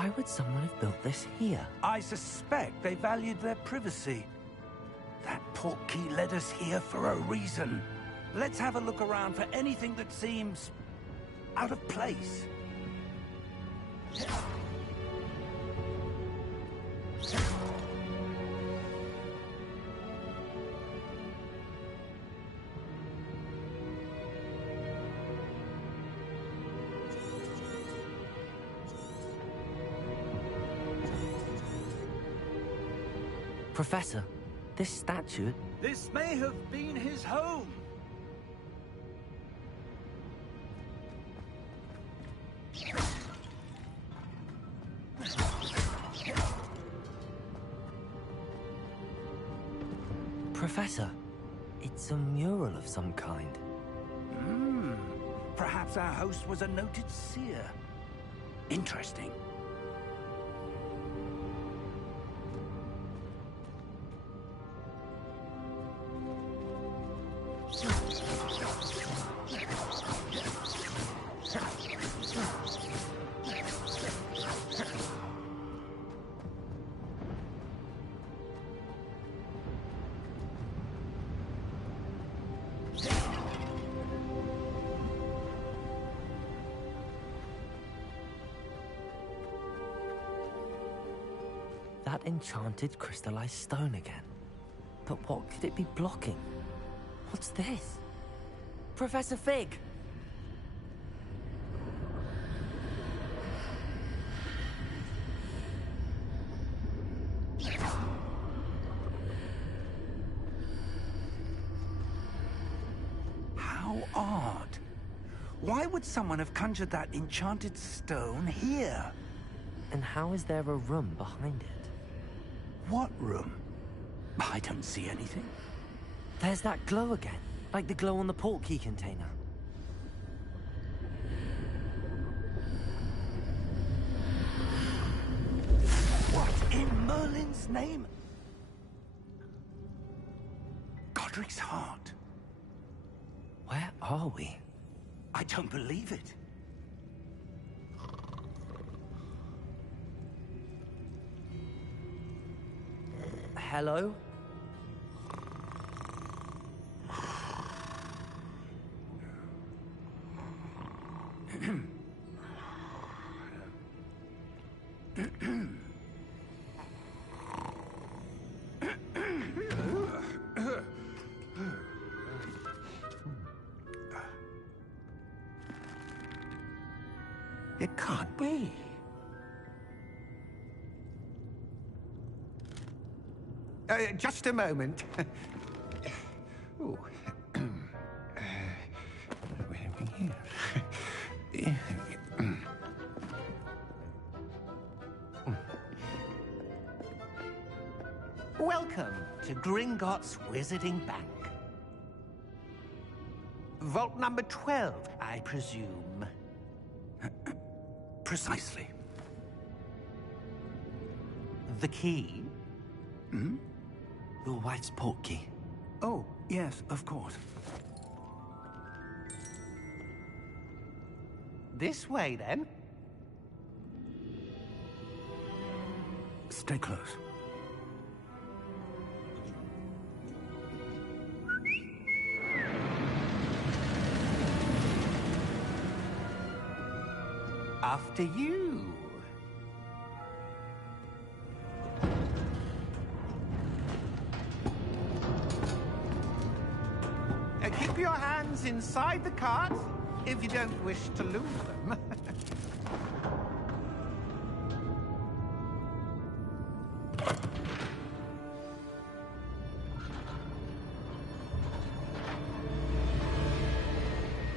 Why would someone have built this here? I suspect they valued their privacy. That portkey led us here for a reason. Let's have a look around for anything that seems out of place. Professor, this statue... This may have been his home. Professor, it's a mural of some kind. Perhaps our host was a noted seer. Interesting. That enchanted crystallized stone again. But what could it be blocking? What's this? Professor Fig! How odd. Why would someone have conjured that enchanted stone here? And how is there a room behind it? What room? I don't see anything. There's that glow again, like the glow on the portkey container. What in Merlin's name? Godric's heart. Where are we? I don't believe it. Hello? It can't be. Just a moment. Oh. Where are we here? Welcome to Gringotts Wizarding Bank. Vault number 12, I presume. Precisely. The key? Your wife's portkey. Oh, yes, of course. This way, then. Stay close. After you. Keep your hands inside the cart if you don't wish to lose them.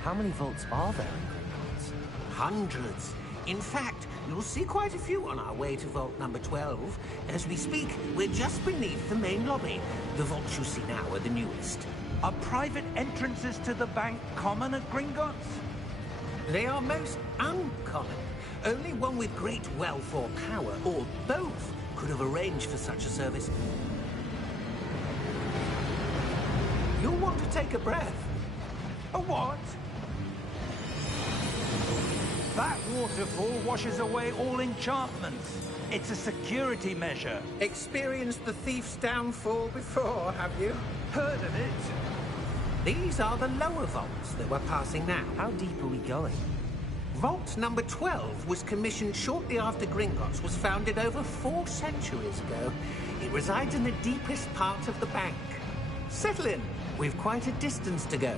How many vaults are there in Gringotts? Hundreds. In fact, you'll see quite a few on our way to vault number 12. As we speak, we're just beneath the main lobby. The vaults you see now are the newest. Are private entrances to the bank common at Gringotts? They are most uncommon. Only one with great wealth or power, or both, could have arranged for such a service. You'll want to take a breath. A what? That waterfall washes away all enchantments. It's a security measure. Experienced the thief's downfall before, have you? Heard of it? These are the lower vaults that we're passing now. How deep are we going? Vault number 12 was commissioned shortly after Gringotts was founded over 4 centuries ago. It resides in the deepest part of the bank. Settle in. We've quite a distance to go.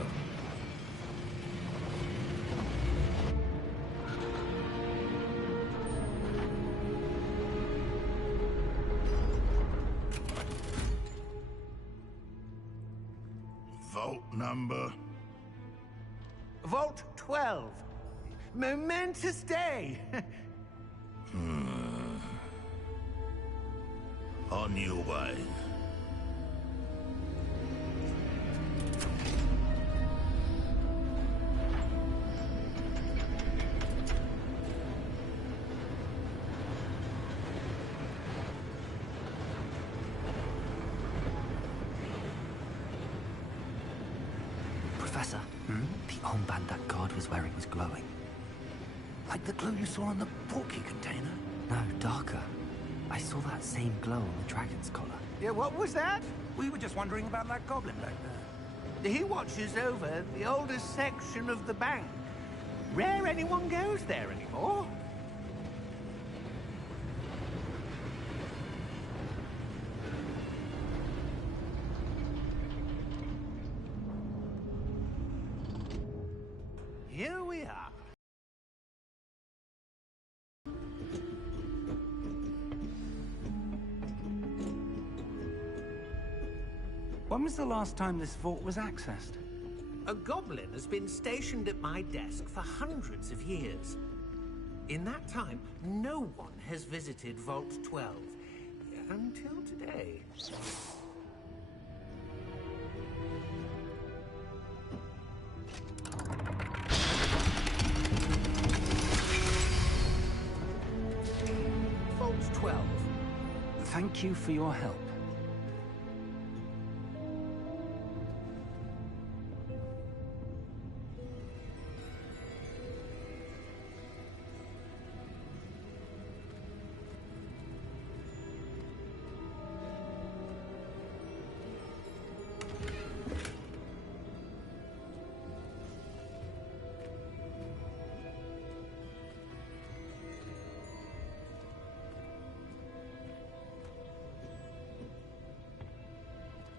Vault number? Vault 12. Momentous day. On your way. Professor, the armband that guard was wearing was glowing. Like the glow you saw on the porky container? No, darker. I saw that same glow on the dragon's collar. Yeah, what was that? We were just wondering about that goblin back there. He watches over the oldest section of the bank. Rare anyone goes there anymore. Here we are. When was the last time this vault was accessed? A goblin has been stationed at my desk for hundreds of years. In that time, no one has visited Vault 12. Until today. Vault 12. Thank you for your help.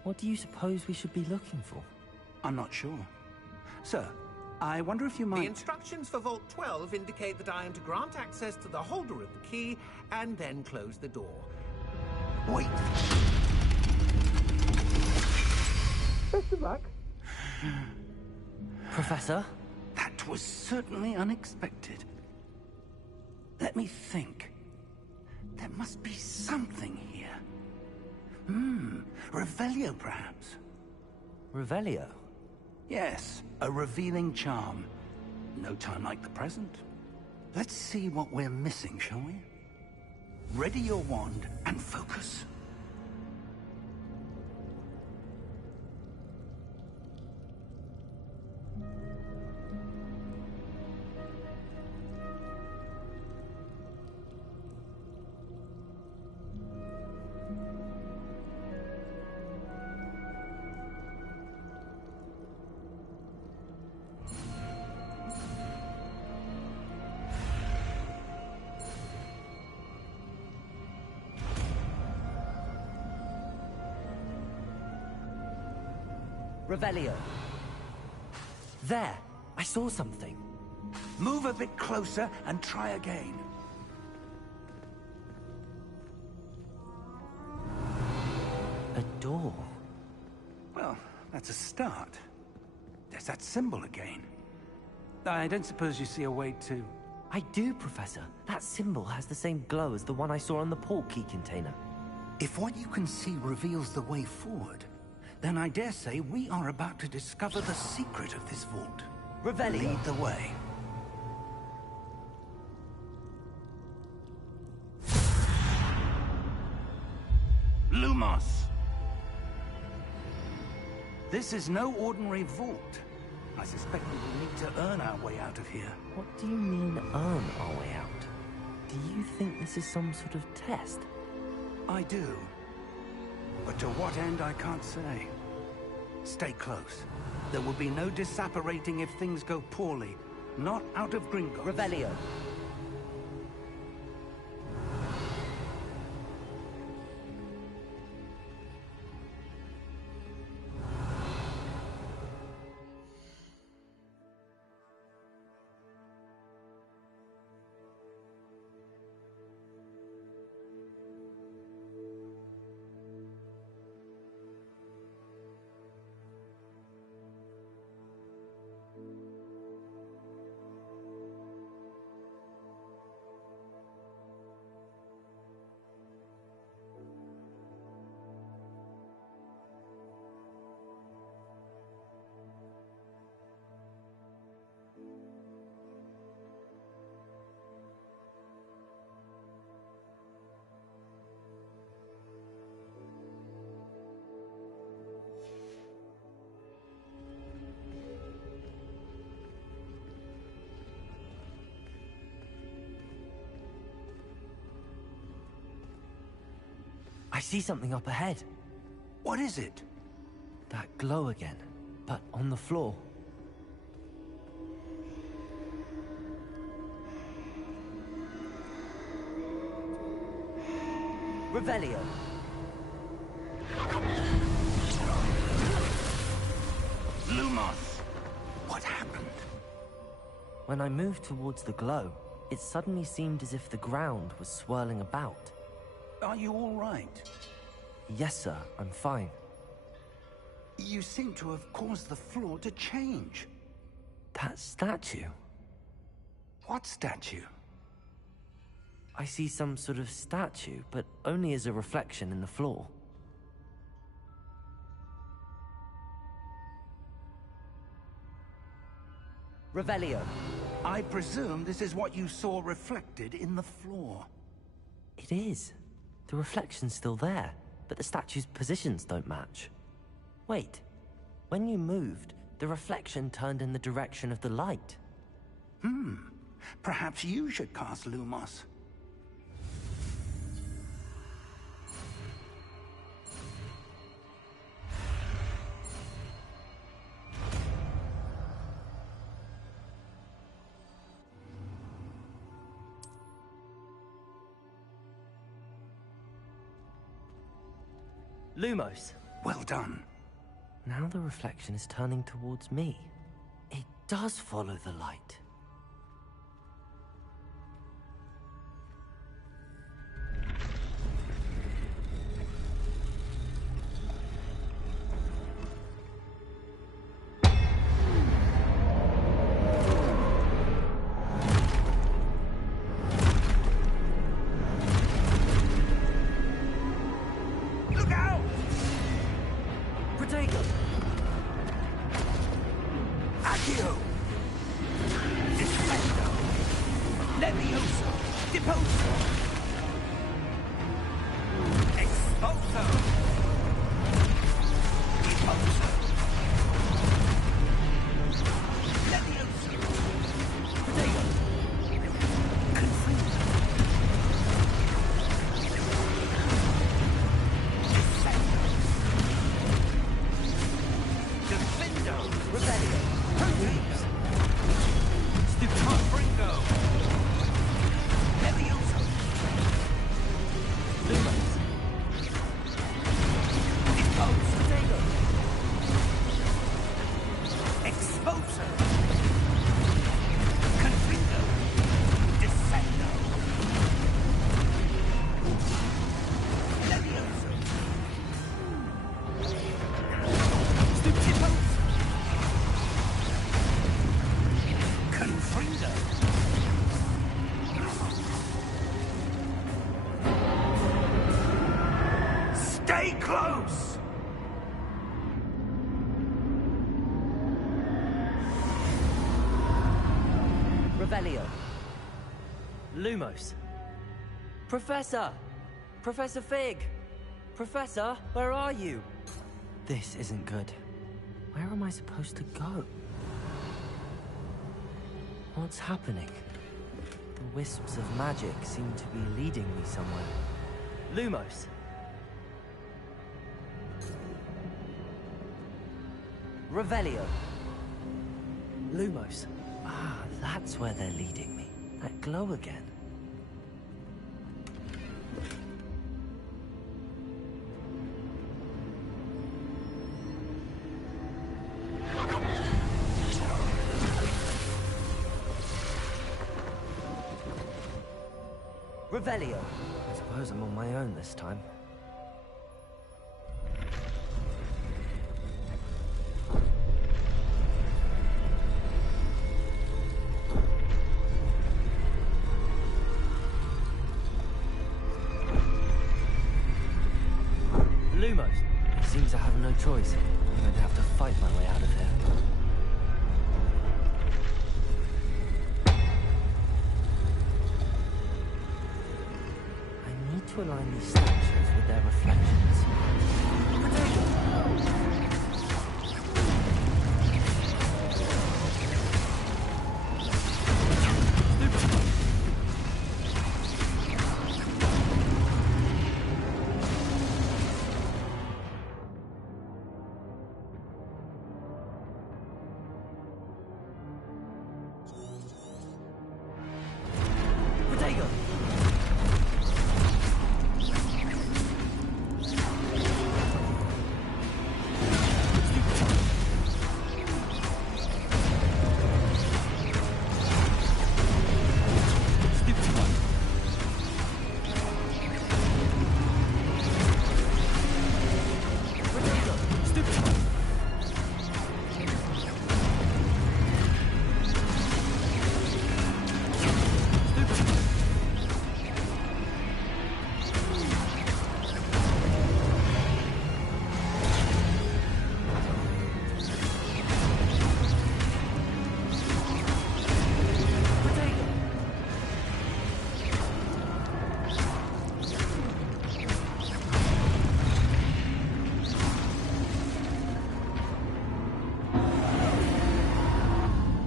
What do you suppose we should be looking for? I'm not sure. Sir, I wonder if you might... The instructions for Vault 12 indicate that I am to grant access to the holder of the key and then close the door. Wait! Best of luck. Professor? That was certainly unexpected. Let me think. There must be something here. Revelio, perhaps? Revelio? Yes, a revealing charm. No time like the present. Let's see what we're missing, shall we? Ready your wand and focus. Revelio. There! I saw something. Move a bit closer and try again. A door. Well, that's a start. There's that symbol again. I don't suppose you see a way to... I do, Professor. That symbol has the same glow as the one I saw on the port key container. If what you can see reveals the way forward, then I dare say we are about to discover the secret of this vault. Revelio. Lead the way. Lumos! This is no ordinary vault. I suspect we will need to earn our way out of here. What do you mean, earn our way out? Do you think this is some sort of test? I do. But to what end, I can't say. Stay close. There will be no disapparating if things go poorly. Not out of Gringotts. Revelio. I see something up ahead. What is it? That glow again, but on the floor. Revelio. Lumos! What happened? When I moved towards the glow, it suddenly seemed as if the ground was swirling about. Are you all right? Yes, sir, I'm fine. You seem to have caused the floor to change. That statue? What statue? I see some sort of statue, but only as a reflection in the floor. Revelio. I presume this is what you saw reflected in the floor. It is. The reflection's still there, but the statue's positions don't match. Wait, when you moved, the reflection turned in the direction of the light. Perhaps you should cast Lumos. Lumos. Well done. Now the reflection is turning towards me. It does follow the light. Stay close! Revelio. Lumos. Professor! Professor Fig! Professor, where are you? This isn't good. Where am I supposed to go? What's happening? The wisps of magic seem to be leading me somewhere. Lumos! Revelio! Lumos. Ah, that's where they're leading me. That glow again. Revelio. I suppose I'm on my own this time. Lumos. It seems I have no choice. I'm going to have to fight my way out of here. To align these statues with their reflections.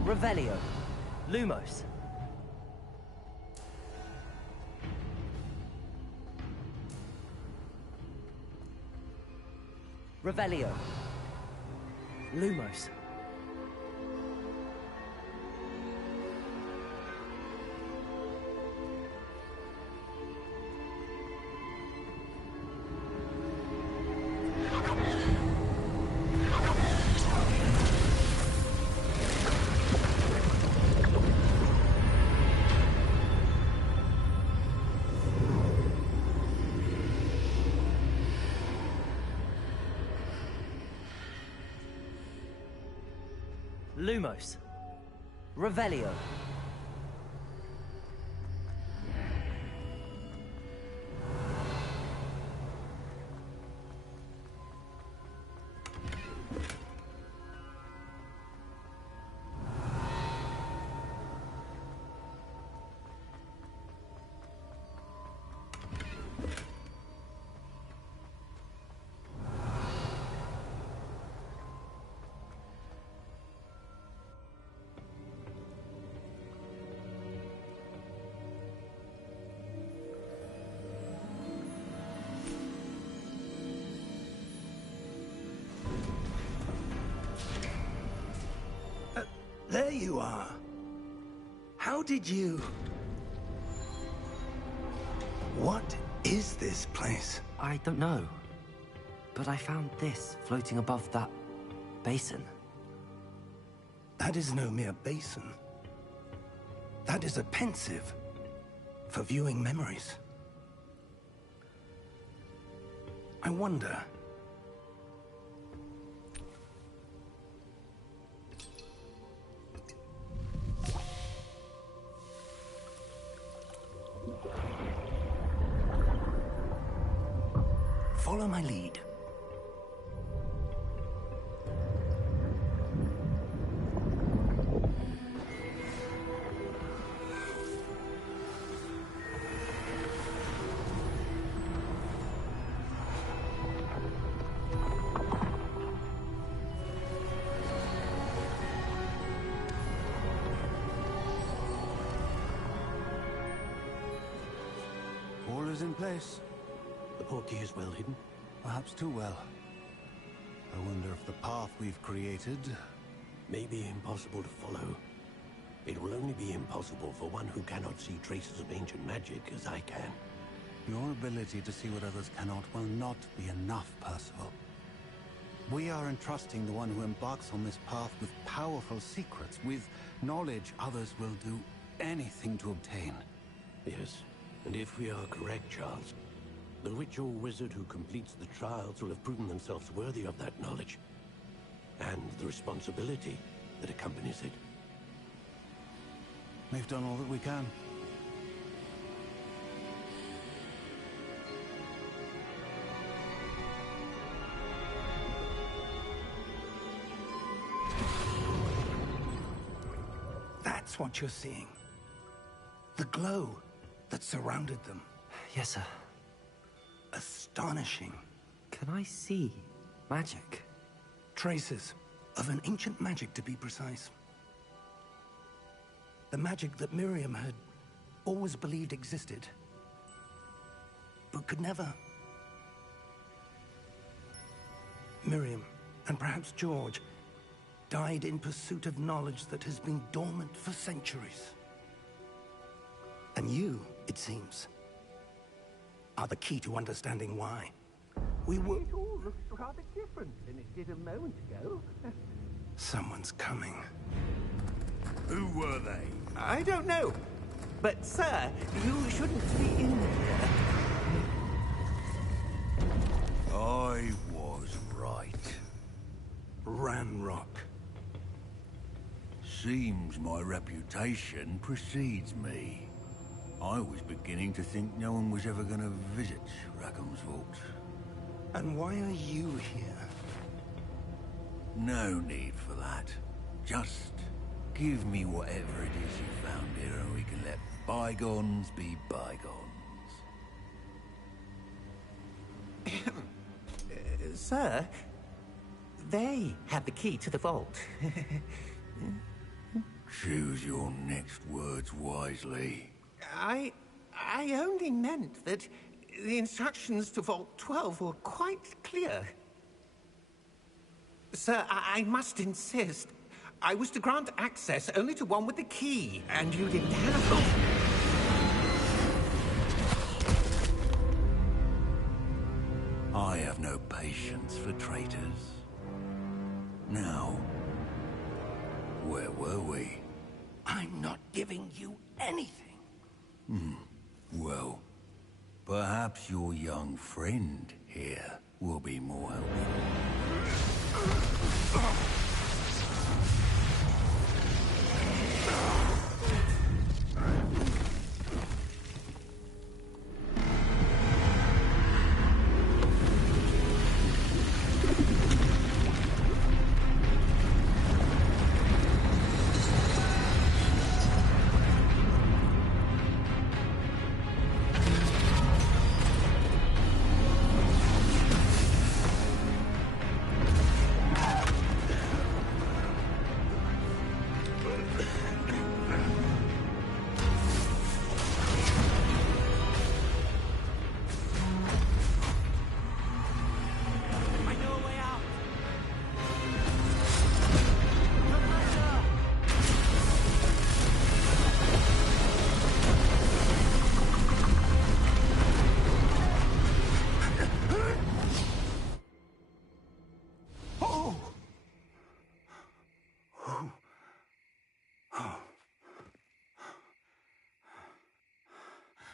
Revelio. Lumos. Revelio. Lumos. Lumos. Revelio. There you are. How did you... What is this place? I don't know. But I found this floating above that basin. That is no mere basin. That is a pensive for viewing memories. I wonder... Follow my lead. is in place. The portkey is well hidden? Perhaps too well. I wonder if the path we've created... May be impossible to follow. It will only be impossible for one who cannot see traces of ancient magic as I can. Your ability to see what others cannot will not be enough, Percival. We are entrusting the one who embarks on this path with powerful secrets, with knowledge others will do anything to obtain. Yes, and if we are correct, Charles, the witch or wizard who completes the trials will have proven themselves worthy of that knowledge, and the responsibility that accompanies it. We've done all that we can. That's what you're seeing. The glow that surrounded them. Yes, sir. Astonishing. Can I see magic? Traces of an ancient magic, to be precise. The magic that Miriam had always believed existed, but could never. Miriam, and perhaps George, died in pursuit of knowledge that has been dormant for centuries. And you, it seems, are the key to understanding why. It all looks rather different than it did a moment ago. Someone's coming. Who were they? I don't know. But, sir, you shouldn't be in here. I was right. Ranrock. Seems my reputation precedes me. I was beginning to think no one was ever going to visit Rackham's vault. And why are you here? No need for that. Just give me whatever it is you found here and we can let bygones be bygones. Sir, they have the key to the vault. Choose your next words wisely. I only meant that the instructions to Vault 12 were quite clear. Sir, I must insist. I was to grant access only to one with the key, and you didn't have it. I have no patience for traitors. Now, where were we? I'm not giving you anything. Well, perhaps your young friend here will be more helpful.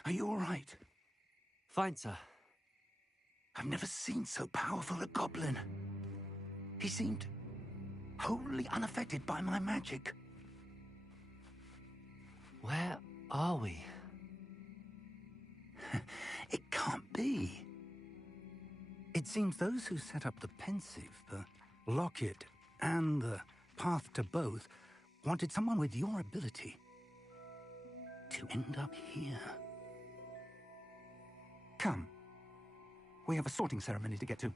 Are you all right? Fine, sir. I've never seen so powerful a goblin. He seemed wholly unaffected by my magic. Where are we? It can't be. It seems those who set up the Pensieve, the Locket, and the Path to Both wanted someone with your ability to end up here. Come. We have a sorting ceremony to get to.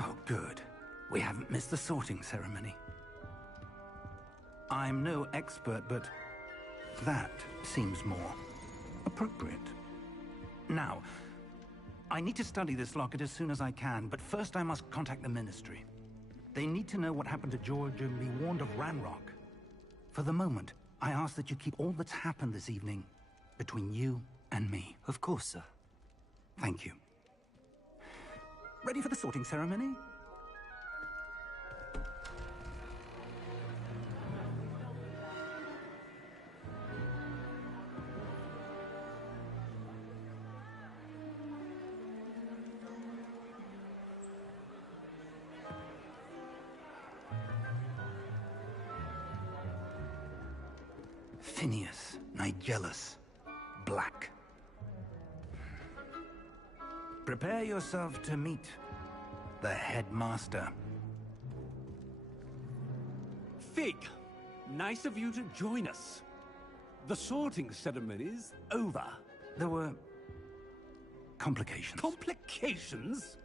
Oh, good. We haven't missed the sorting ceremony. I'm no expert, but that seems more appropriate. Now, I need to study this locket as soon as I can, but first I must contact the Ministry. They need to know what happened to George and be warned of Ranrock. For the moment, I ask that you keep all that's happened this evening between you and me. Of course, sir. Thank you. Ready for the sorting ceremony? Phineas, Nigellus, Black. Prepare yourself to meet the headmaster. Fig, nice of you to join us. The sorting ceremony's over. There were complications. Complications?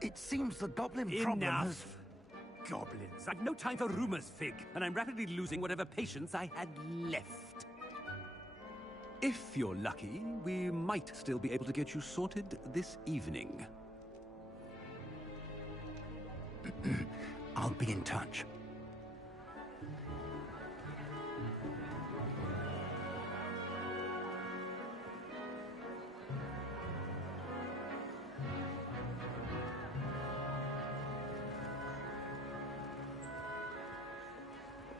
It seems the goblin problem has... Enough! Goblins. I've no time for rumors, Fig, and I'm rapidly losing whatever patience I had left. If you're lucky, we might still be able to get you sorted this evening. I'll be in touch.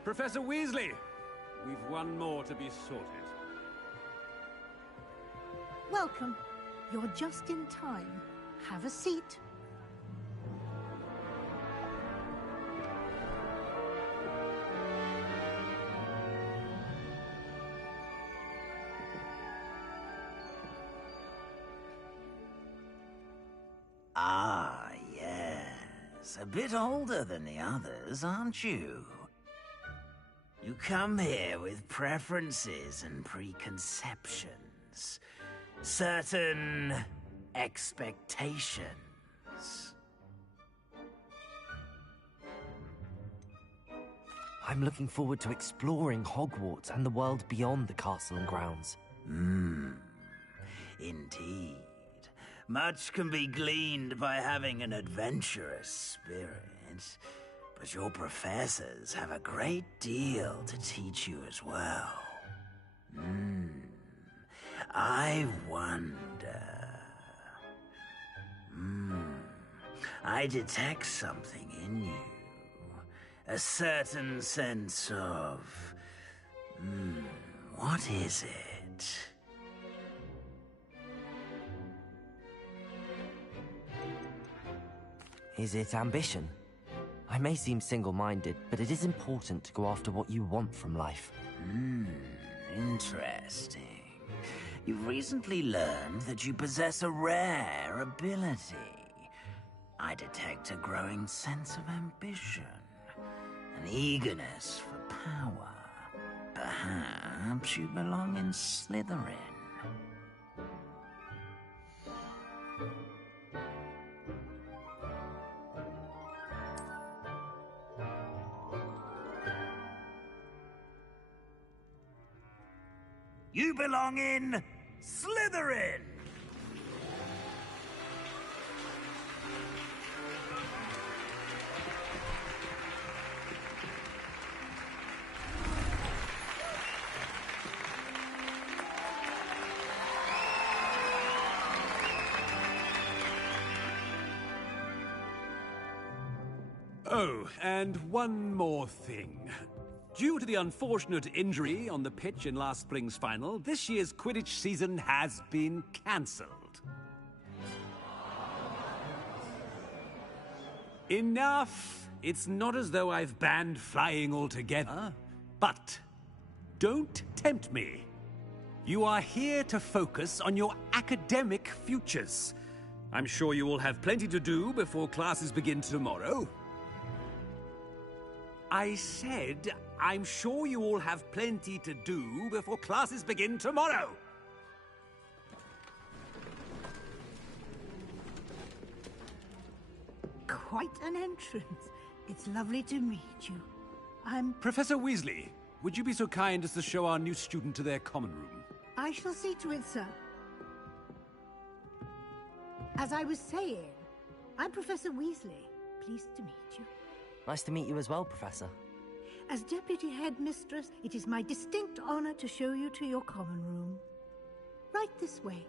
Professor Weasley, we've one more to be sorted. Welcome. You're just in time. Have a seat. Ah, yes. A bit older than the others, aren't you? You come here with preferences and preconceptions. Certain expectations. I'm looking forward to exploring Hogwarts and the world beyond the castle and grounds. Indeed. Much can be gleaned by having an adventurous spirit, but your professors have a great deal to teach you as well. I wonder... I detect something in you. A certain sense of... what is it? Is it ambition? I may seem single-minded, but it is important to go after what you want from life. Interesting. You've recently learned that you possess a rare ability. I detect a growing sense of ambition, an eagerness for power. Perhaps you belong in Slytherin. You belong in Slytherin! Oh, and one more thing. Due to the unfortunate injury on the pitch in last spring's final, this year's Quidditch season has been cancelled. Enough! It's not as though I've banned flying altogether, but don't tempt me. You are here to focus on your academic futures. I'm sure you will have plenty to do before classes begin tomorrow. I said, I'm sure you all have plenty to do before classes begin tomorrow. quite an entrance. It's lovely to meet you. I'm... Professor Weasley, would you be so kind as to show our new student to their common room? I shall see to it, sir. As I was saying, I'm Professor Weasley. Pleased to meet you. Nice to meet you as well, Professor. As Deputy Headmistress, it is my distinct honor to show you to your common room. Right this way.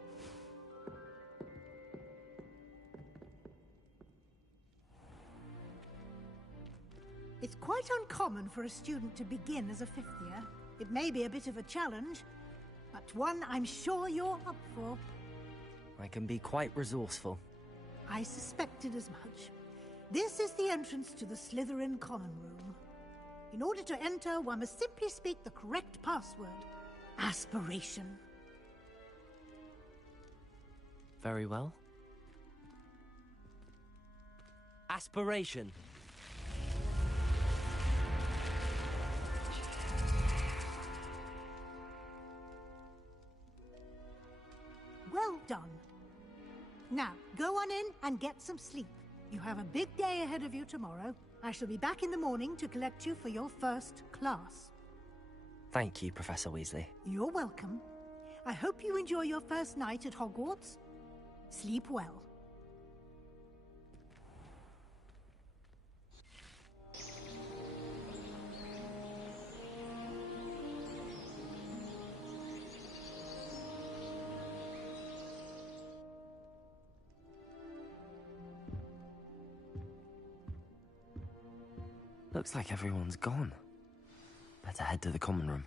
It's quite uncommon for a student to begin as a fifth year. It may be a bit of a challenge, but one I'm sure you're up for. I can be quite resourceful. I suspected as much. This is the entrance to the Slytherin common room. In order to enter, one must simply speak the correct password. Aspiration. Very well. Aspiration. Well done. Now, go on in and get some sleep. You have a big day ahead of you tomorrow. I shall be back in the morning to collect you for your first class. Thank you, Professor Weasley. You're welcome. I hope you enjoy your first night at Hogwarts. Sleep well. Looks like everyone's gone. Better head to the common room.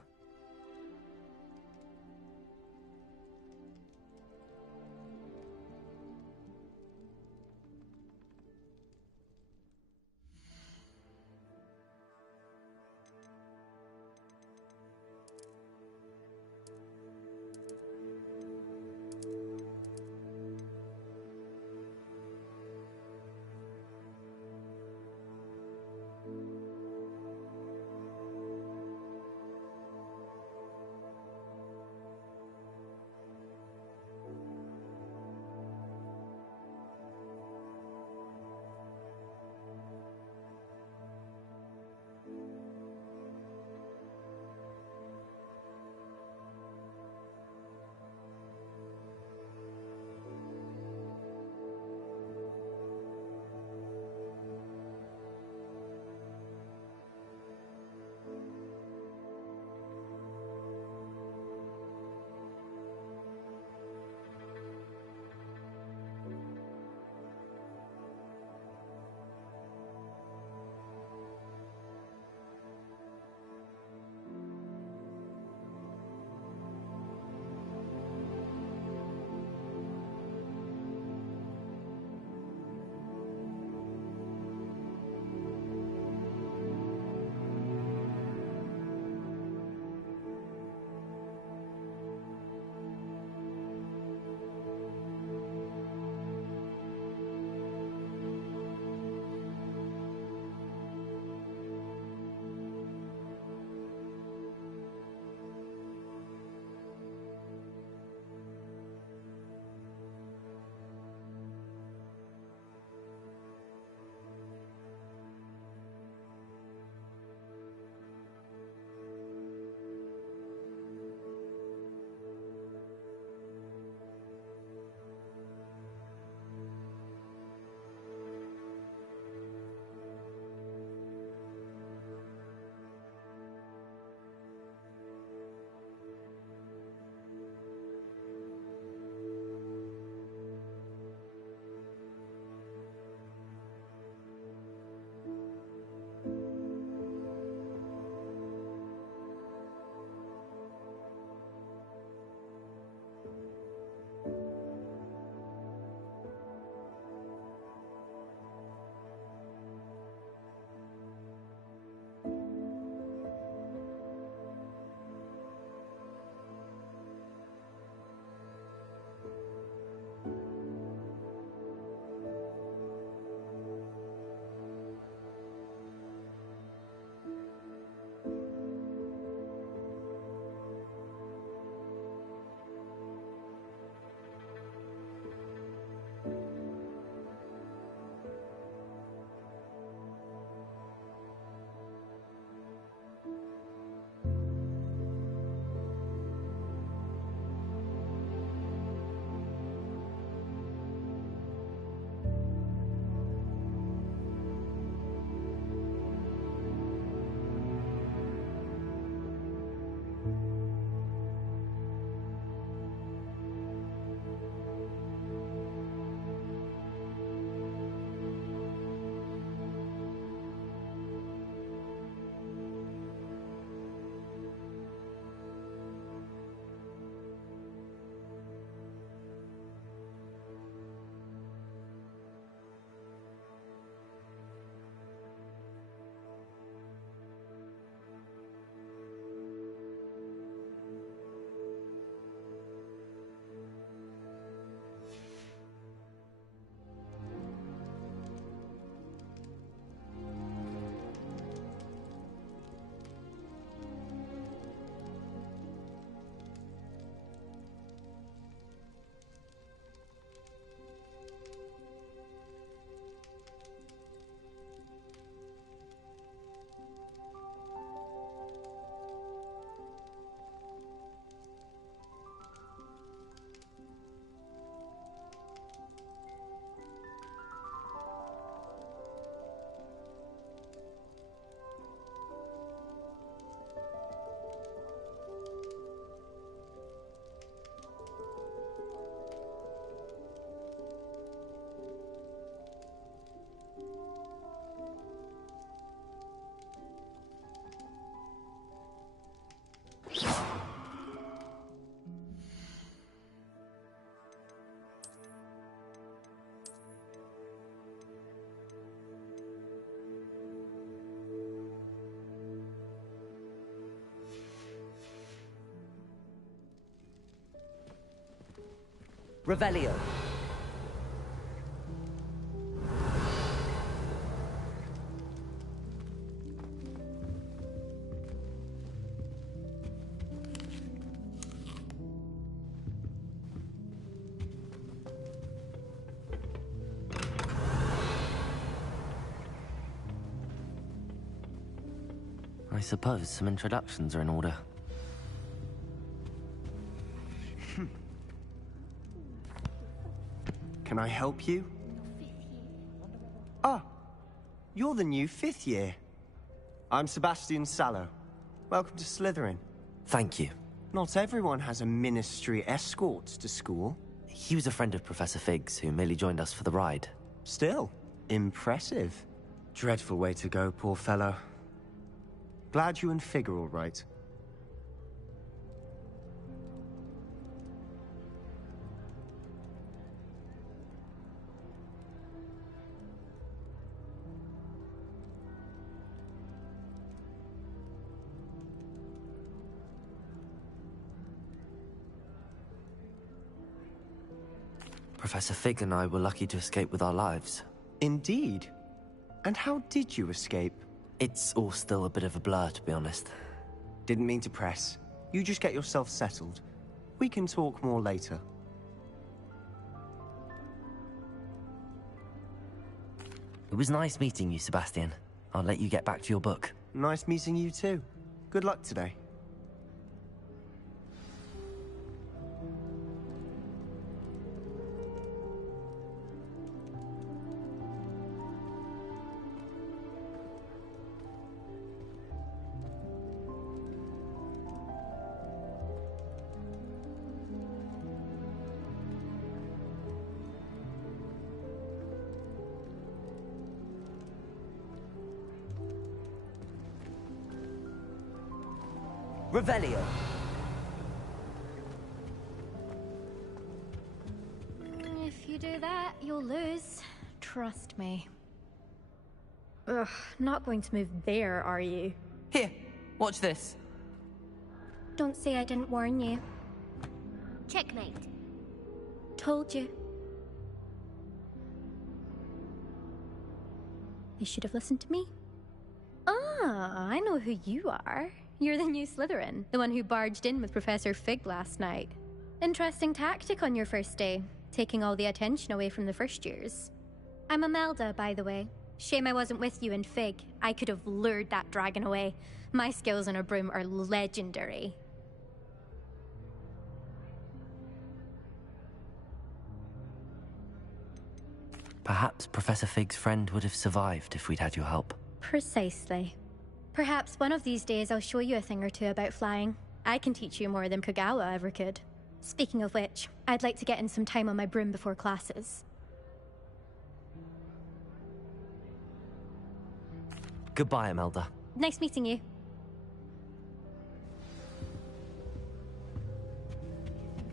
Revelio. I suppose some introductions are in order. Can I help you? Ah, you're the new 5th year. I'm Sebastian Sallow. Welcome to Slytherin. Thank you. Not everyone has a ministry escort to school. He was a friend of Professor Fig's who merely joined us for the ride. Still, impressive. Dreadful way to go, poor fellow. Glad you and Fig are all right. Professor Fig and I were lucky to escape with our lives. Indeed. And how did you escape? It's all still a bit of a blur, to be honest. Didn't mean to press. You just get yourself settled. We can talk more later. It was nice meeting you, Sebastian. I'll let you get back to your book. Nice meeting you too. Good luck today. Revelio. If you do that, you'll lose. Trust me. Ugh, not going to move there, are you? Here, watch this. Don't say I didn't warn you. Checkmate. Told you. You should have listened to me. Ah, I know who you are. You're the new Slytherin, the one who barged in with Professor Fig last night. Interesting tactic on your first day, taking all the attention away from the first years. I'm Imelda, by the way. Shame I wasn't with you in Fig. I could have lured that dragon away. My skills on a broom are legendary. Perhaps Professor Fig's friend would have survived if we'd had your help. Precisely. Perhaps one of these days I'll show you a thing or two about flying. I can teach you more than Kagawa ever could. Speaking of which, I'd like to get in some time on my broom before classes. Goodbye, Imelda. Nice meeting you.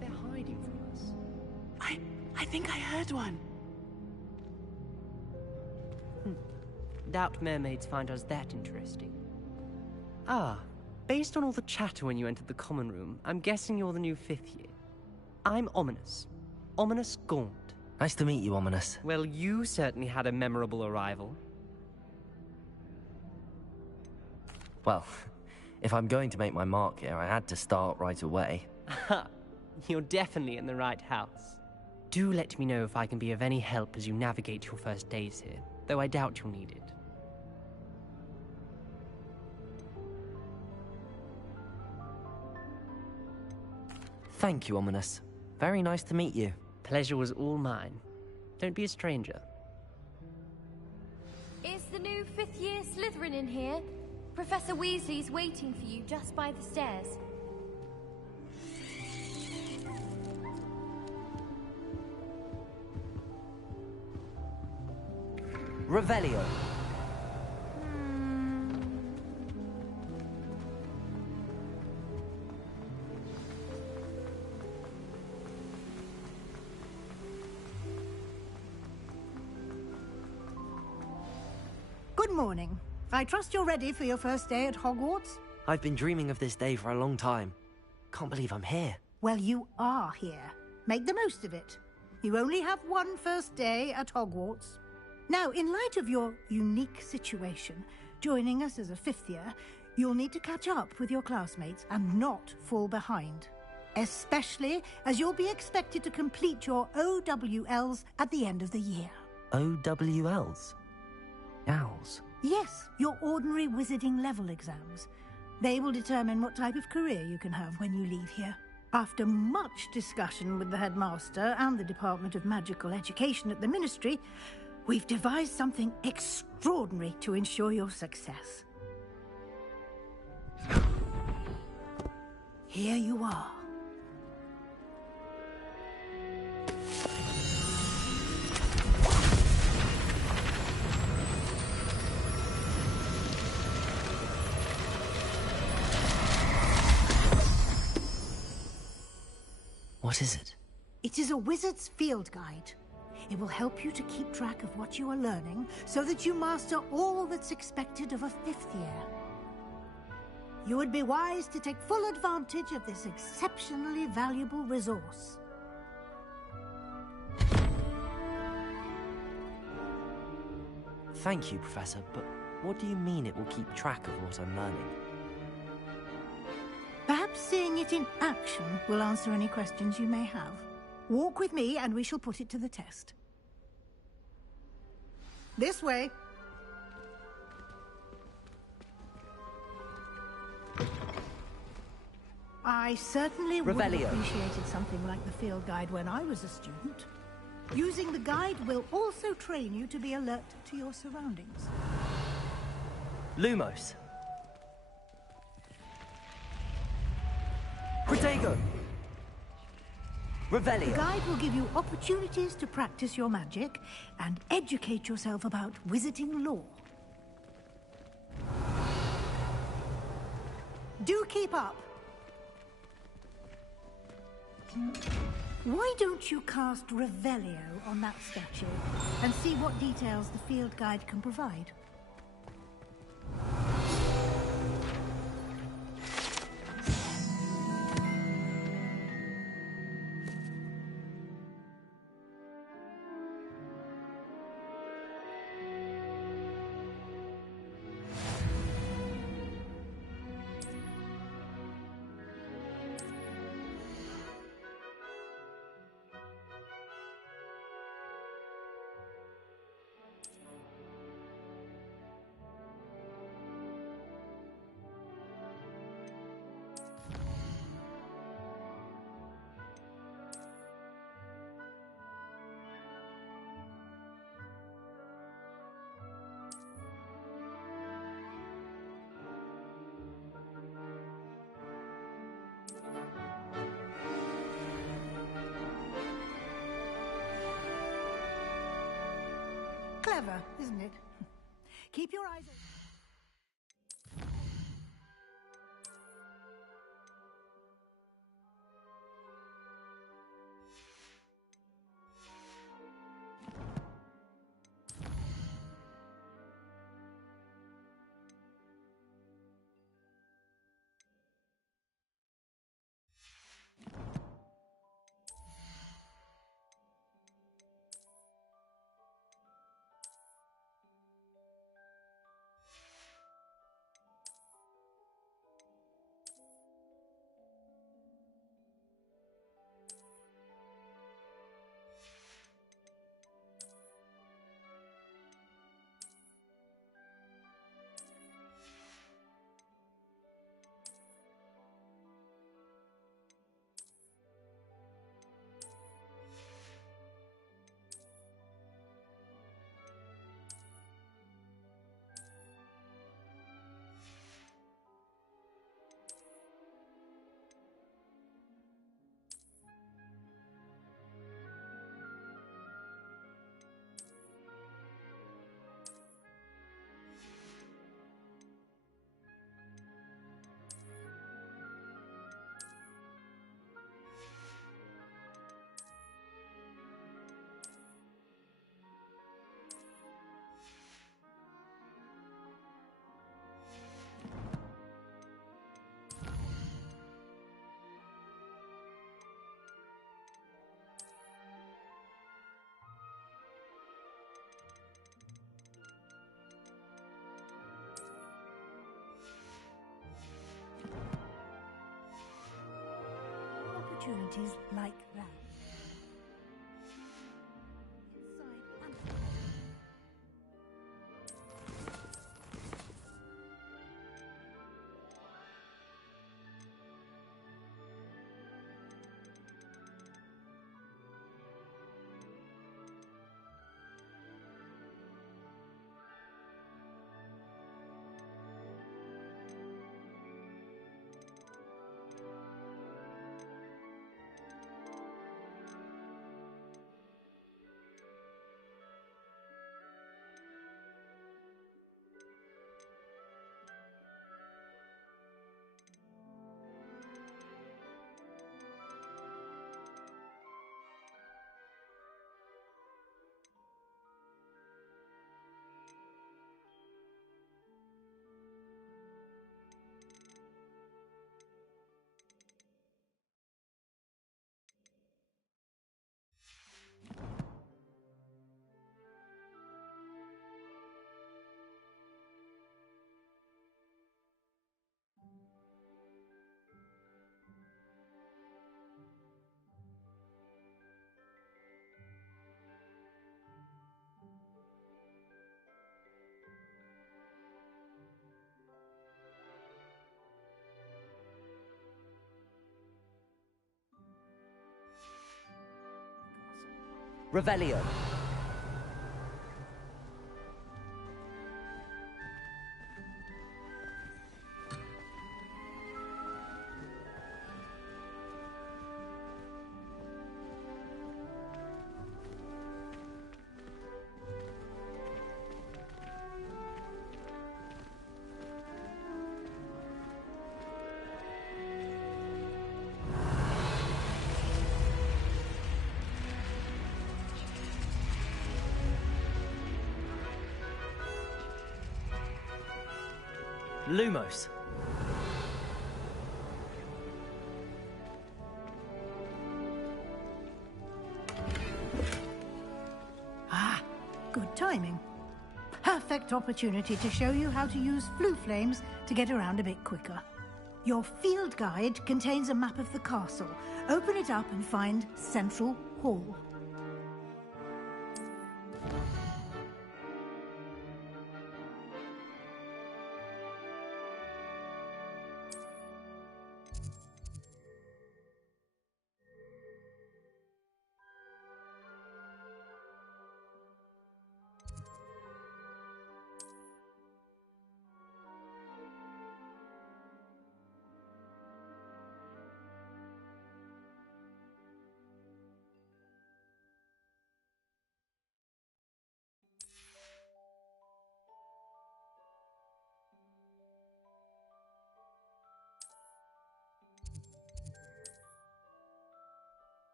They're hiding from us. I think I heard one. Doubt mermaids find us that interesting. Ah, based on all the chatter when you entered the common room, I'm guessing you're the new 5th year. I'm Ominous. Ominous Gaunt. Nice to meet you, Ominous. Well, you certainly had a memorable arrival. Well, if I'm going to make my mark here, I had to start right away. Ha! You're definitely in the right house. Do let me know if I can be of any help as you navigate your first days here, though I doubt you'll need it. Thank you, Ominous. Very nice to meet you. Pleasure was all mine. Don't be a stranger. Is the new 5th year Slytherin in here? Professor Weasley's waiting for you just by the stairs. Revelio. Good morning. I trust you're ready for your first day at Hogwarts? I've been dreaming of this day for a long time. Can't believe I'm here. Well, you are here. Make the most of it. You only have one first day at Hogwarts. Now, in light of your unique situation, joining us as a fifth year, you'll need to catch up with your classmates and not fall behind. Especially as you'll be expected to complete your OWLs at the end of the year. OWLs? Owls? Yes, your ordinary wizarding level exams. They will determine what type of career you can have when you leave here. After much discussion with the headmaster and the Department of Magical Education at the Ministry, we've devised something extraordinary to ensure your success. Here you are. What is it? It is a wizard's field guide. It will help you to keep track of what you are learning so that you master all that's expected of a fifth year. You would be wise to take full advantage of this exceptionally valuable resource. Thank you, Professor, but what do you mean it will keep track of what I'm learning? Perhaps seeing it in action will answer any questions you may have. Walk with me and we shall put it to the test. This way. I certainly would have appreciated something like the field guide when I was a student. Using the guide will also train you to be alert to your surroundings. Lumos. Protego. Revelio. The guide will give you opportunities to practice your magic and educate yourself about wizarding lore. Do keep up. Why don't you cast Revelio on that statue and see what details the field guide can provide? Clever, isn't it? Keep your eyes open. opportunities like that. Inside and Revelio. Lumos. Ah, good timing. Perfect opportunity to show you how to use flue flames to get around a bit quicker. Your field guide contains a map of the castle. Open it up and find Central Hall.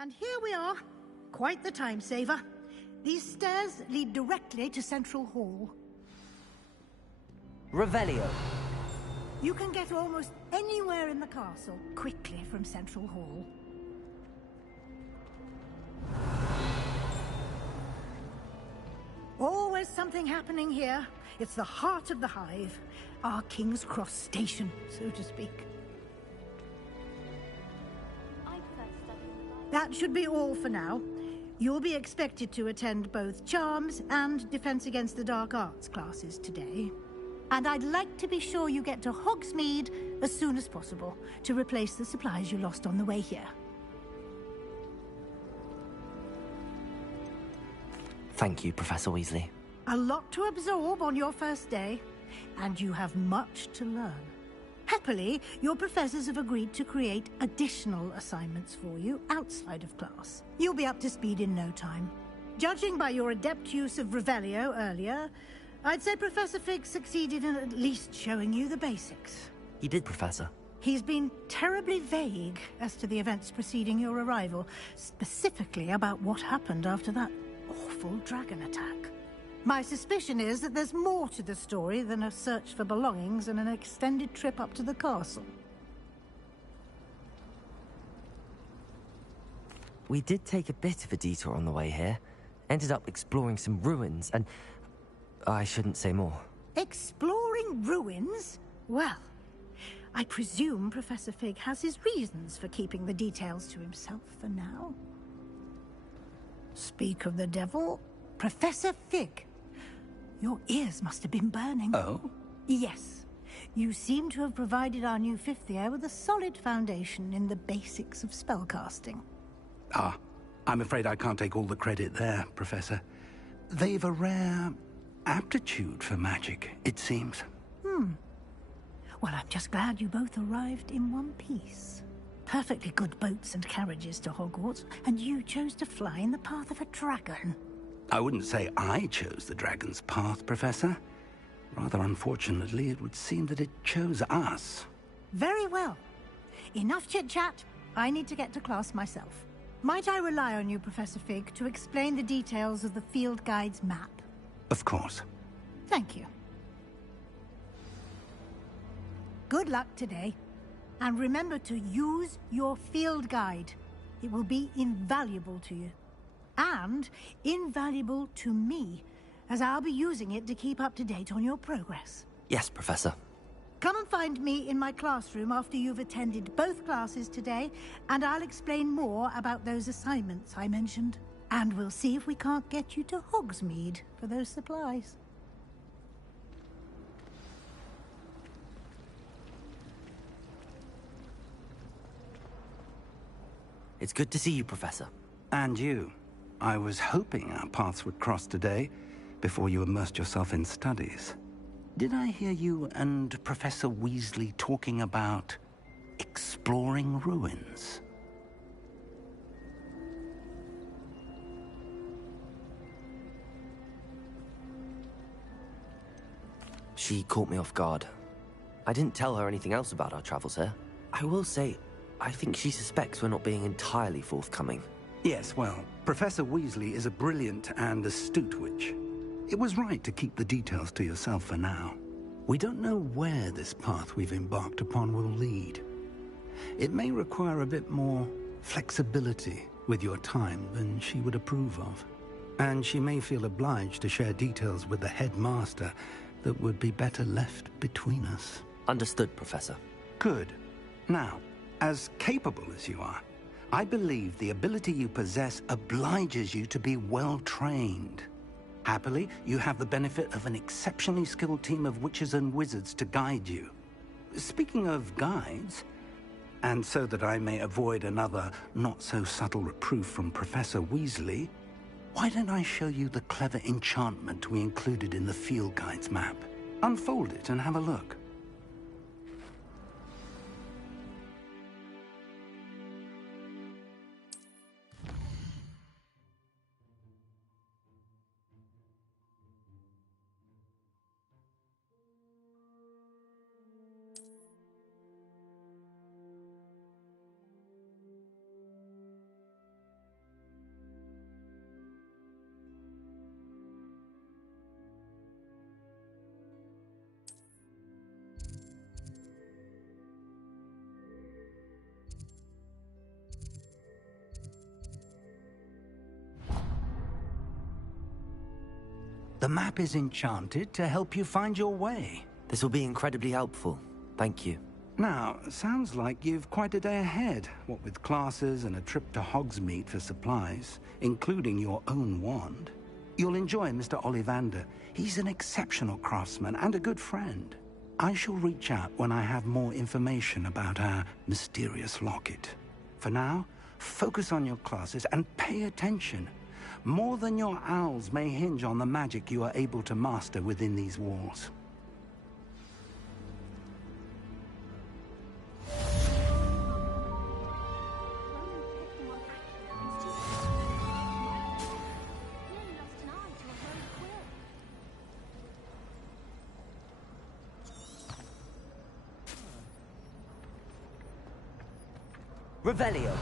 And here we are. Quite the time saver. These stairs lead directly to Central Hall. Revelio. You can get almost anywhere in the castle quickly from Central Hall. Always something happening here. It's the heart of the hive. Our King's Cross station, so to speak. That should be all for now. You'll be expected to attend both Charms and Defense Against the Dark Arts classes today. And I'd like to be sure you get to Hogsmeade as soon as possible to replace the supplies you lost on the way here. Thank you, Professor Weasley. A lot to absorb on your first day, and you have much to learn. Happily, your professors have agreed to create additional assignments for you outside of class. You'll be up to speed in no time. Judging by your adept use of Revelio earlier, I'd say Professor Fig succeeded in at least showing you the basics. He did, Professor. He's been terribly vague as to the events preceding your arrival, specifically about what happened after that awful dragon attack. My suspicion is that there's more to the story than a search for belongings and an extended trip up to the castle. We did take a bit of a detour on the way here. Ended up exploring some ruins and... I shouldn't say more. Exploring ruins? Well, I presume Professor Fig has his reasons for keeping the details to himself for now. Speak of the devil, Professor Fig. Your ears must have been burning. Oh? Yes. You seem to have provided our new fifth year with a solid foundation in the basics of spellcasting. Ah, I'm afraid I can't take all the credit there, Professor. They've a rare aptitude for magic, it seems. Well, I'm just glad you both arrived in one piece. Perfectly good boats and carriages to Hogwarts, and you chose to fly in the path of a dragon. I wouldn't say I chose the dragon's path, Professor. Rather unfortunately, it would seem that it chose us. Very well. Enough chit-chat. I need to get to class myself. Might I rely on you, Professor Fig, to explain the details of the field guide's map? Of course. Thank you. Good luck today. And remember to use your field guide. It will be invaluable to you. And invaluable to me, as I'll be using it to keep up to date on your progress. Yes, Professor. Come and find me in my classroom after you've attended both classes today, and I'll explain more about those assignments I mentioned. And we'll see if we can't get you to Hogsmeade for those supplies. It's good to see you, Professor. And you. I was hoping our paths would cross today, before you immersed yourself in studies. Did I hear you and Professor Weasley talking about exploring ruins? She caught me off guard. I didn't tell her anything else about our travels here. I will say, I think she suspects we're not being entirely forthcoming. Yes, well, Professor Weasley is a brilliant and astute witch. It was right to keep the details to yourself for now. We don't know where this path we've embarked upon will lead. It may require a bit more flexibility with your time than she would approve of. And she may feel obliged to share details with the headmaster that would be better left between us. Understood, Professor. Good. Now, as capable as you are, I believe the ability you possess obliges you to be well-trained. Happily, you have the benefit of an exceptionally skilled team of witches and wizards to guide you. Speaking of guides, and so that I may avoid another not-so-subtle reproof from Professor Weasley, why don't I show you the clever enchantment we included in the field guide's map? Unfold it and have a look. The map is enchanted to help you find your way. This will be incredibly helpful. Thank you. Now, sounds like you've quite a day ahead, what with classes and a trip to Hogsmeade for supplies, including your own wand. You'll enjoy Mr. Ollivander. He's an exceptional craftsman and a good friend. I shall reach out when I have more information about our mysterious locket. For now, focus on your classes and pay attention. More than your owls may hinge on the magic you are able to master within these walls. Revelio.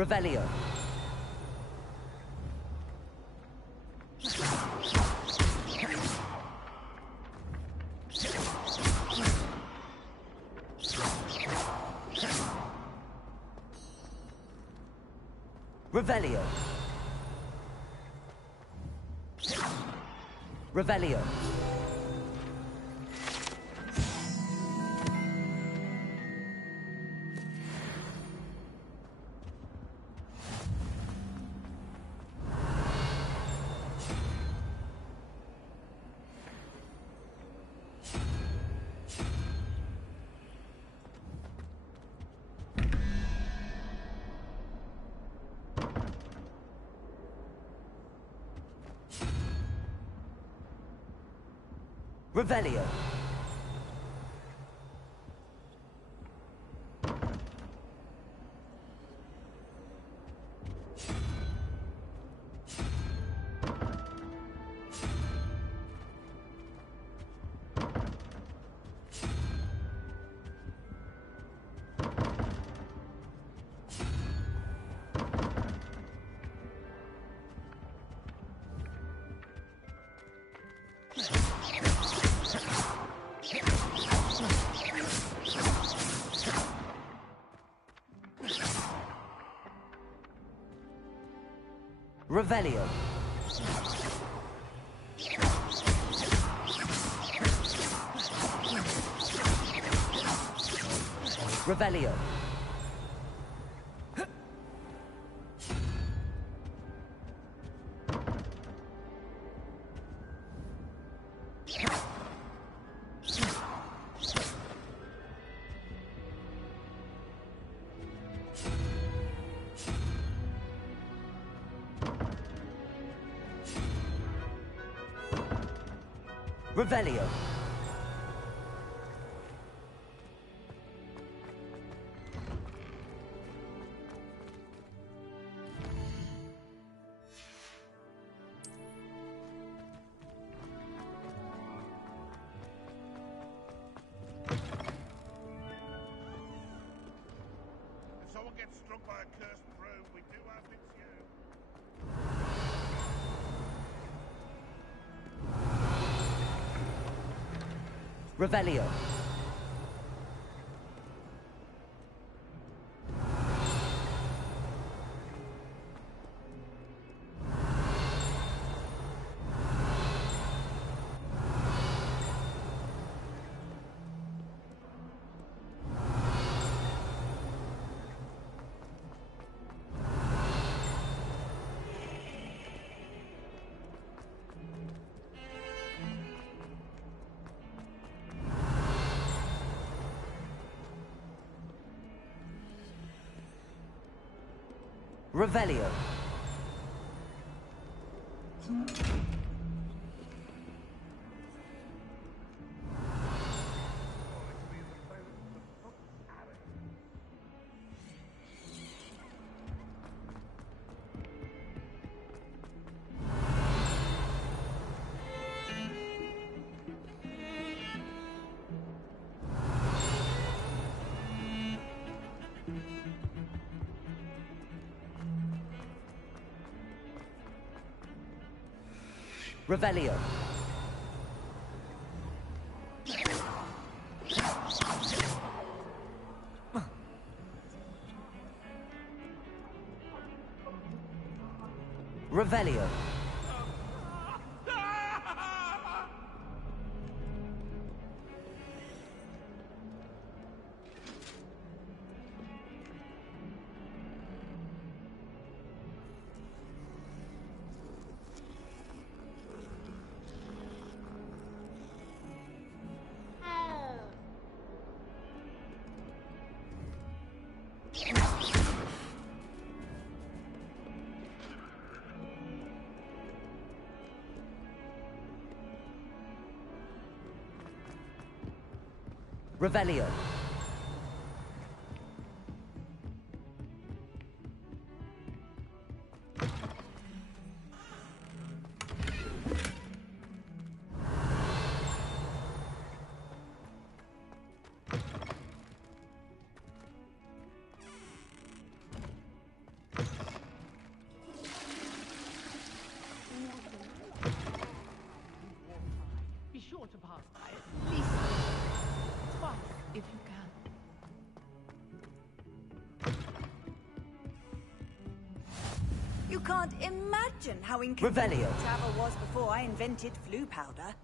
Revelio. Revelio. Revelio. Revelio. Revelio. Revelio. Revelio. If someone gets struck by a cursed broom, we do have its Revelio. Revelio. Revelio. Revelio. Revelio. Be sure to pass by at least twice if you can. You can't imagine how inconvenient Revelio. travel was before I invented flu powder.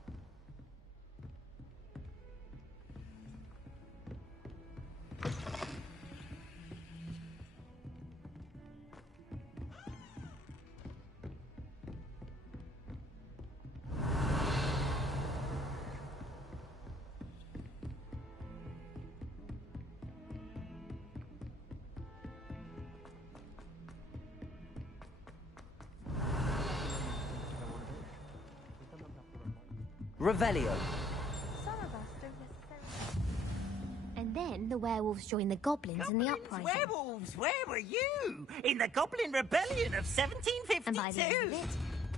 Revelio. And then the werewolves joined the goblins in the uprising. Werewolves, where were you? In the Goblin Rebellion of 1752? And by the end of it,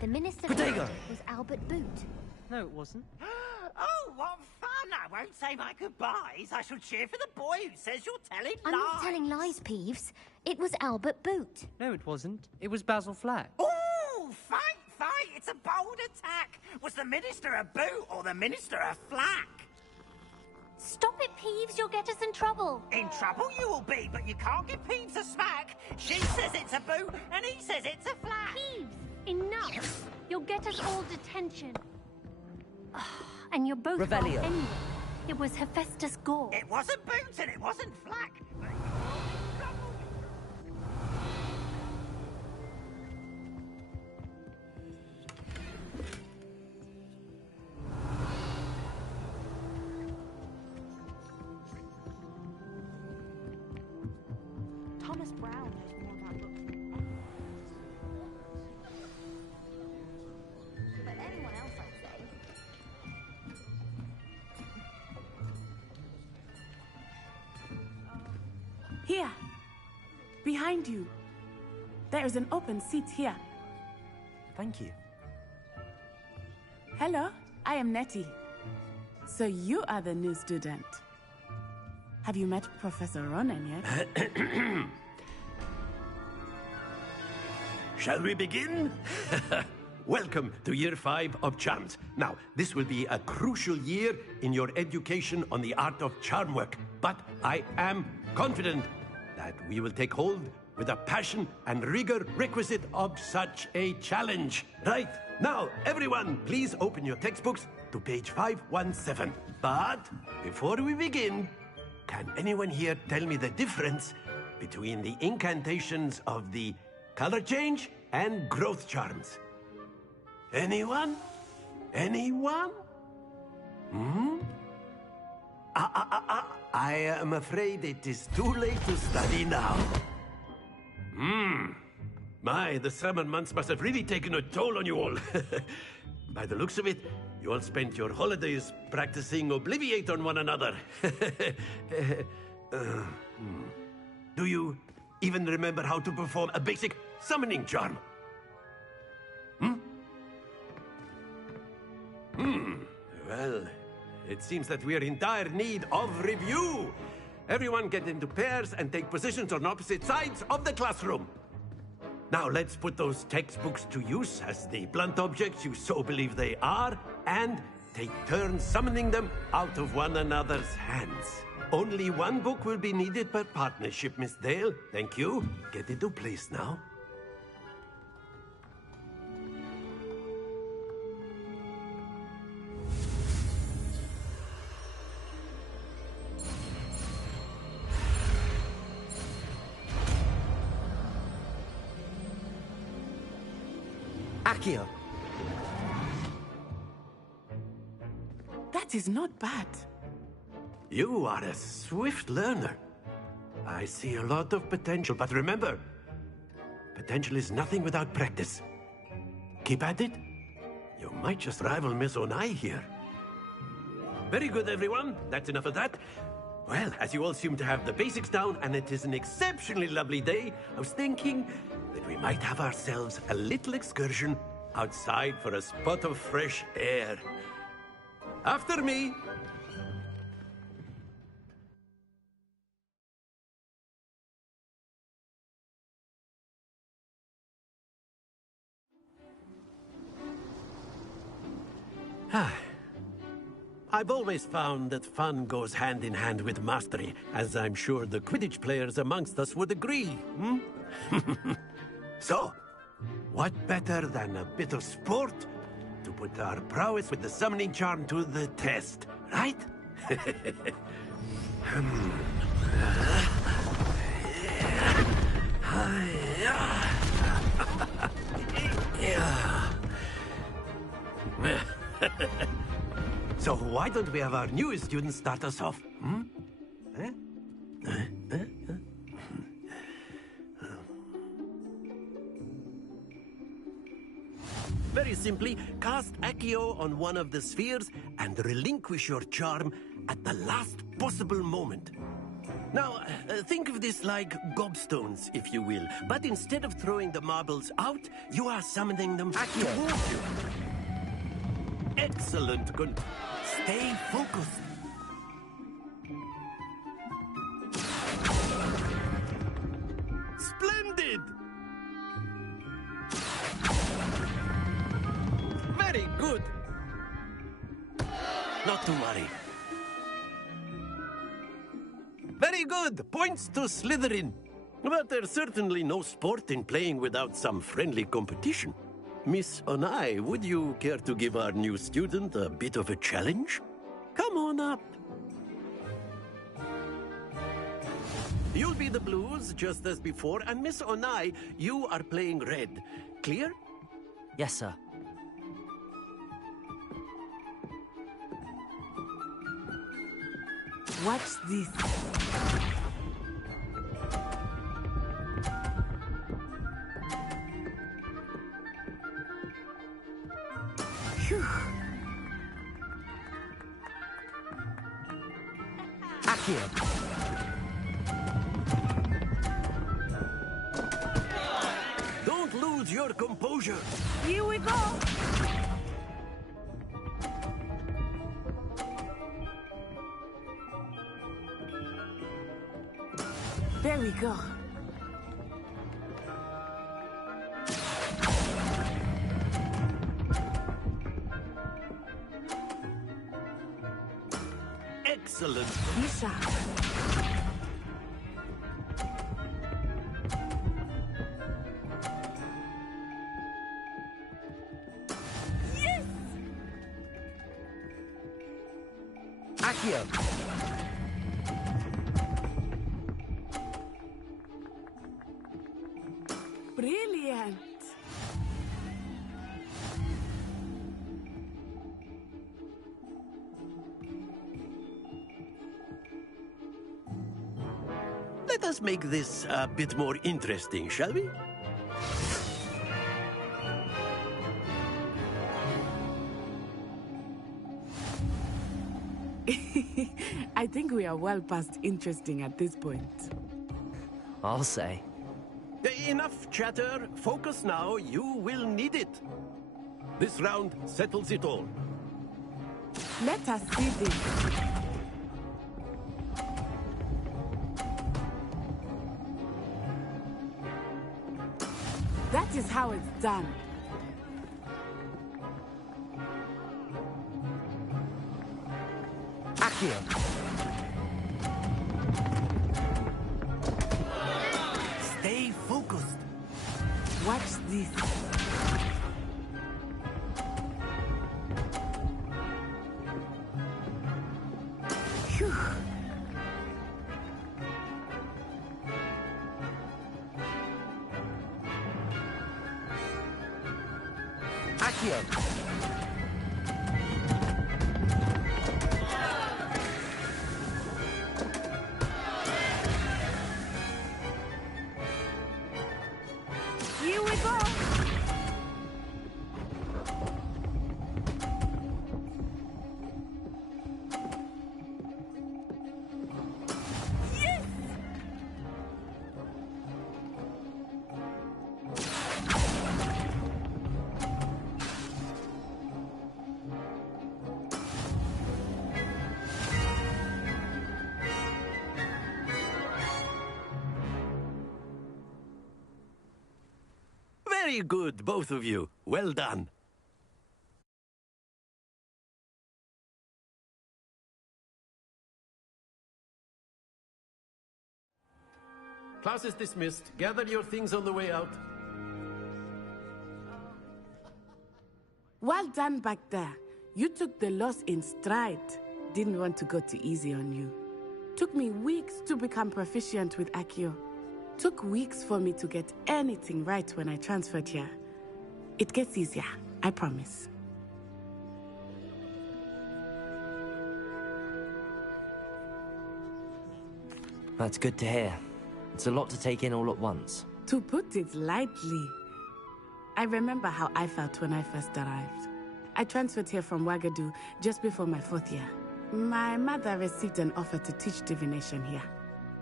the minister Protego. was Albert Boot. No, it wasn't. Oh, what fun! I won't say my goodbyes. I shall cheer for the boy who says you're telling I'm lies. not telling lies, Peeves. It was Albert Boot. No, it wasn't. It was Basil Flack. Oh, fight! It's a bold attack. Was the minister a boot or the minister a flack? Stop it, Peeves. You'll get us in trouble. In trouble you will be, but you can't give Peeves a smack. She says it's a boot, and he says it's a flack. Peeves, enough. You'll get us all detention. And you're both Revelio. wrong anyway. It was Hephaestus Gore. It wasn't boot and it wasn't flack. But you're in trouble. Thomas Brown knows more about books than anyone. But anyone else, I'd say. Here, behind you. There is an open seat here. Thank you. Hello, I am Nettie. So you are the new student. Have you met Professor Ronan yet? Shall we begin? Welcome to Year 5 of Charms. Now, this will be a crucial year in your education on the art of charm work, but I am confident that we will take hold with the passion and rigor requisite of such a challenge. Right, now, everyone, please open your textbooks to page 517. But before we begin, can anyone here tell me the difference between the incantations of the color change and growth charms? Anyone? Anyone? I am afraid it is too late to study now. My, the summer months must have really taken a toll on you all. By the looks of it, you all spent your holidays practicing Obliviate on one another. Do you even remember how to perform a basic summoning charm? Well, it seems that we are in dire need of review. Everyone get into pairs and take positions on opposite sides of the classroom. Now let's put those textbooks to use as the blunt objects you so believe they are, and take turns summoning them out of one another's hands. Only one book will be needed per partnership, Miss Dale. Thank you. Get into place now. Accio. That is not bad. You are a swift learner. I see a lot of potential, but remember, potential is nothing without practice. Keep at it. You might just rival Miss Onai here. Very good, everyone. That's enough of that. Well, as you all seem to have the basics down, and it is an exceptionally lovely day, I was thinking that we might have ourselves a little excursion outside for a spot of fresh air. After me. I've always found that fun goes hand in hand with mastery, as I'm sure the Quidditch players amongst us would agree, hmm? So, what better than a bit of sport to put our prowess with the summoning charm to the test, right? So why don't we have our newest student start us off? Hmm? Very simply, cast Accio on one of the spheres and relinquish your charm at the last possible moment. Now, think of this like gobstones, if you will. But instead of throwing the marbles out, you are summoning them towards you. Excellent. Good. Stay focused. Splendid! Very good. Not to worry. Very good. Points to Slytherin. But there's certainly no sport in playing without some friendly competition. Miss Onai, would you care to give our new student a bit of a challenge? Come on up. You'll be the blues, just as before, and Miss Onai, you are playing red. Clear? Yes, sir. What's this? Phew. Accio. Don't lose your composure. Here we go. There we go. Excellent. Lisa. Yes! Accio. Brilliant. Let us make this a bit more interesting, shall we? I think we are well past interesting at this point. I'll say. Enough chatter. Focus now. You will need it. This round settles it all. Let us see this. That is how it's done. Accio. Stay focused. Watch this. Phew. Accio. Very good, both of you. Well done. Class is dismissed. Gather your things on the way out. Well done back there. You took the loss in stride. Didn't want to go too easy on you. Took me weeks to become proficient with Accio. Took weeks for me to get anything right when I transferred here. It gets easier, I promise. That's good to hear. It's a lot to take in all at once. To put it lightly, I remember how I felt when I first arrived. I transferred here from Wagadu just before my 4th year. My mother received an offer to teach divination here.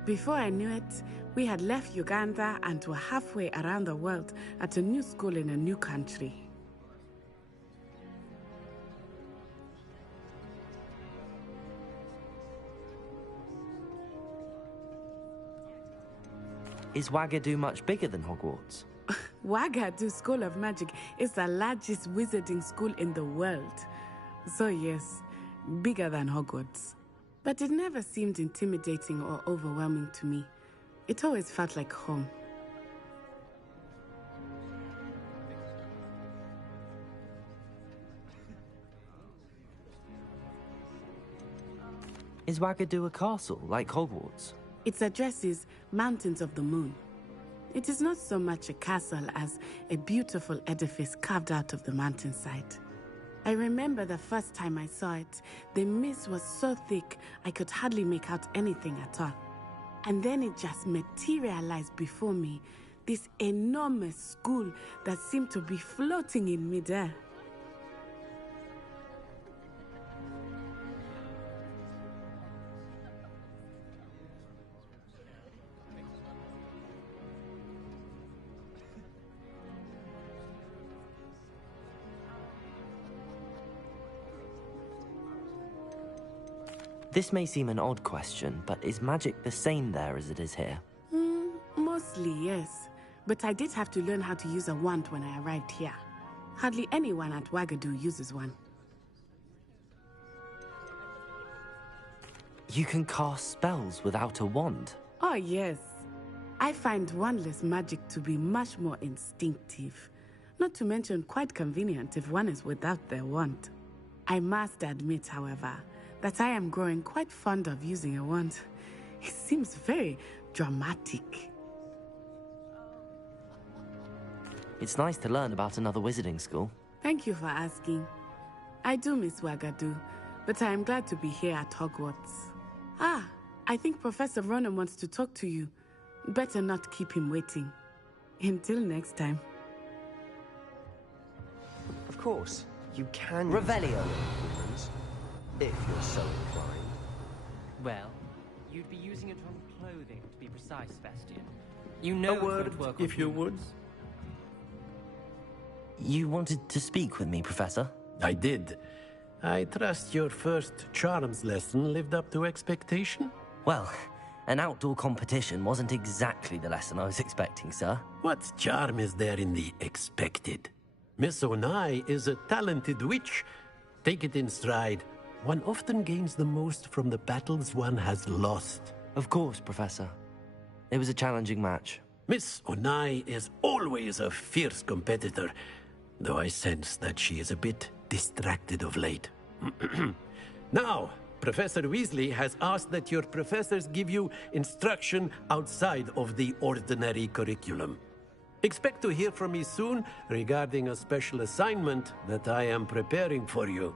Before I knew it, we had left Uganda and were halfway around the world at a new school in a new country. Is Wagadu much bigger than Hogwarts? Wagadu School of Magic is the largest wizarding school in the world. So yes, bigger than Hogwarts. But it never seemed intimidating or overwhelming to me. It always felt like home. Is Wagadu a castle, like Hogwarts? Its address is Mountains of the Moon. It is not so much a castle as a beautiful edifice carved out of the mountainside. I remember the first time I saw it, the mist was so thick I could hardly make out anything at all. And then it just materialized before me, this enormous school that seemed to be floating in midair. This may seem an odd question, but is magic the same there as it is here? Mostly, yes. But I did have to learn how to use a wand when I arrived here. Hardly anyone at Wagadu uses one. You can cast spells without a wand? Oh, yes. I find wandless magic to be much more instinctive. Not to mention quite convenient if one is without their wand. I must admit, however, that I am growing quite fond of using a wand. It seems very dramatic. It's nice to learn about another wizarding school. Thank you for asking. I do miss Wagadu, but I am glad to be here at Hogwarts. Ah, I think Professor Ronan wants to talk to you. Better not keep him waiting. Until next time. Of course, you can... Revelio! If you're so inclined. Well, you'd be using it on clothing, to be precise, Sebastian. You know A word, it work on if you would. humans. You wanted to speak with me, Professor? I did. I trust your first charms lesson lived up to expectation? Well, an outdoor competition wasn't exactly the lesson I was expecting, sir. What charm is there in the expected? Miss Onai is a talented witch. Take it in stride. One often gains the most from the battles one has lost. Of course, Professor. It was a challenging match. Miss Onai is always a fierce competitor, though I sense that she is a bit distracted of late. Now, Professor Weasley has asked that your professors give you instruction outside of the ordinary curriculum. Expect to hear from me soon regarding a special assignment that I am preparing for you.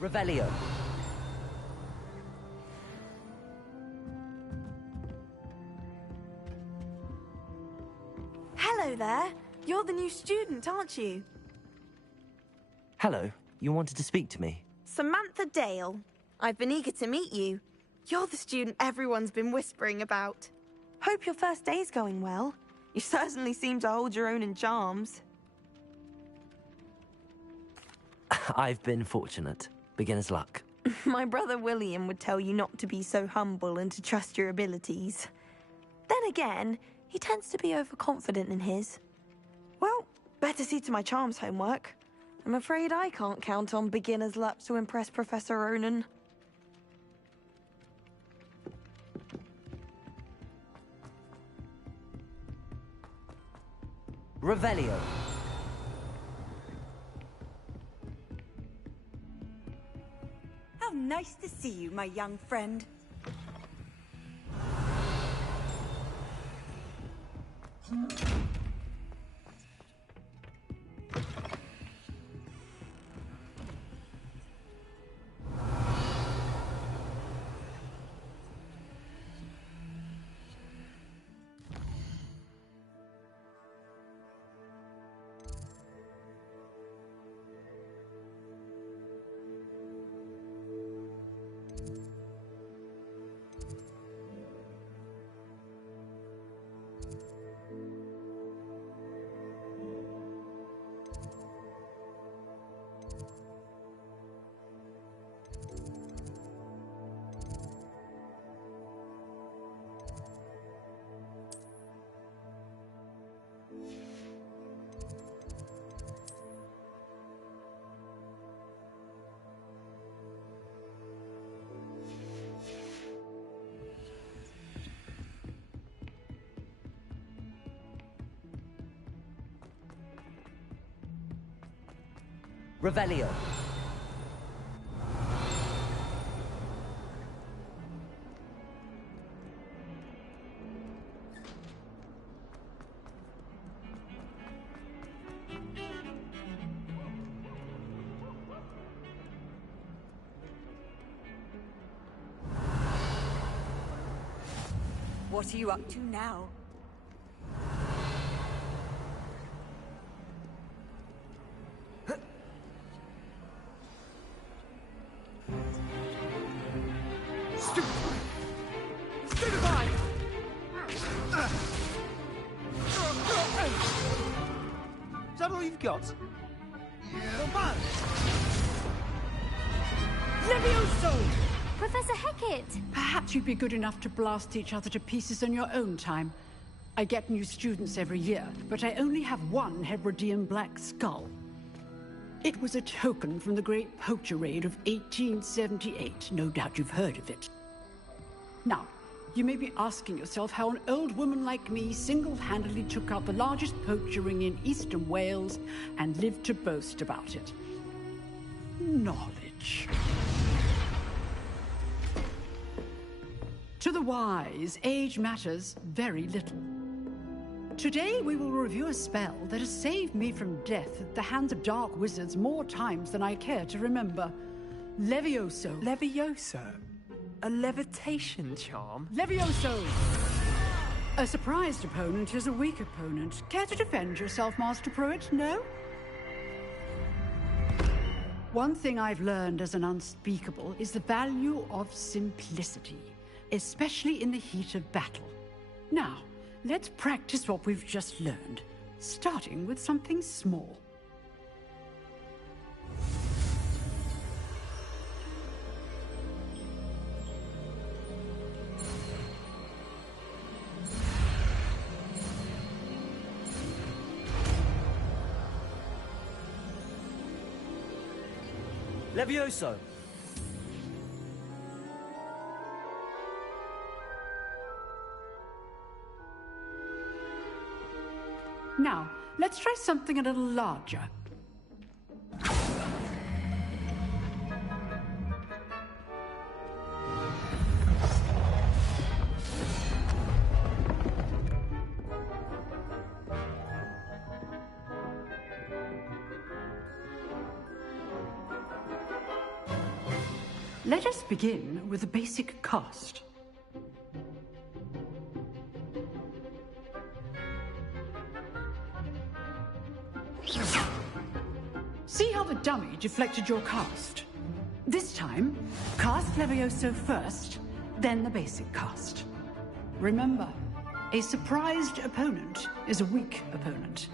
Revelio. Hello there. You're the new student, aren't you? Hello, you wanted to speak to me? Samantha Dale. I've been eager to meet you. You're the student everyone's been whispering about. Hope your first day's going well. You certainly seem to hold your own in charms. I've been fortunate. Beginner's luck. My brother William would tell you not to be so humble and to trust your abilities. Then again, he tends to be overconfident in his. Well, better see to my charms homework. I'm afraid I can't count on beginner's luck to impress Professor Ronan. Revelio. How nice to see you, my young friend. Revelio. What are you up to now? Stupefy! Is that all you've got? Yeah. Levioso! Professor Hecat! Perhaps you'd be good enough to blast each other to pieces in your own time. I get new students every year, but I only have one Hebridean black skull. It was a token from the Great Poacher Raid of 1878. No doubt you've heard of it. Now, you may be asking yourself how an old woman like me single-handedly took out the largest poacher ring in eastern Wales and lived to boast about it. Knowledge. To the wise, age matters very little. Today we will review a spell that has saved me from death at the hands of dark wizards more times than I care to remember. Levioso. Levioso? A levitation charm? Levioso! A surprised opponent is a weak opponent. Care to defend yourself, Master Pruitt? No? One thing I've learned as an unspeakable is the value of simplicity, especially in the heat of battle. Now, let's practice what we've just learned, starting with something small. Levioso! Now, let's try something a little larger. Let us begin with the basic cast. See how the dummy deflected your cast? This time, cast Levioso first, then the basic cast. Remember, a surprised opponent is a weak opponent,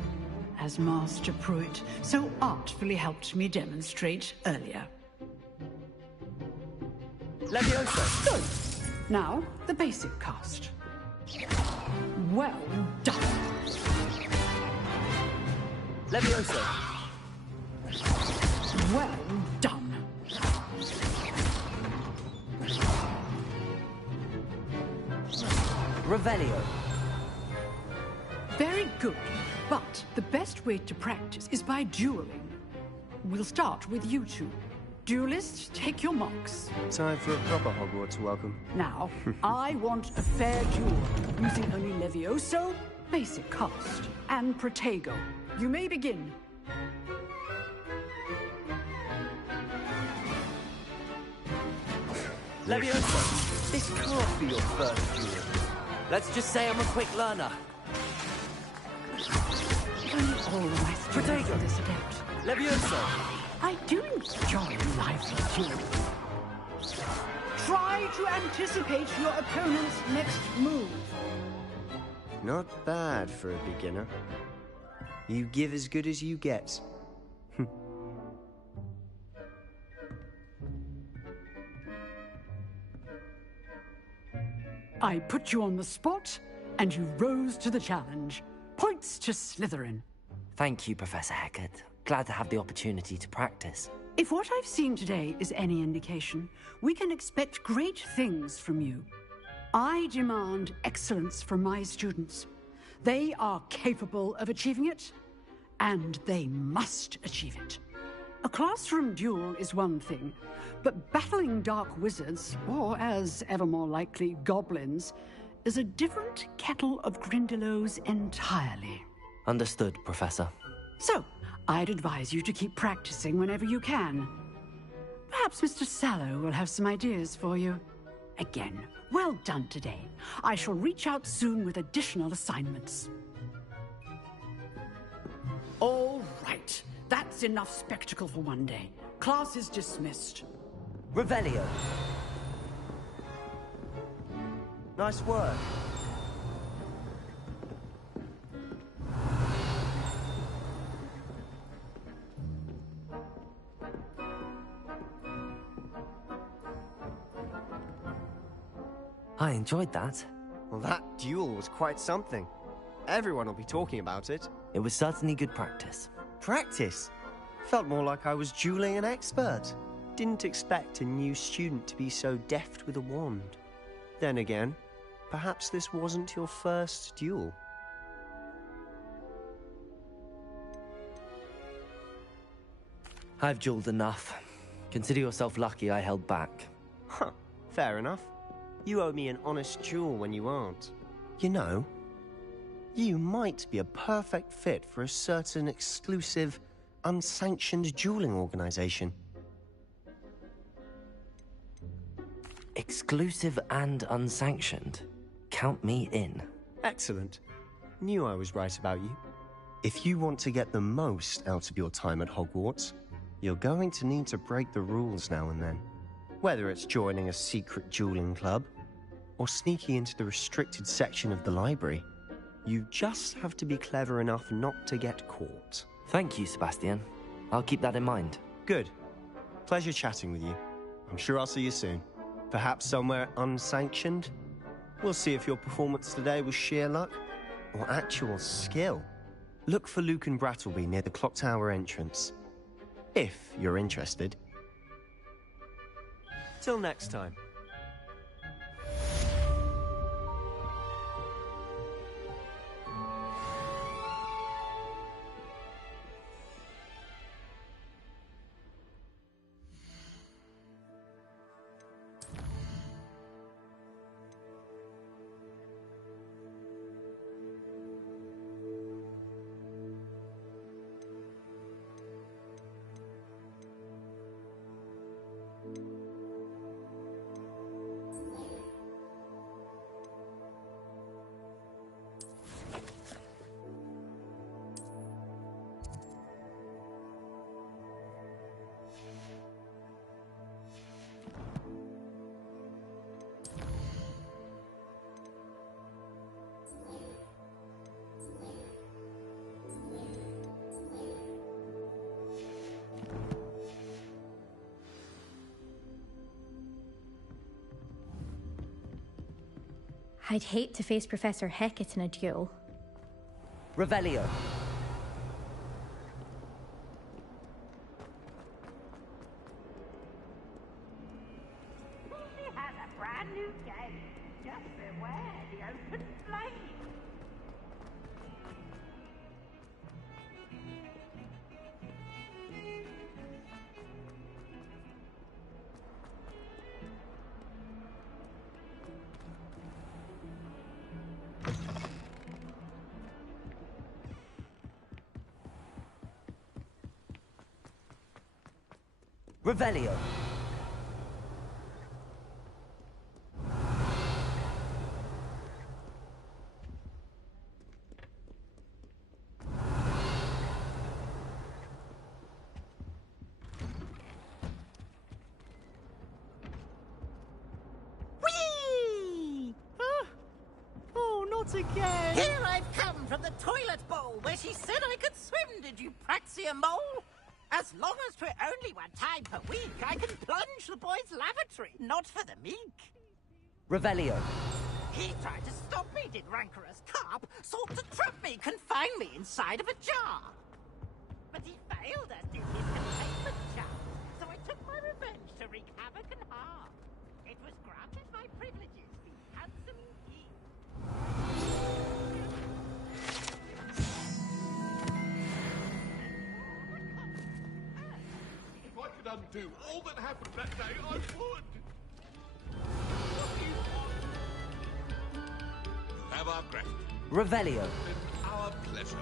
as Master Pruitt so artfully helped me demonstrate earlier. Levioso! Good. Now, the basic cast. Well done. Levioso! Well done. Revelio. Very good. But the best way to practice is by dueling. We'll start with you two. Duelists, take your marks. Time for a proper Hogwarts welcome. Now, I want a fair duel, using only Levioso, basic cast, and Protego. You may begin. Levioso, this can't be your first duel. Let's just say I'm a quick learner. All my students are this adept. Levioso. I do enjoy lively duels. Try to anticipate your opponent's next move. Not bad for a beginner. You give as good as you get. I put you on the spot, and you rose to the challenge. Points to Slytherin. Thank you, Professor Hecat. Glad to have the opportunity to practice. If what I've seen today is any indication, we can expect great things from you. I demand excellence from my students. They are capable of achieving it, and they must achieve it. A classroom duel is one thing, but battling dark wizards, or as ever more likely, goblins, is a different kettle of Grindylows entirely. Understood, Professor. So, I'd advise you to keep practicing whenever you can. Perhaps Mr. Sallow will have some ideas for you. Again, well done today. I shall reach out soon with additional assignments. All right. That's enough spectacle for one day. Class is dismissed. Revelio. Nice work. I enjoyed that. Well, that duel was quite something. Everyone will be talking about it. It was certainly good practice. Practice? Felt more like I was dueling an expert. Didn't expect a new student to be so deft with a wand. Then again, perhaps this wasn't your first duel. I've dueled enough. Consider yourself lucky I held back. Huh, fair enough. You owe me an honest duel when you aren't. You know, you might be a perfect fit for a certain exclusive, unsanctioned dueling organization. Exclusive and unsanctioned? Count me in. Excellent. Knew I was right about you. If you want to get the most out of your time at Hogwarts, you're going to need to break the rules now and then. Whether it's joining a secret dueling club, or sneaking into the restricted section of the library, you just have to be clever enough not to get caught. Thank you, Sebastian. I'll keep that in mind. Good. Pleasure chatting with you. I'm sure I'll see you soon. Perhaps somewhere unsanctioned? We'll see if your performance today was sheer luck or actual skill. Look for Luke and Brattleby near the clock tower entrance. If you're interested. Till next time. I'd hate to face Professor Hecat in a duel. Revelio. He has a brand new game. Just beware the open flame. Revelio. Whee! Oh, not again! Here I've come from the toilet bowl where she said I could swim, did you praxia mole? As long as 'twere only one time per week, I can plunge the boy's lavatory, not for the meek. Revelio. He tried to stop me, did rancorous carp, sought to trap me, confine me inside of a jar. But he failed as did his containment charm, so I took my revenge to wreak havoc and harm. It was granted my privileges, the handsome king. do all that happened that day, I would. You have our gratitude. Revelio. Our pleasure.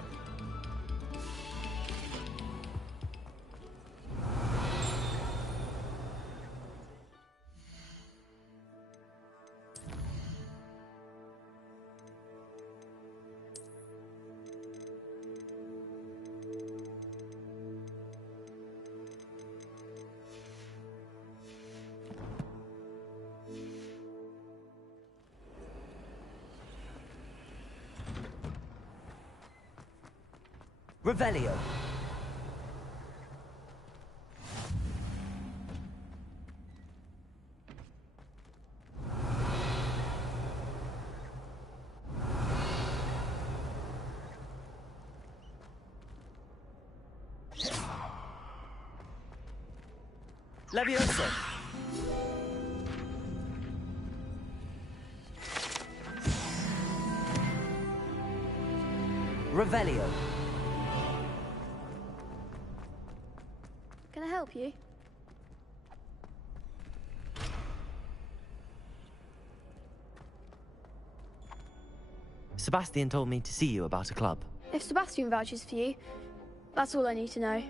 Revelio. Levioso. Revelio. Can I help you? Sebastian told me to see you about a club. If Sebastian vouches for you, that's all I need to know.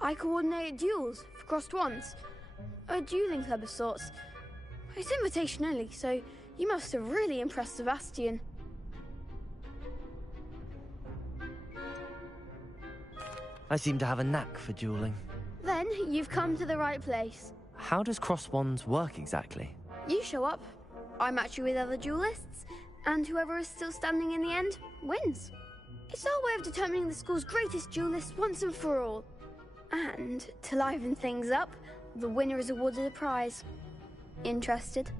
I coordinate duels for crossed wands. A dueling club of sorts. It's invitation only, so you must have really impressed Sebastian. I seem to have a knack for dueling. Then you've come to the right place. How does cross wands work exactly? You show up, I match you with other duelists, and whoever is still standing in the end wins. It's our way of determining the school's greatest duelist once and for all. And to liven things up, the winner is awarded a prize. Interested?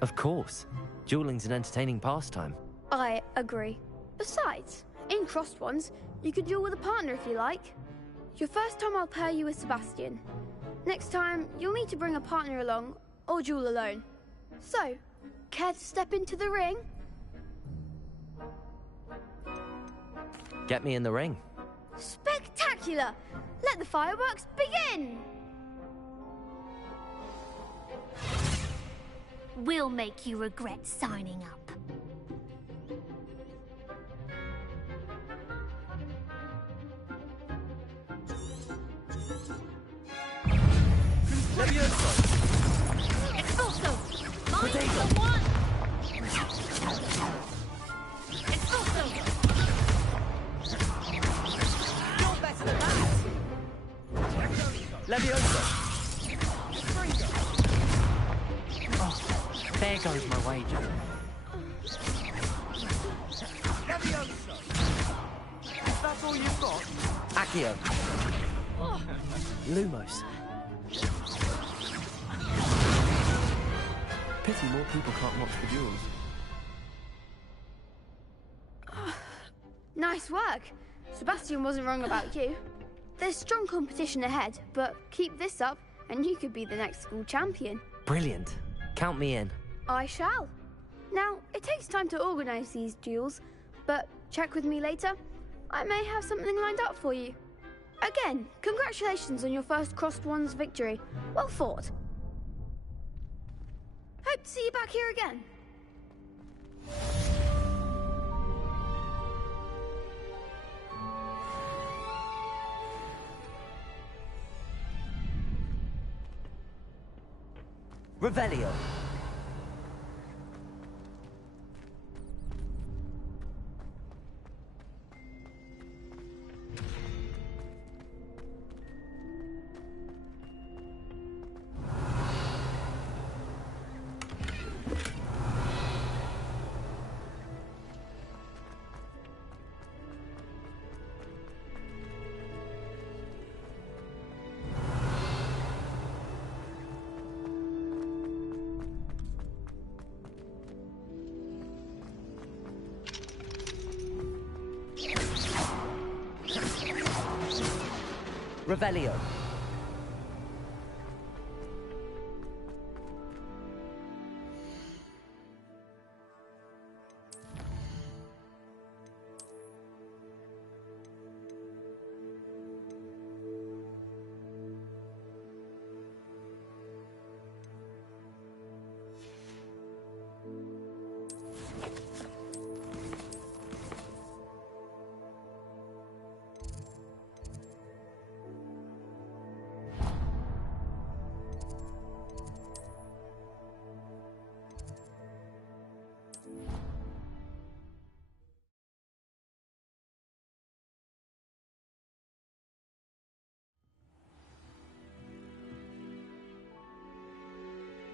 Of course. Dueling's an entertaining pastime. I agree. Besides, in crossed ones, you can duel with a partner if you like. Your first time I'll pair you with Sebastian. Next time, you'll need to bring a partner along, or duel alone. So, care to step into the ring? Get me in the ring. Spectacular! Let the fireworks begin! We'll make you regret signing up. Expulso! Mine's Potato. the one! Expulso! You're better than that! Levioso. Oh, there goes my wager. Levioso! If that's all you've got? Accio. Lumos. Pity more people can't watch the duels. Nice work. Sebastian wasn't wrong about you. There's strong competition ahead, but keep this up and you could be the next school champion. Brilliant. Count me in. I shall. Now, it takes time to organise these duels, but check with me later. I may have something lined up for you. Again, congratulations on your first crossed wands victory. Well fought. Hope to see you back here again. Revelio. Revelio.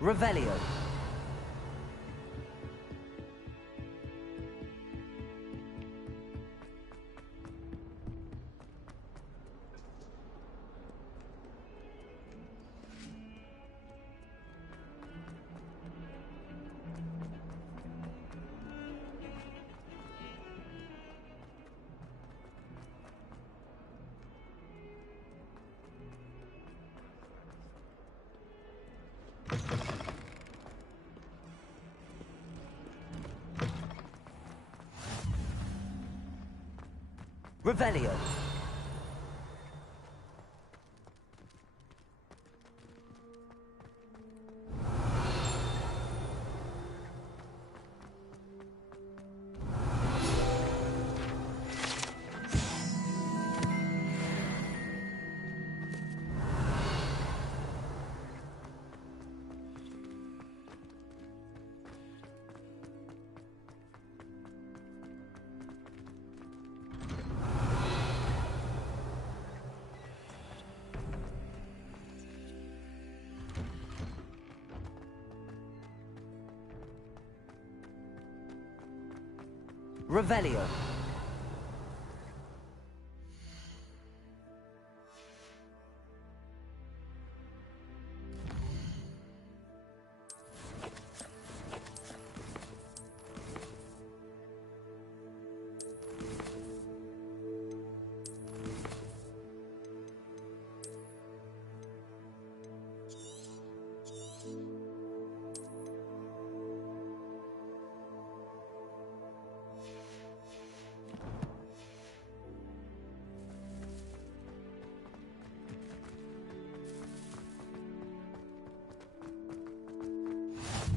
Revelio. Revelio. Revelio.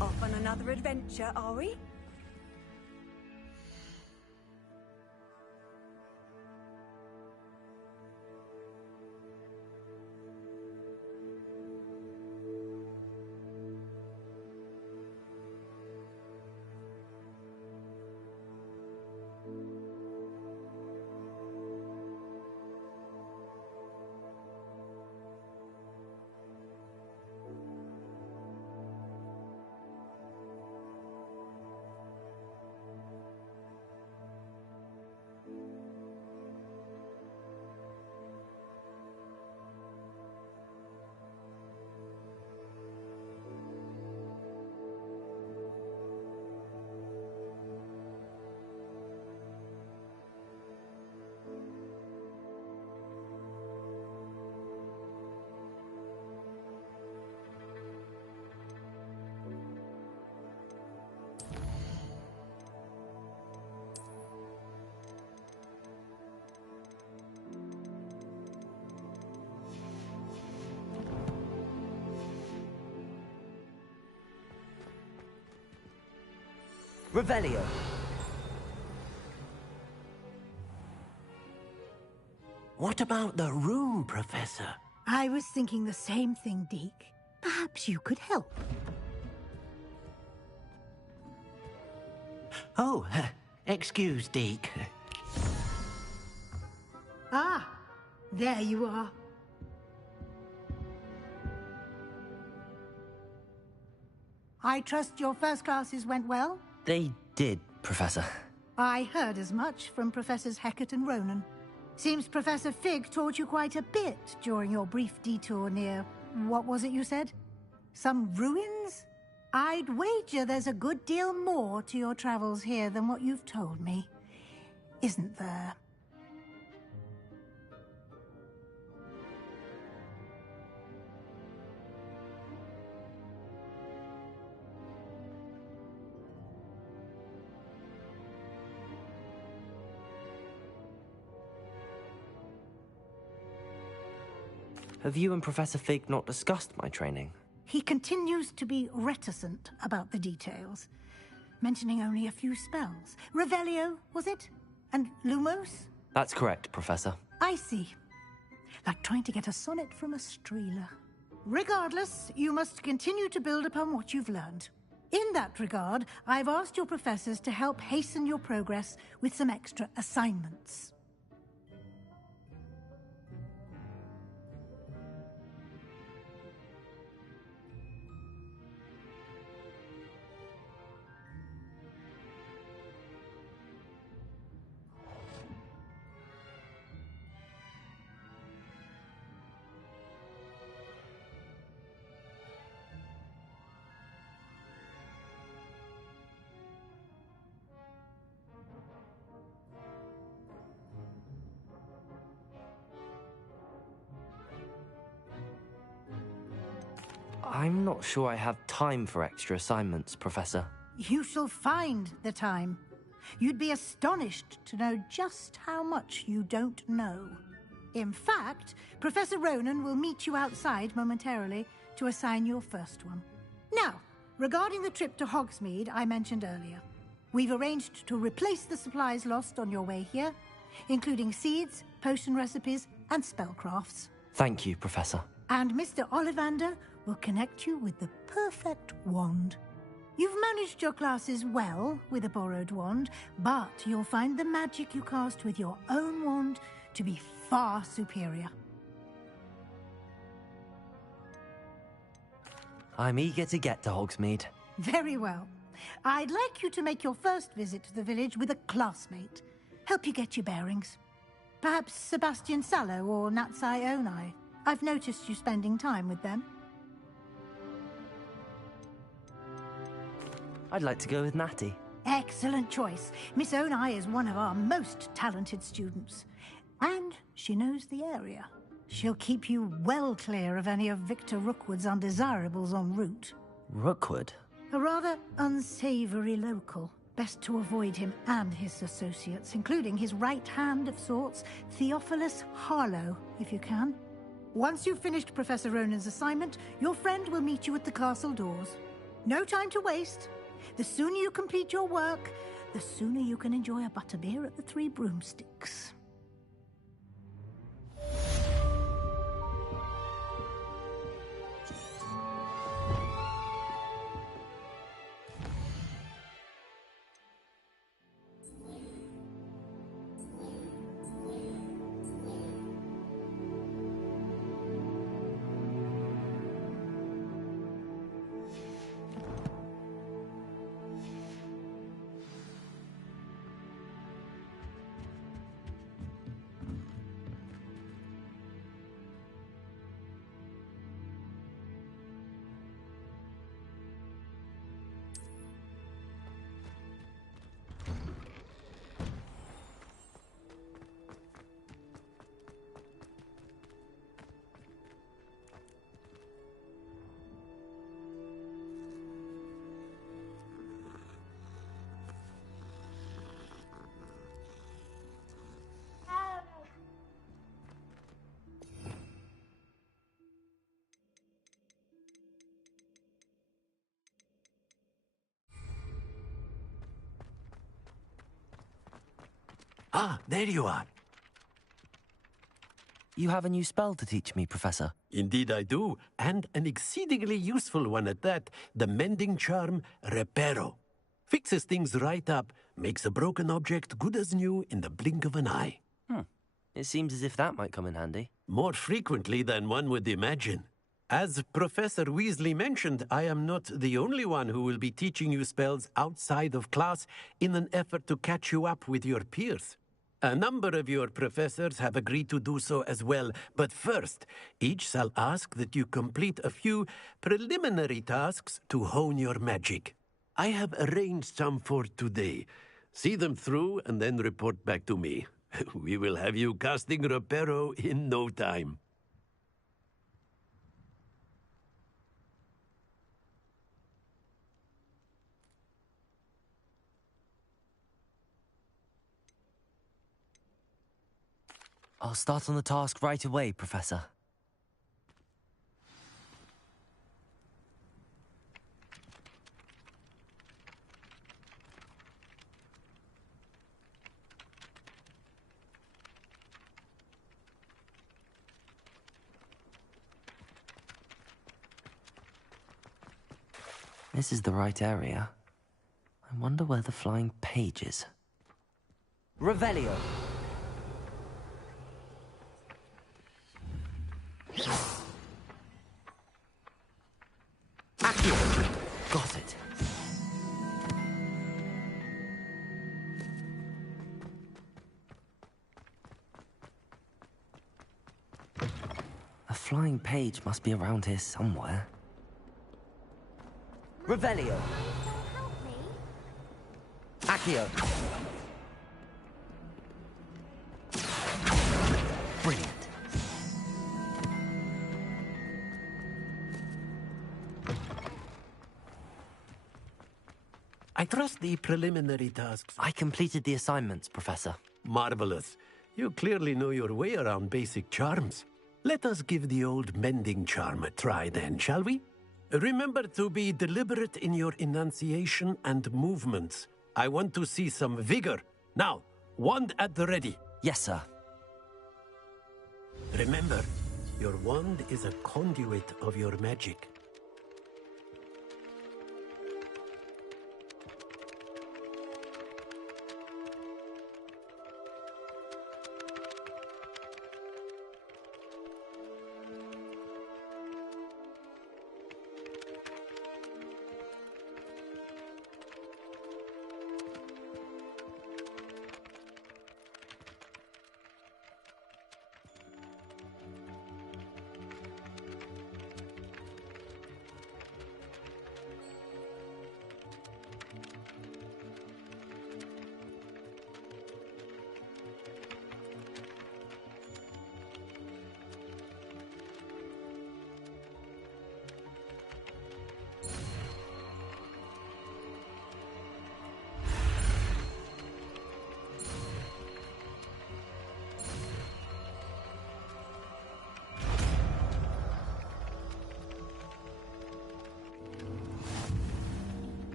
Off on another adventure, are we? Revelio. What about the room, Professor? I was thinking the same thing, Deke. Perhaps you could help. Oh, excuse, Deke. Ah, there you are. I trust your first classes went well? They did, Professor. I heard as much from Professors Hecat and Ronan. Seems Professor Fig taught you quite a bit during your brief detour near... what was it you said? Some ruins? I'd wager there's a good deal more to your travels here than what you've told me. Isn't there? Have you and Professor Fig not discussed my training? He continues to be reticent about the details. mentioning only a few spells. Revelio, was it? And Lumos? That's correct, Professor. I see. Like trying to get a sonnet from a streeler. Regardless, you must continue to build upon what you've learned. In that regard, I've asked your professors to help hasten your progress with some extra assignments. I'm not sure I have time for extra assignments, Professor. You shall find the time. You'd be astonished to know just how much you don't know. In fact, Professor Ronan will meet you outside momentarily to assign your first one. Now, regarding the trip to Hogsmeade I mentioned earlier, we've arranged to replace the supplies lost on your way here, including seeds, potion recipes, and spellcrafts. Thank you, Professor. And Mr. Ollivander will connect you with the perfect wand. You've managed your classes well with a borrowed wand, but you'll find the magic you cast with your own wand to be far superior. I'm eager to get to Hogsmeade. Very well. I'd like you to make your first visit to the village with a classmate. Help you get your bearings. Perhaps Sebastian Sallow or Natsai Onai. I've noticed you spending time with them. I'd like to go with Natty. Excellent choice. Miss Onai is one of our most talented students. And she knows the area. She'll keep you well clear of any of Victor Rookwood's undesirables en route. Rookwood? A rather unsavory local. Best to avoid him and his associates, including his right hand of sorts, Theophilus Harlow, if you can. Once you've finished Professor Ronan's assignment, your friend will meet you at the castle doors. No time to waste. The sooner you complete your work, the sooner you can enjoy a butterbeer at the Three Broomsticks. Ah, there you are. You have a new spell to teach me, Professor. Indeed I do, and an exceedingly useful one at that, the mending charm Reparo. Fixes things right up, makes a broken object good as new in the blink of an eye. It seems as if that might come in handy. More frequently than one would imagine. As Professor Weasley mentioned, I am not the only one who will be teaching you spells outside of class in an effort to catch you up with your peers. A number of your professors have agreed to do so as well, but first, each shall ask that you complete a few preliminary tasks to hone your magic. I have arranged some for today. See them through and then report back to me. We will have you casting Reparo in no time. I'll start on the task right away, Professor. This is the right area. I wonder where the flying page is. Revelio! Accio! Got it. A flying page must be around here somewhere. Revelio! Accio! Brilliant. I trust the preliminary tasks. I completed the assignments, Professor. Marvelous. You clearly know your way around basic charms. Let us give the old mending charm a try then, shall we? Remember to be deliberate in your enunciation and movements. I want to see some vigor. Now, wand at the ready. Yes, sir. Remember, your wand is a conduit of your magic.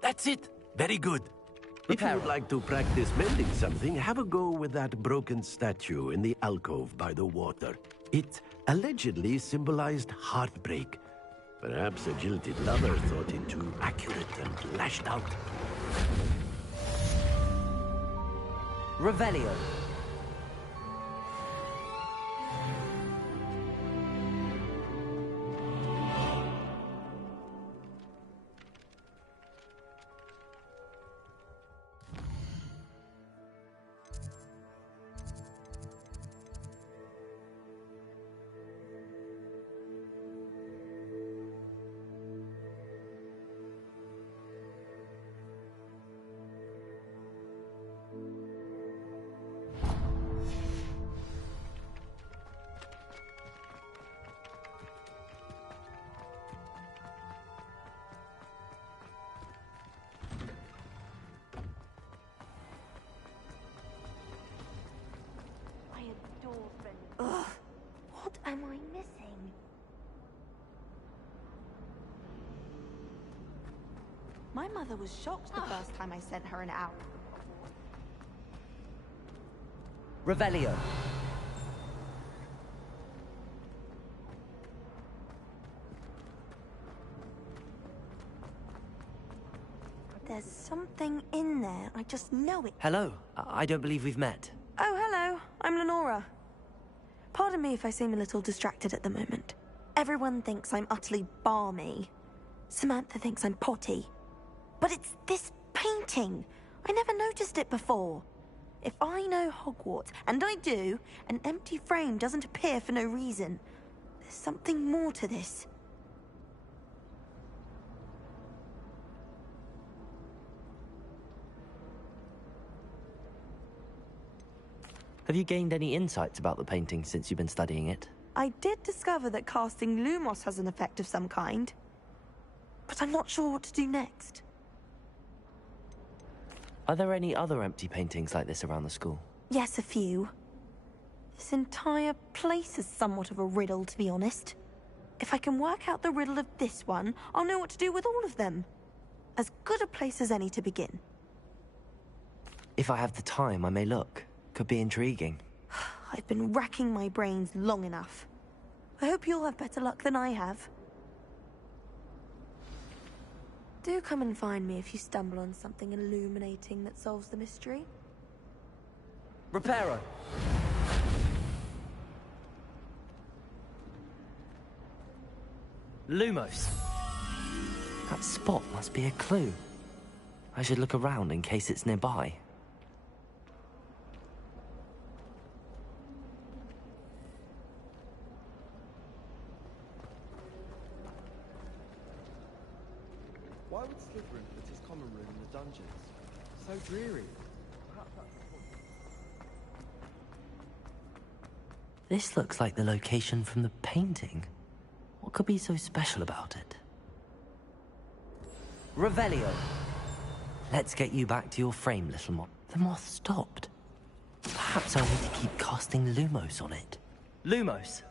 That's it. Very good. If you would like to practice mending something, have a go with that broken statue in the alcove by the water. It allegedly symbolized heartbreak. Perhaps a jilted lover thought it too accurate and lashed out. Revelio. Ugh, what am I missing? My mother was shocked the first time I sent her an owl. Revelio. There's something in there. I just know it. Hello. I don't believe we've met. Oh, hello. I'm Lenora. Pardon me if I seem a little distracted at the moment. Everyone thinks I'm utterly balmy. Samantha thinks I'm potty. But it's this painting. I never noticed it before. If I know Hogwarts, and I do, an empty frame doesn't appear for no reason. There's something more to this. Have you gained any insights about the painting since you've been studying it? I did discover that casting Lumos has an effect of some kind. But I'm not sure what to do next. Are there any other empty paintings like this around the school? Yes, a few. This entire place is somewhat of a riddle, to be honest. If I can work out the riddle of this one, I'll know what to do with all of them. As good a place as any to begin. If I have the time, I may look. Could be intriguing. I've been racking my brains long enough. I hope you'll have better luck than I have. Do come and find me if you stumble on something illuminating that solves the mystery. Reparo! Lumos! That spot must be a clue. I should look around in case it's nearby. Why would Slytherin put his common room in the dungeons? So dreary. Perhaps that's the point. This looks like the location from the painting. What could be so special about it? Revelio! Let's get you back to your frame, little moth. The moth stopped. Perhaps I need to keep casting Lumos on it. Lumos!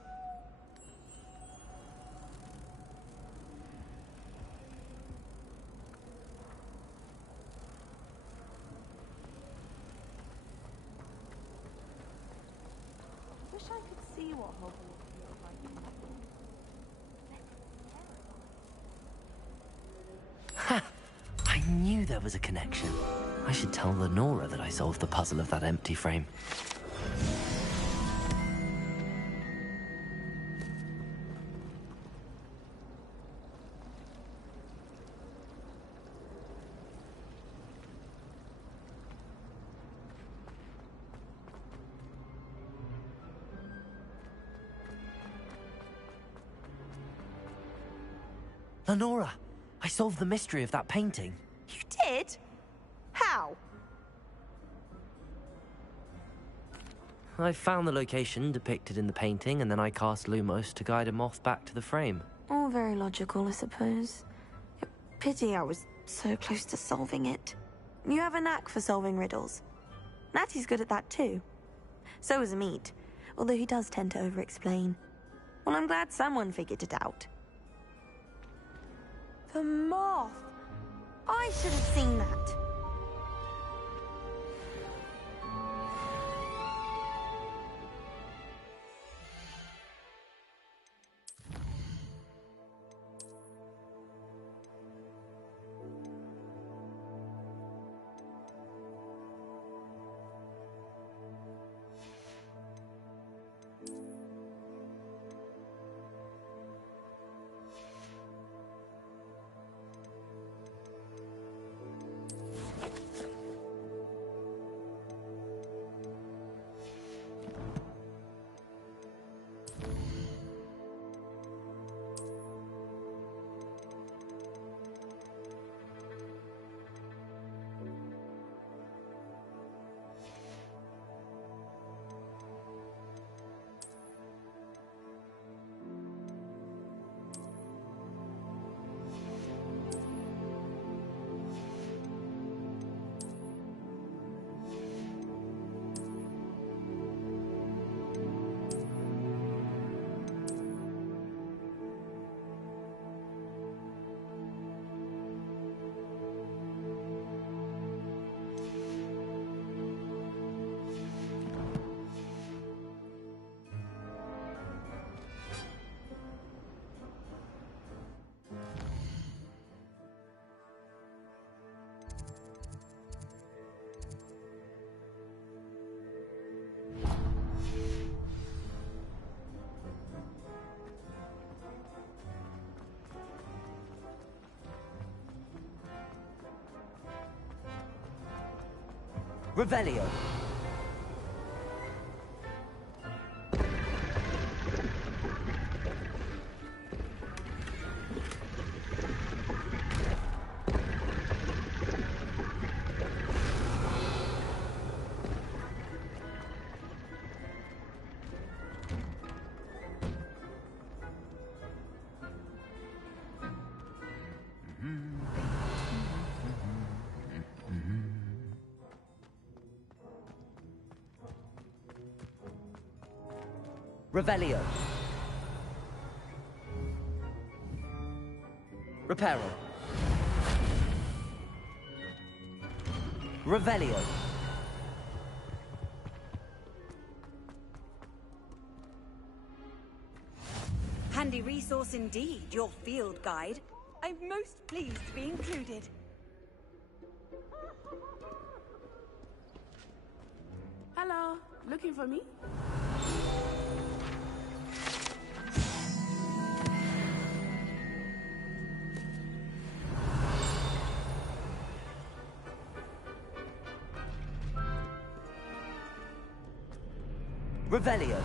Wish I could see what Hogwarts feels like. Ha! I knew there was a connection. I should tell Lenora that I solved the puzzle of that empty frame. Lenora! I solved the mystery of that painting. You did? How? I found the location depicted in the painting, and then I cast Lumos to guide a moth back to the frame. All very logical, I suppose. Pity I was so close to solving it. You have a knack for solving riddles. Natty's good at that too. So is Amit, although he does tend to over-explain. Well, I'm glad someone figured it out. The moth! I should have seen that. Revelio! Revelio. Reparo. Revelio. Handy resource indeed, your field guide. I'm most pleased to be included. Hello, looking for me? Revelio.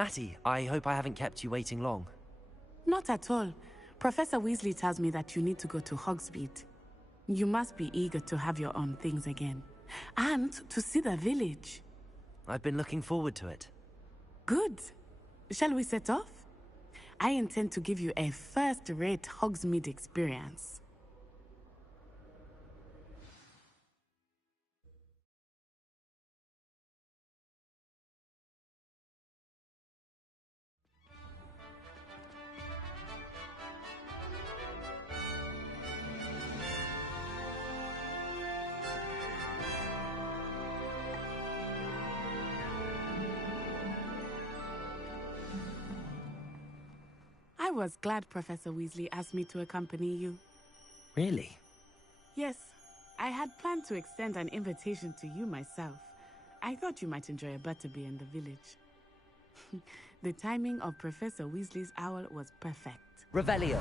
Natty, I hope I haven't kept you waiting long. Not at all. Professor Weasley tells me that you need to go to Hogsmeade. You must be eager to have your own things again. And to see the village. I've been looking forward to it. Good. Shall we set off? I intend to give you a first-rate Hogsmeade experience. I was glad Professor Weasley asked me to accompany you. Really? Yes, I had planned to extend an invitation to you myself. I thought you might enjoy a butterbeer in the village. The timing of Professor Weasley's owl was perfect. Revelio.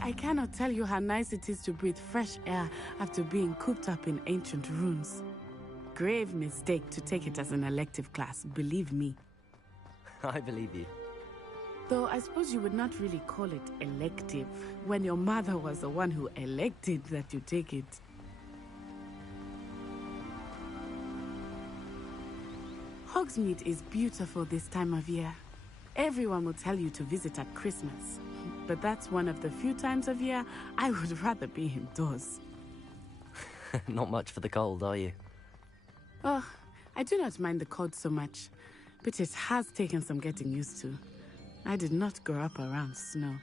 I cannot tell you how nice it is to breathe fresh air after being cooped up in ancient ruins. Grave mistake to take it as an elective class, believe me. I believe you. Though I suppose you would not really call it elective when your mother was the one who elected that you take it. Hogsmeade is beautiful this time of year. Everyone will tell you to visit at Christmas. But that's one of the few times of year I would rather be indoors. Not much for the cold, are you? Oh, I do not mind the cold so much, but it has taken some getting used to. I did not grow up around snow.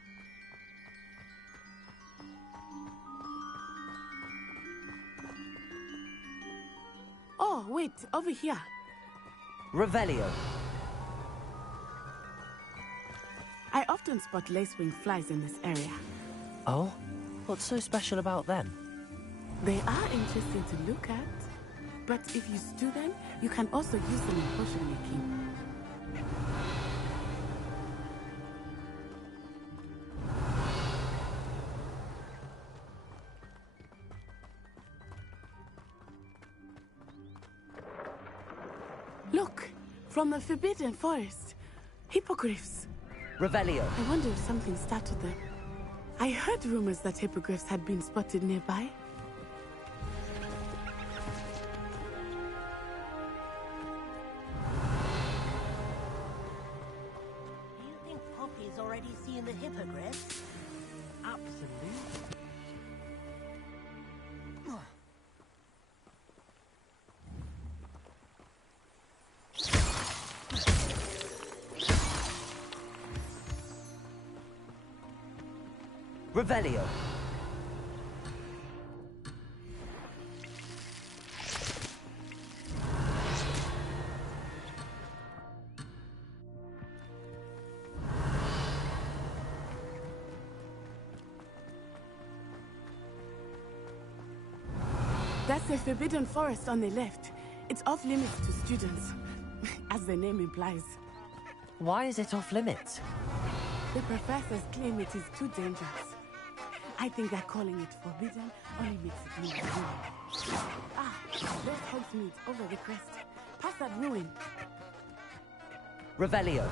Oh, wait, over here. Revelio. I often spot lacewing flies in this area. Oh? What's so special about them? They are interesting to look at, but if you stew them, you can also use them in potion making. Look, from the Forbidden Forest, hippogriffs. Revelio. I wonder if something startled them. I heard rumors that hippogriffs had been spotted nearby. Do you think Poppy's already seen the hippogriffs? Absolutely. Revelio. That's the Forbidden Forest on the left. It's off limits to students, as the name implies. Why is it off limits? The professors claim it is too dangerous. I think that calling it forbidden only makes it more real. Ah, there's Hogsmeade over the crest. Past that ruin. Revelio.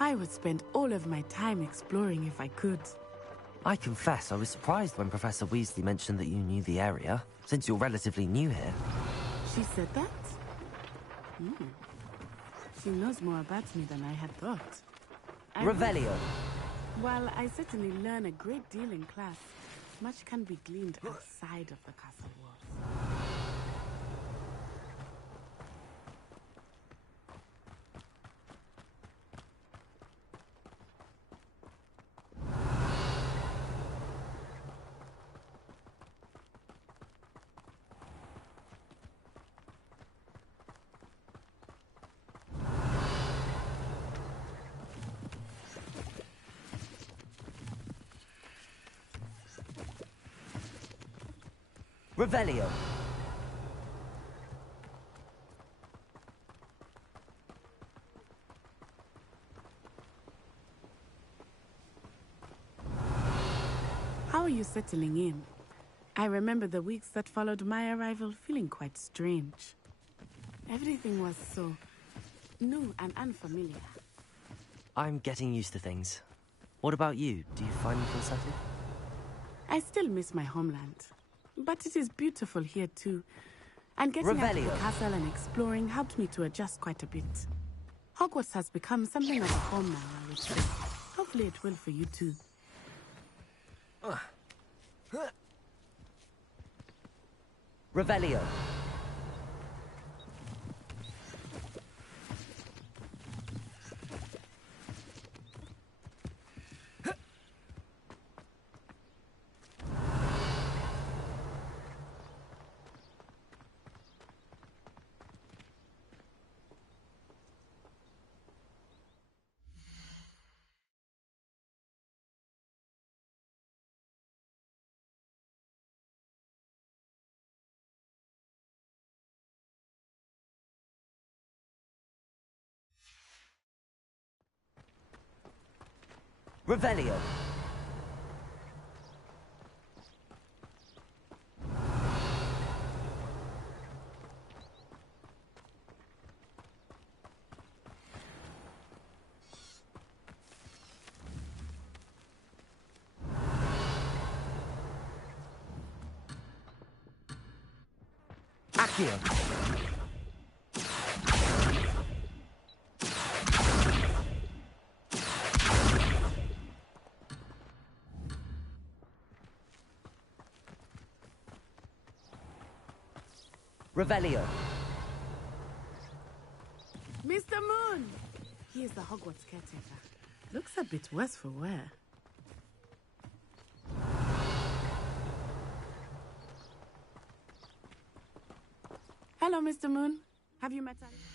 I would spend all of my time exploring if I could. I confess I was surprised when Professor Weasley mentioned that you knew the area, since you're relatively new here. She said that? he knows more about me than I had thought. Revelio. While I certainly learn a great deal in class, much can be gleaned outside of the castle walls. Revelio. How are you settling in? I remember the weeks that followed my arrival feeling quite strange. Everything was so new and unfamiliar. I'm getting used to things. What about you? Do you finally feel settled? I still miss my homeland, but it is beautiful here too. And getting out of the castle and exploring helped me to adjust quite a bit. Hogwarts has become something of a home now, I would say. Hopefully it will for you too. Revelio. Revelio. Accio. Revelio. Mr. Moon! He is the Hogwarts caretaker. Looks a bit worse for wear. Hello, Mr. Moon. Have you met us?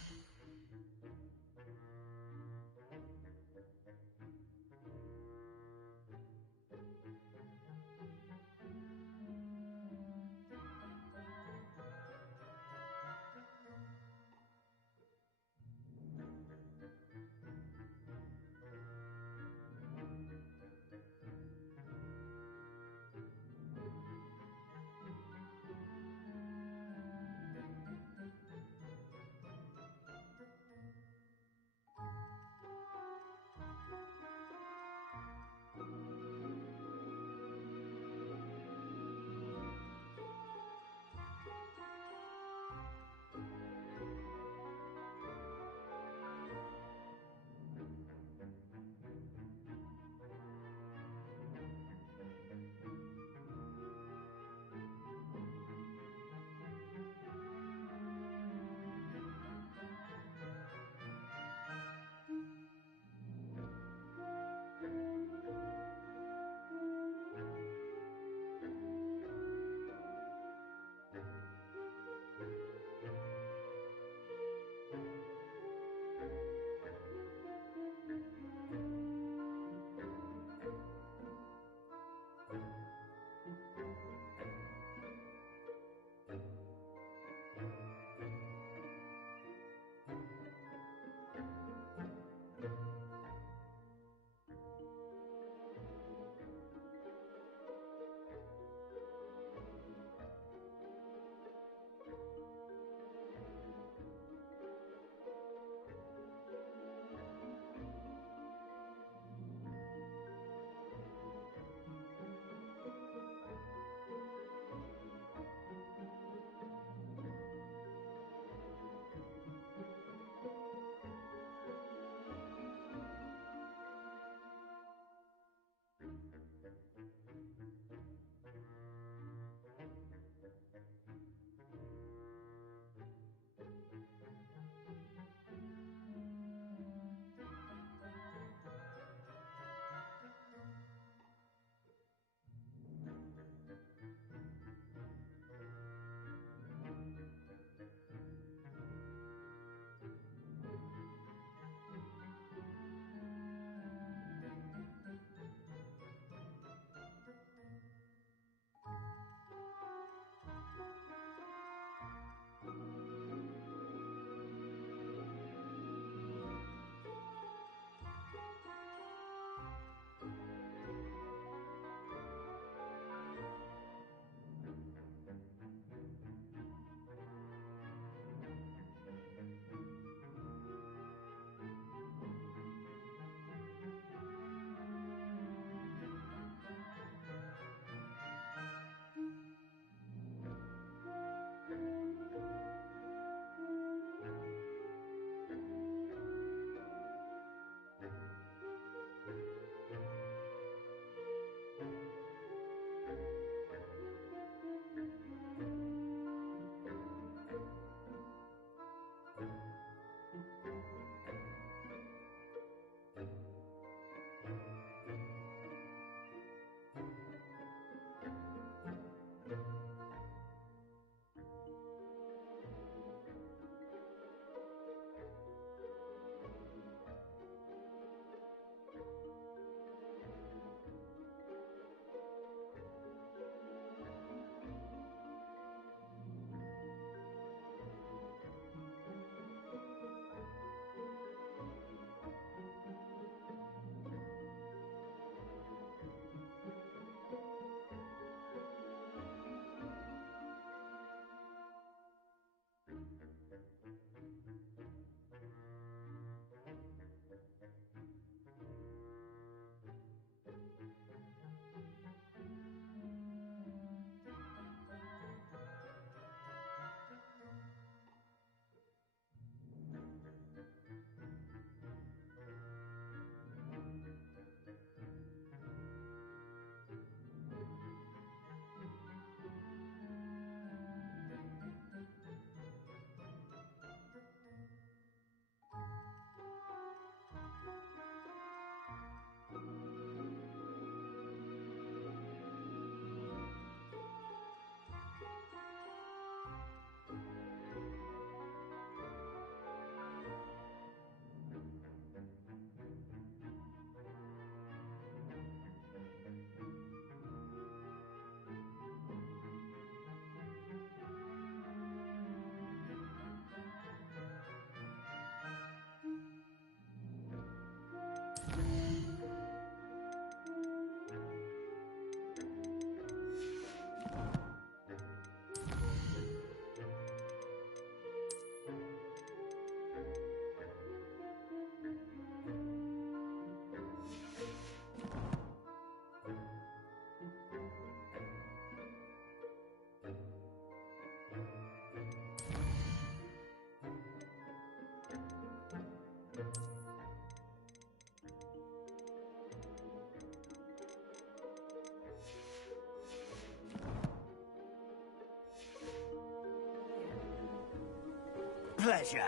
pleasure.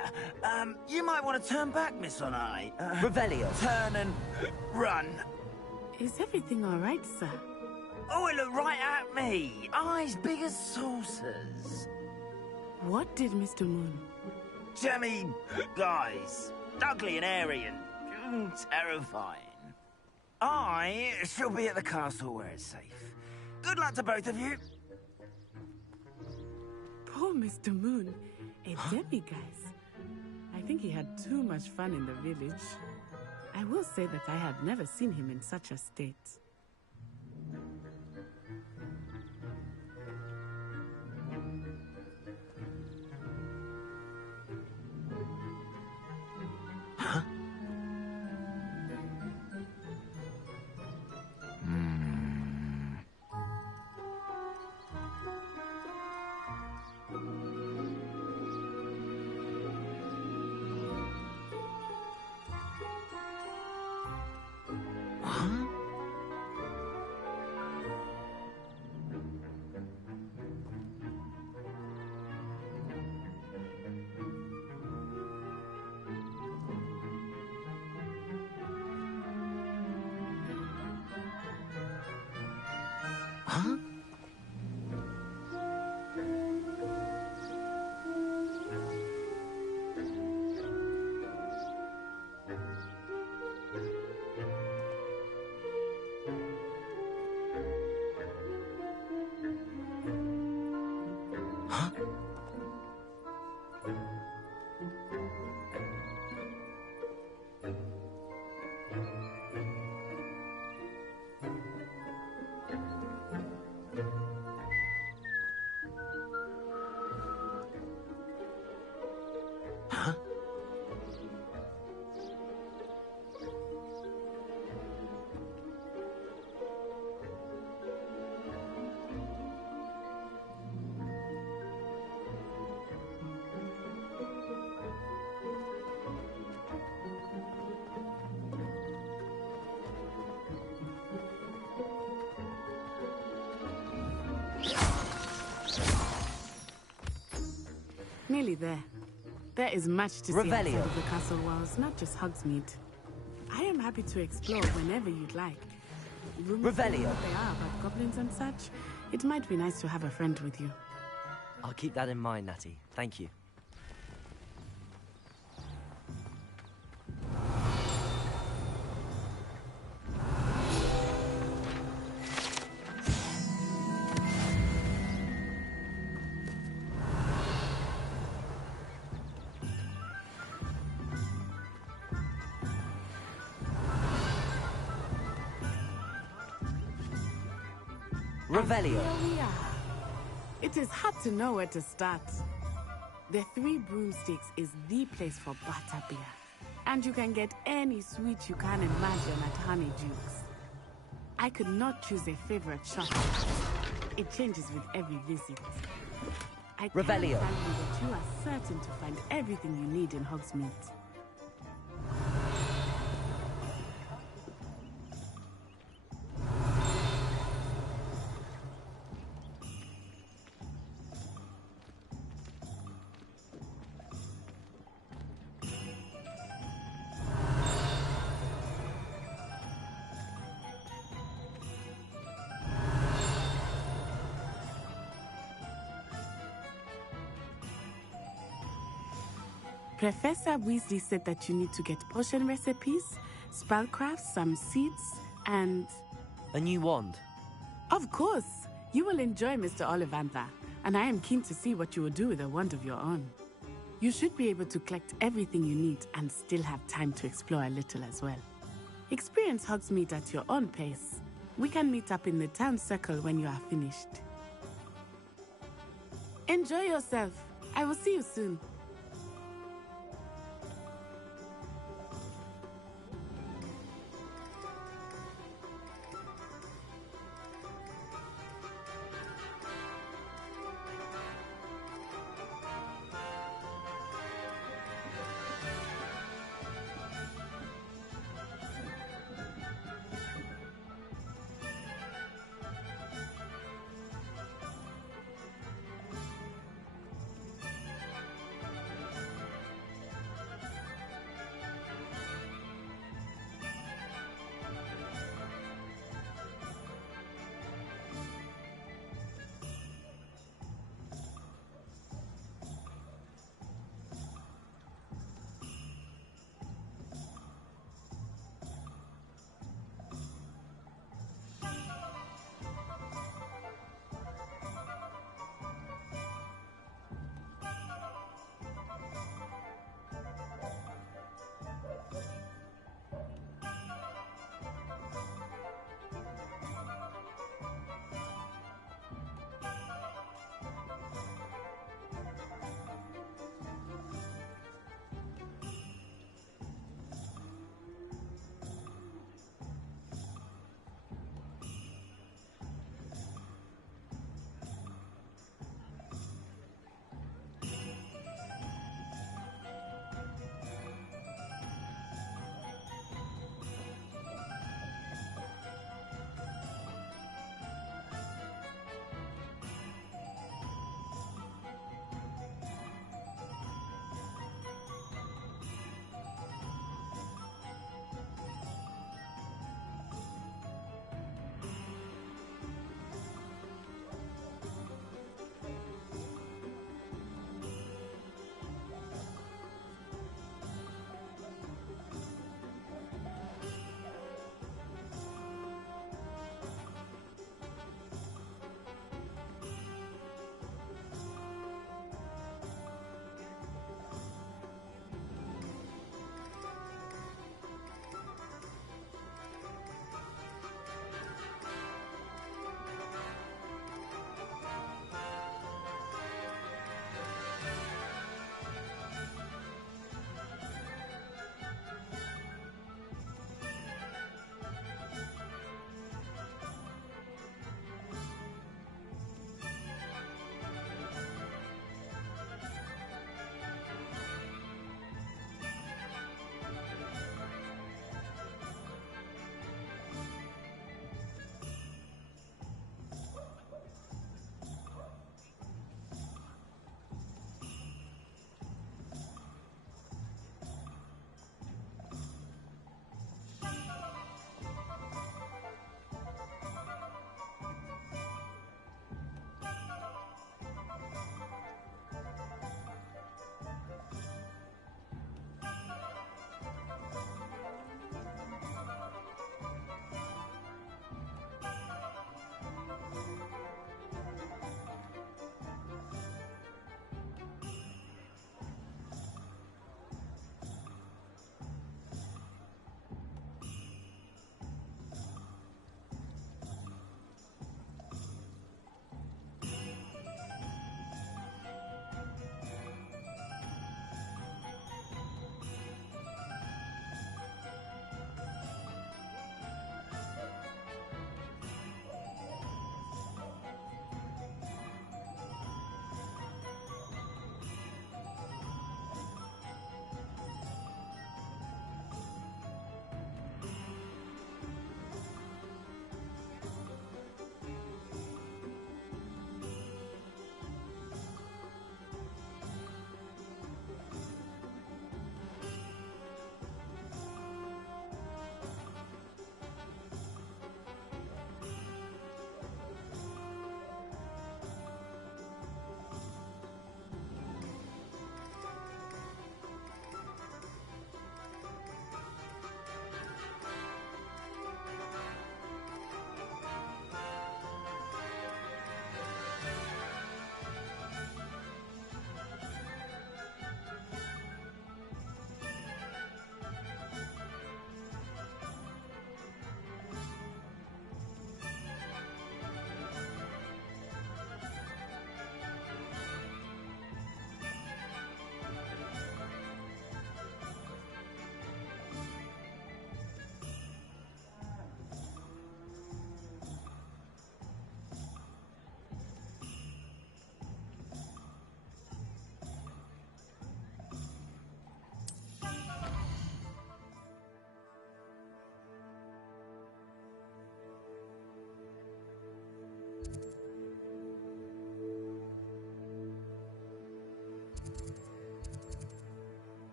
You might want to turn back, Miss Onai. Revelio. Turn and run. Is everything all right, sir? Oh, it looked right at me. Eyes big as saucers. What did Mr. Moon? Jemmy guys. Ugly and airy and terrifying. I shall be at the castle where it's safe. Good luck to both of you. Poor Mr. Moon. A demiguise. I think he had too much fun in the village. I will say that I have never seen him in such a state. Huh? Huh? Huh? Huh? Nearly there. There is much to see outside of the castle walls, not just Hogsmeade. I am happy to explore whenever you'd like. Rumors say what they are about goblins and such. It might be nice to have a friend with you. I'll keep that in mind, Natty. Thank you. Revelio. Here we are. It is hard to know where to start. The Three Broomsticks is the place for butterbeer. And you can get any sweet you can imagine at Honeyduke's. I could not choose a favorite shop. It changes with every visit. I can tell you that you are certain to find everything you need in Hogsmeade. Professor Weasley said that you need to get potion recipes, spellcrafts, some seeds, and... A new wand? Of course! You will enjoy Mr. Ollivander, and I am keen to see what you will do with a wand of your own. You should be able to collect everything you need and still have time to explore a little as well. Experience Hogsmeade at your own pace. We can meet up in the town circle when you are finished. Enjoy yourself. I will see you soon.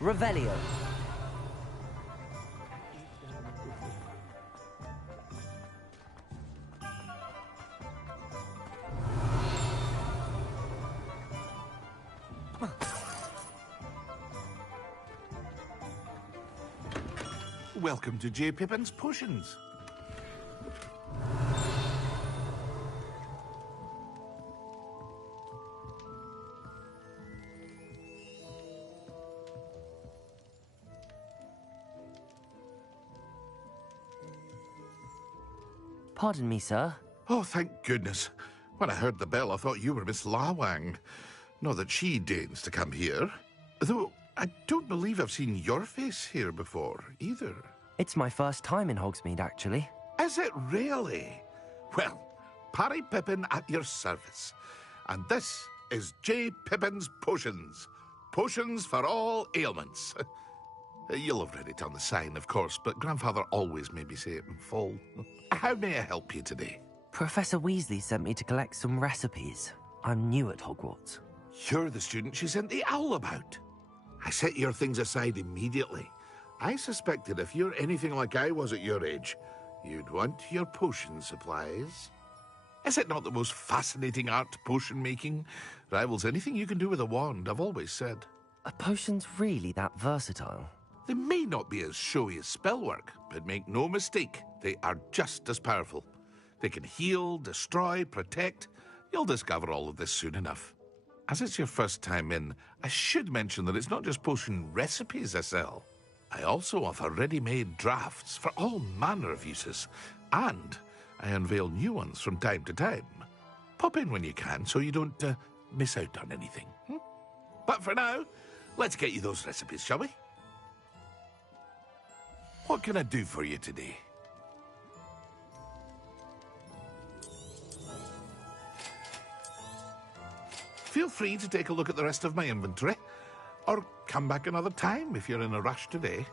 Revelio. Welcome to J. Pippin's Potions. Pardon me, sir. Oh, thank goodness. When I heard the bell, I thought you were Miss Lawang. Not that she deigns to come here. Though I don't believe I've seen your face here before, either. It's my first time in Hogsmeade, actually. Is it really? Well, Parry Pippin at your service. And this is J. Pippin's Potions. Potions for all ailments. You'll have read it on the sign, of course, but Grandfather always made me say it in full. How may I help you today? Professor Weasley sent me to collect some recipes. I'm new at Hogwarts. You're the student she sent the owl about. I set your things aside immediately. I suspected if you're anything like I was at your age, you'd want your potion supplies. Is it not the most fascinating art, potion making? Rivals anything you can do with a wand, I've always said. Are potions really that versatile? They may not be as showy as spellwork, but make no mistake, they are just as powerful. They can heal, destroy, protect. You'll discover all of this soon enough. As it's your first time in, I should mention that it's not just potion recipes I sell. I also offer ready-made drafts for all manner of uses, and I unveil new ones from time to time. Pop in when you can so you don't miss out on anything. But for now, let's get you those recipes, shall we? What can I do for you today? Feel free to take a look at the rest of my inventory, or come back another time if you're in a rush today.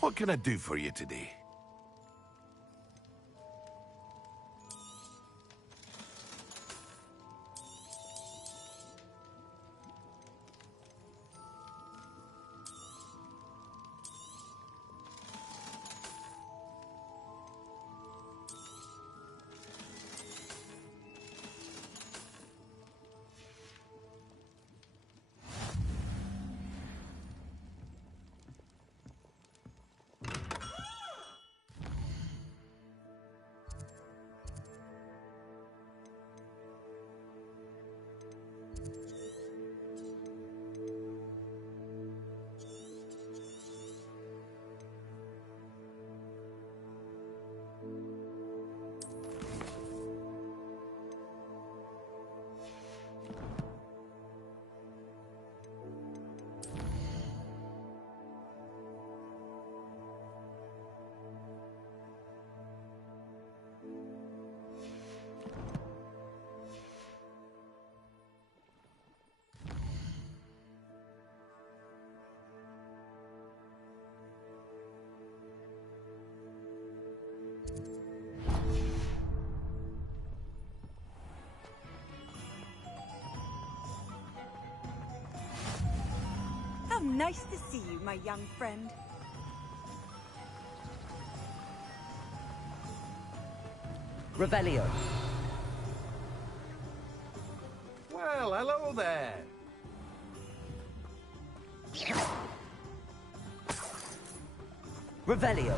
What can I do for you today? nice to see you, my young friend. Revelio. Well, hello there. Revelio.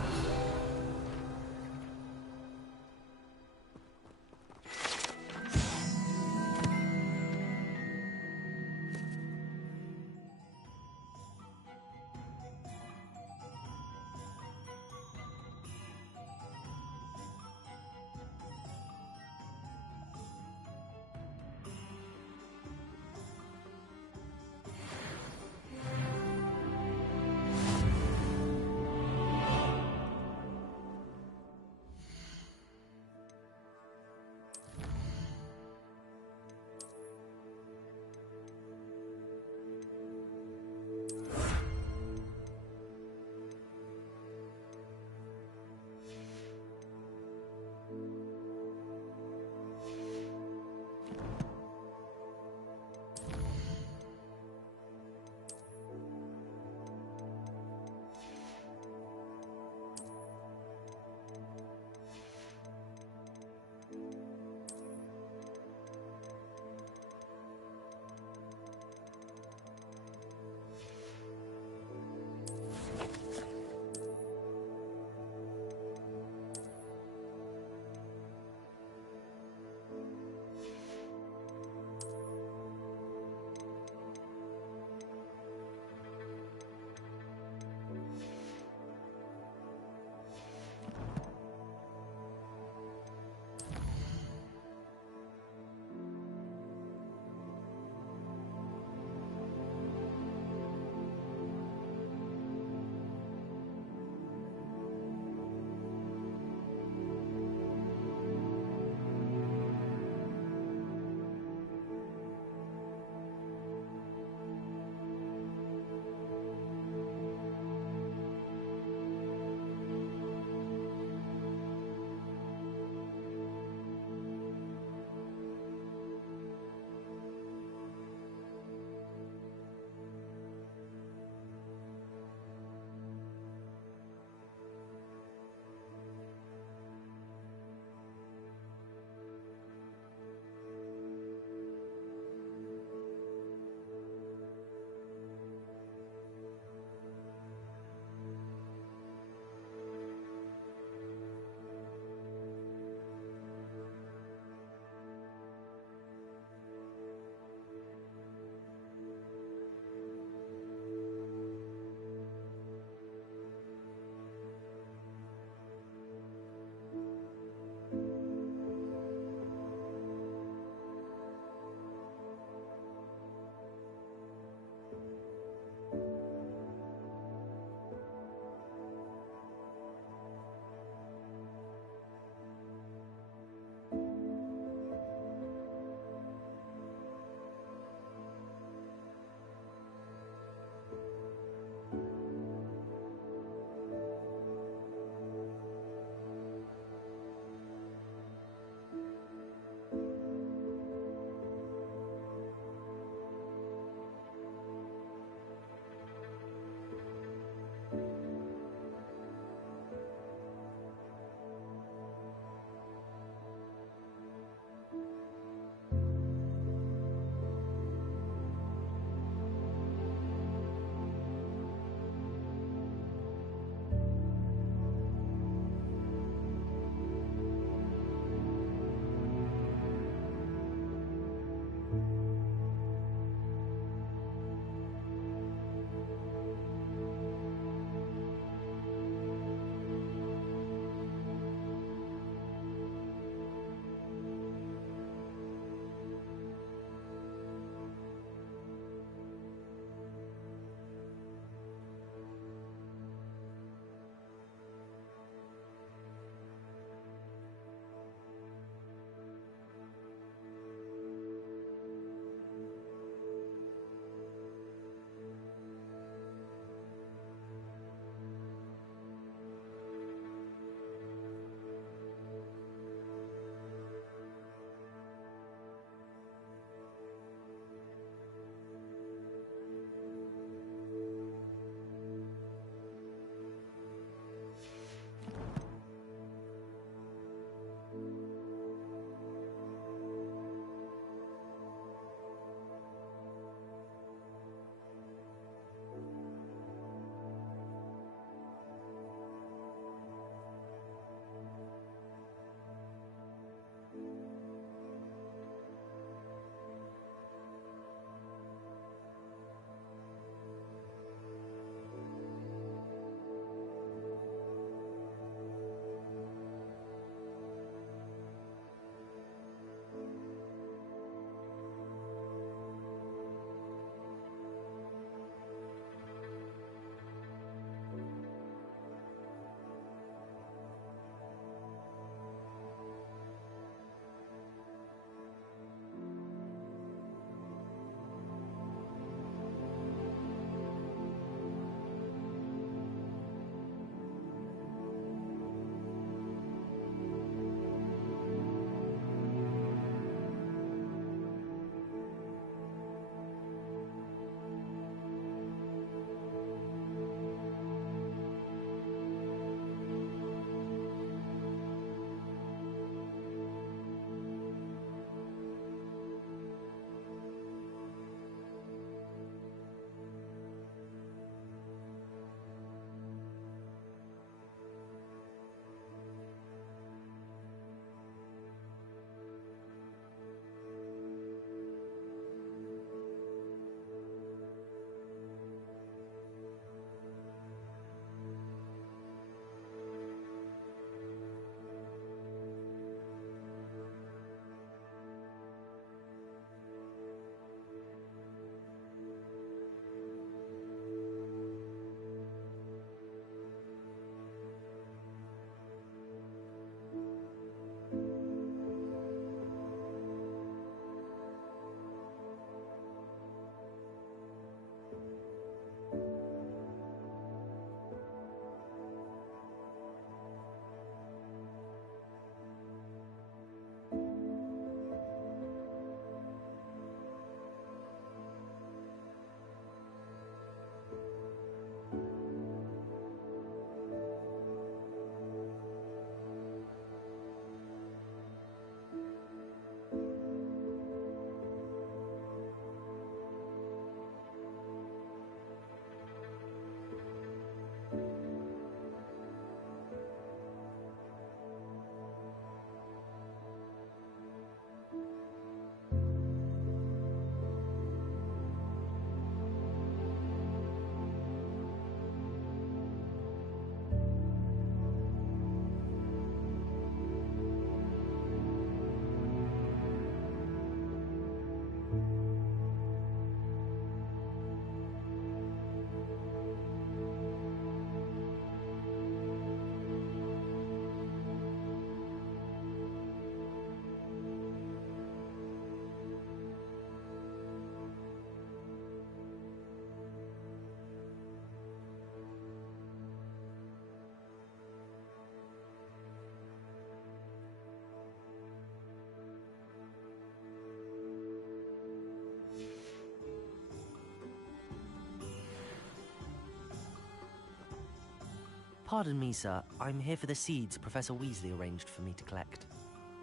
Pardon me, sir. I'm here for the seeds Professor Weasley arranged for me to collect.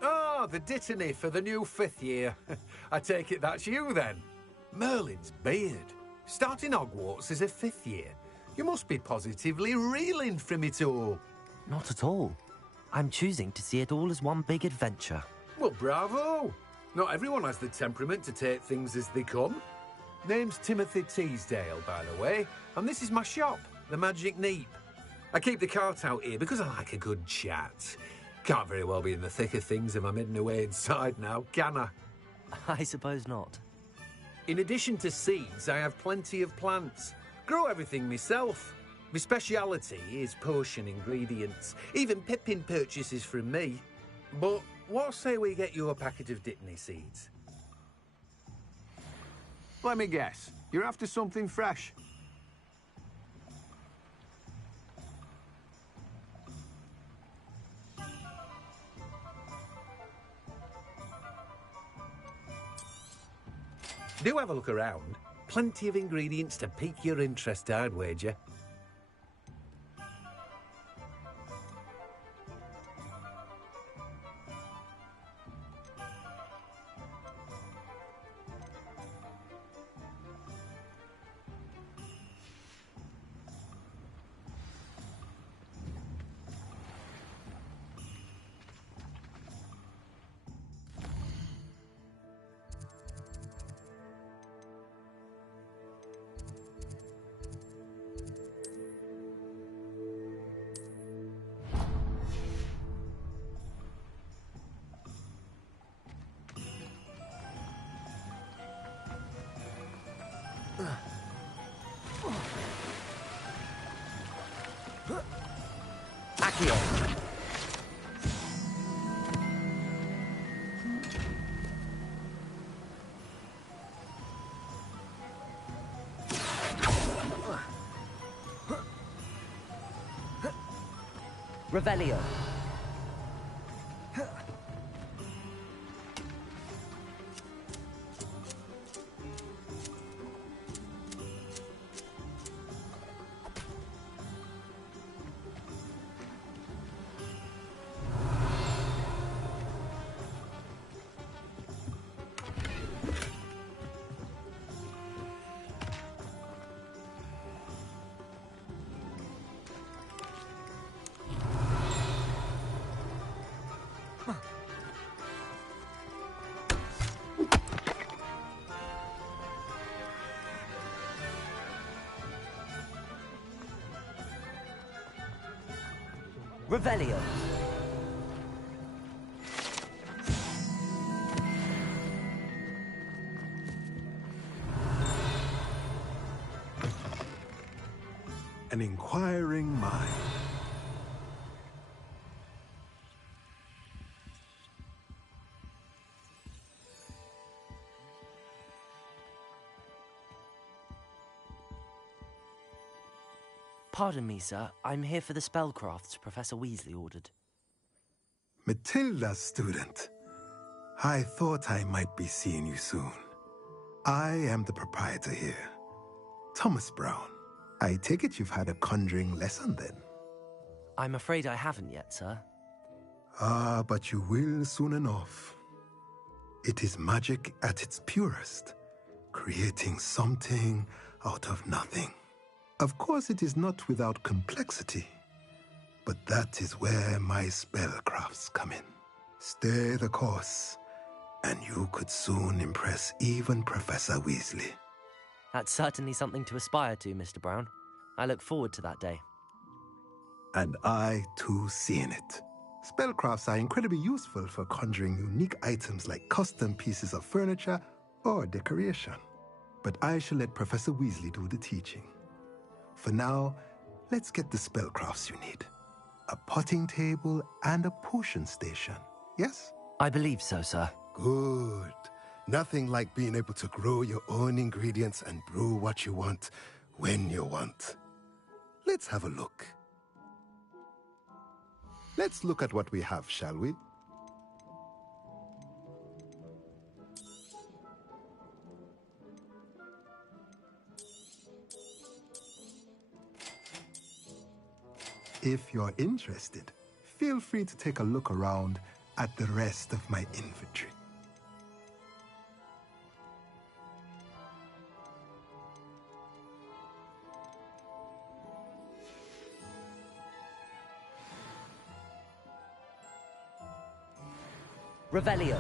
Oh, the dittany for the new 5th year. I take it that's you, then. Merlin's beard. Starting Hogwarts as a 5th year. You must be positively reeling from it all. Not at all. I'm choosing to see it all as one big adventure. Well, bravo! Not everyone has the temperament to take things as they come. Name's Timothy Teasdale, by the way, and this is my shop, the Magic Neep. I keep the cart out here because I like a good chat. Can't very well be in the thick of things if I'm hidden away inside now, can I? I suppose not. In addition to seeds, I have plenty of plants. Grow everything myself. My speciality is potion ingredients. Even Pippin purchases from me. But what say we get you a packet of Dittany seeds? Let me guess. You're after something fresh. Do have a look around. Plenty of ingredients to pique your interest, I'd wager. Accio. Revelio. Revelio. An inquiring mind. Pardon me, sir. I'm here for the spellcrafts Professor Weasley ordered. Matilda's student. I thought I might be seeing you soon. I am the proprietor here, Thomas Brown. I take it you've had a conjuring lesson then? I'm afraid I haven't yet, sir. Ah, but you will soon enough. It is magic at its purest, creating something out of nothing. Of course, it is not without complexity, but that is where my spellcrafts come in. Stay the course, and you could soon impress even Professor Weasley. That's certainly something to aspire to, Mr. Brown. I look forward to that day. And I, too, seeing it. Spellcrafts are incredibly useful for conjuring unique items like custom pieces of furniture or decoration. But I shall let Professor Weasley do the teaching. For now, let's get the spellcrafts you need. A potting table and a potion station, yes? I believe so, sir. Good. Nothing like being able to grow your own ingredients and brew what you want, when you want. Let's have a look. Let's look at what we have, shall we? If you're interested, feel free to take a look around at the rest of my inventory. Revelio.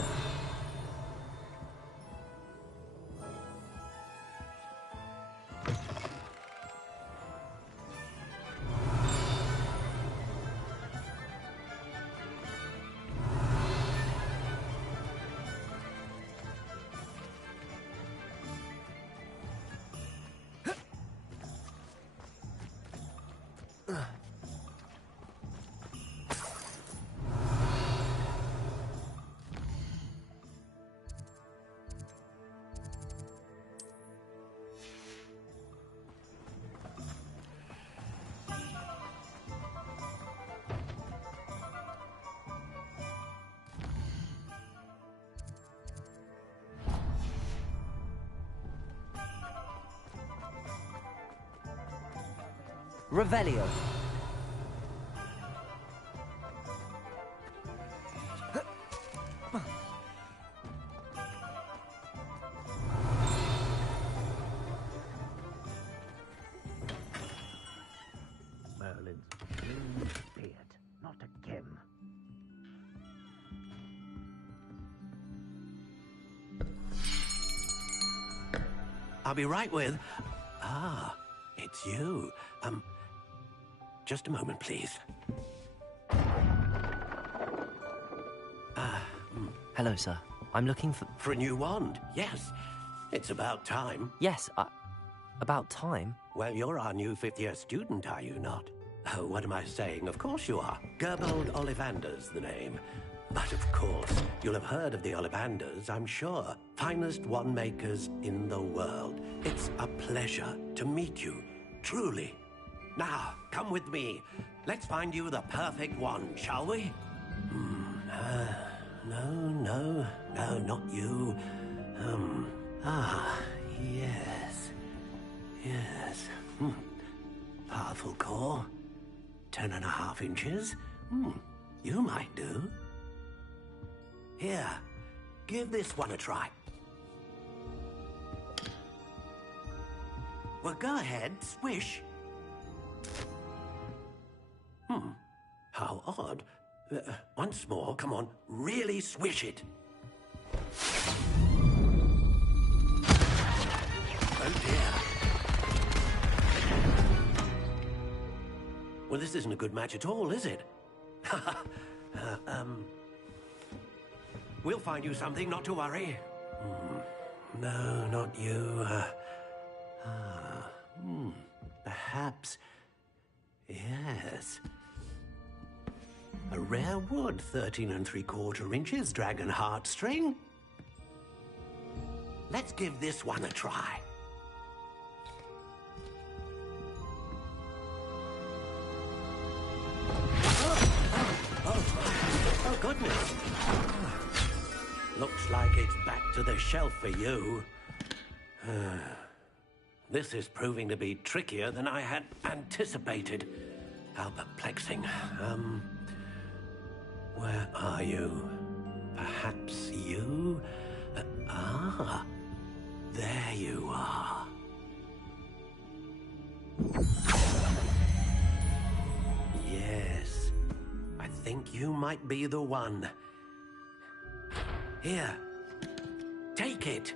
Revelio. Merlin's beard, not again. I'll be right with... Ah, it's you. Just a moment, please. Hello, sir. I'm looking for... For a new wand, yes. It's about time. Yes, about time? Well, you're our new fifth-year student, are you not? Oh, what am I saying? Of course you are. Gerbold Ollivander's the name. But of course, you'll have heard of the Ollivanders, I'm sure. Finest wand makers in the world. It's a pleasure to meet you, truly. Now, come with me. Let's find you the perfect wand, shall we? No, not you. Yes. Powerful core. 10.5 inches. You might do. Here, give this one a try. Well, go ahead, swish. How odd. Once more, come on, really swish it. Oh dear. Well, this isn't a good match at all, is it? We'll find you something, not to worry. No, not you. Perhaps... Yes. A rare wood, 13 3/4 inches, dragon heartstring. Let's give this one a try. Oh, goodness. Looks like it's back to the shelf for you. This is proving to be trickier than I had anticipated. How perplexing. Where are you? Perhaps you? There you are. Yes, I think you might be the one. Here, take it.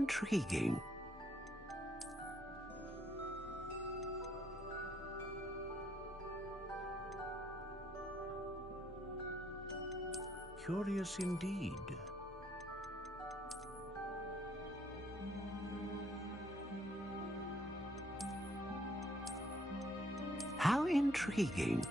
intriguing. Curious indeed. How intriguing.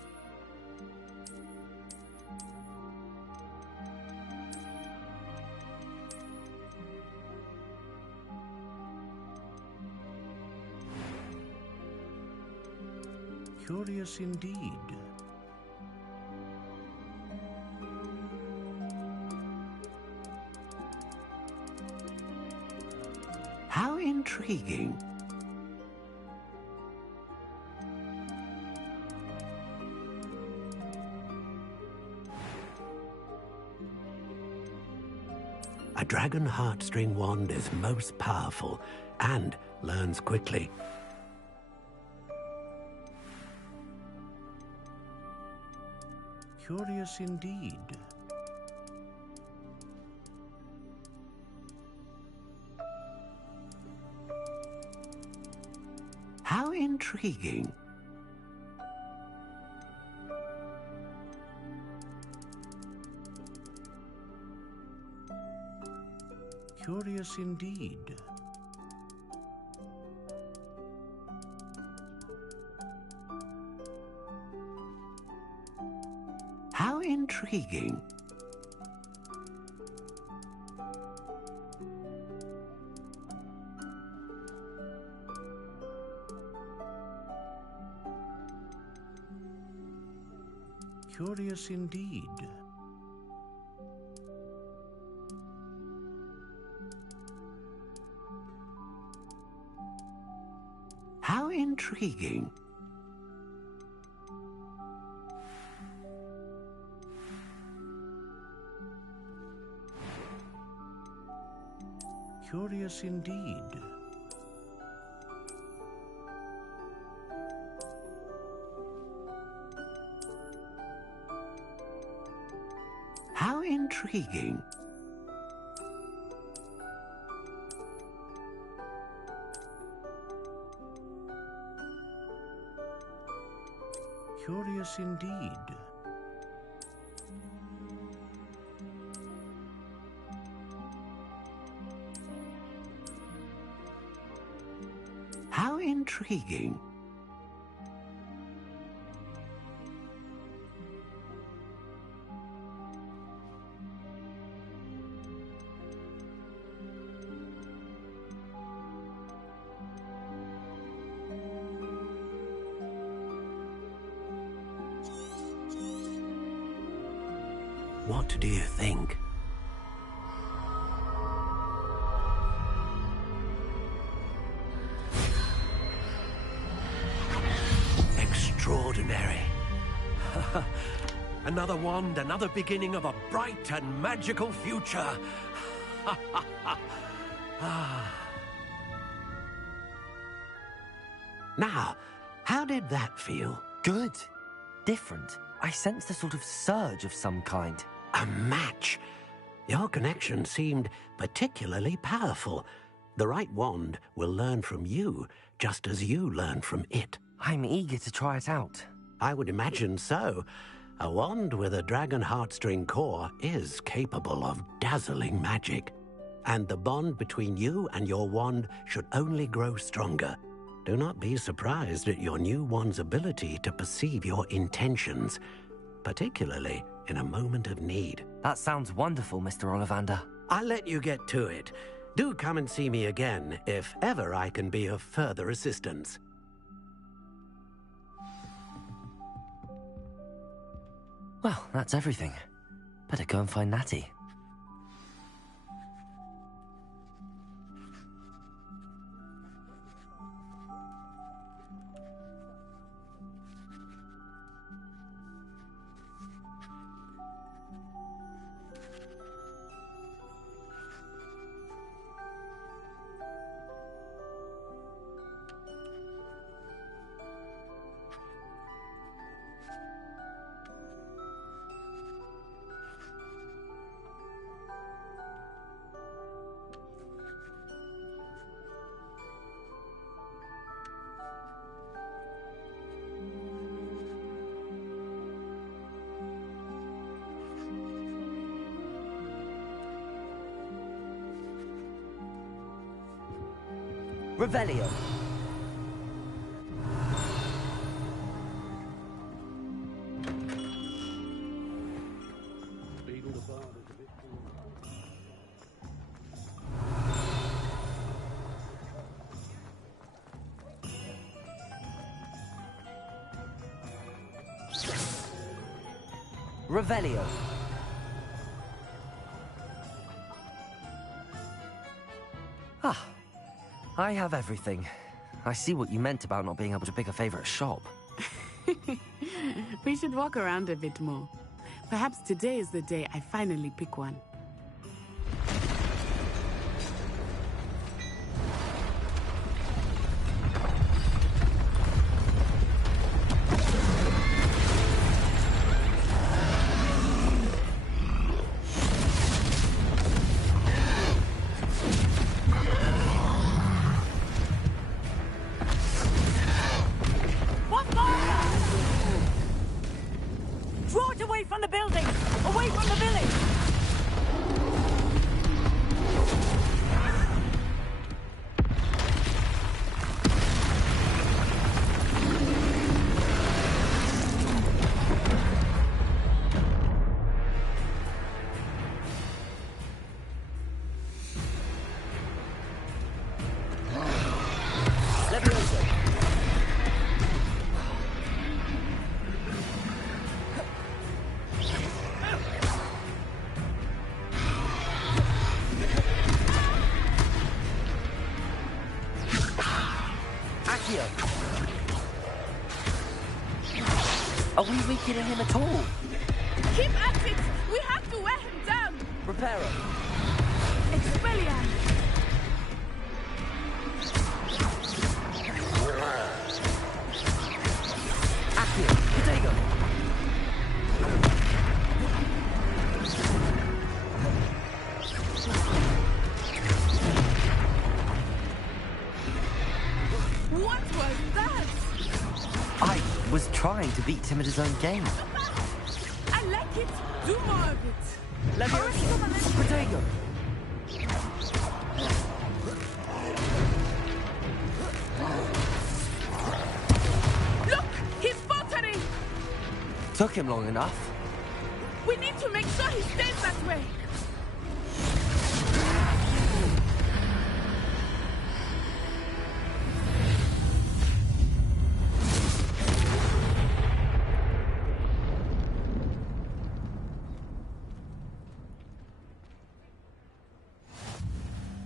Curious indeed. How intriguing. A dragon heartstring wand is most powerful and learns quickly. Curious indeed. How intriguing. Curious indeed. How intriguing. Curious indeed. How intriguing. Curious indeed. How intriguing. Curious indeed. How intriguing. What do you think? Extraordinary. Another wand, another beginning of a bright and magical future. Now, how did that feel? Good. Different. I sensed a sort of surge of some kind. A match. Your connection seemed particularly powerful. The right wand will learn from you, just as you learn from it. I'm eager to try it out. I would imagine so. A wand with a dragon heartstring core is capable of dazzling magic. And the bond between you and your wand should only grow stronger. Do not be surprised at your new wand's ability to perceive your intentions, particularly in a moment of need. That sounds wonderful, Mr. Ollivander. I'll let you get to it. Do come and see me again if ever I can be of further assistance. Well, that's everything. Better go and find Natty. Revelio. Revelio. Ah, I have everything. I see what you meant about not being able to pick a favorite shop. We should walk around a bit more. Perhaps today is the day I finally pick one. Draw it away from the building! Away from the village! Are we weakening him at all? Keep at it! We have to wear him down! Reparo. Expelliarm! Accio. Potato. What was that? I was trying to beat him at his own game. I like it! Do more of it! Potato. Look! He's faltering! Took him long enough. We need to make sure he stays that way!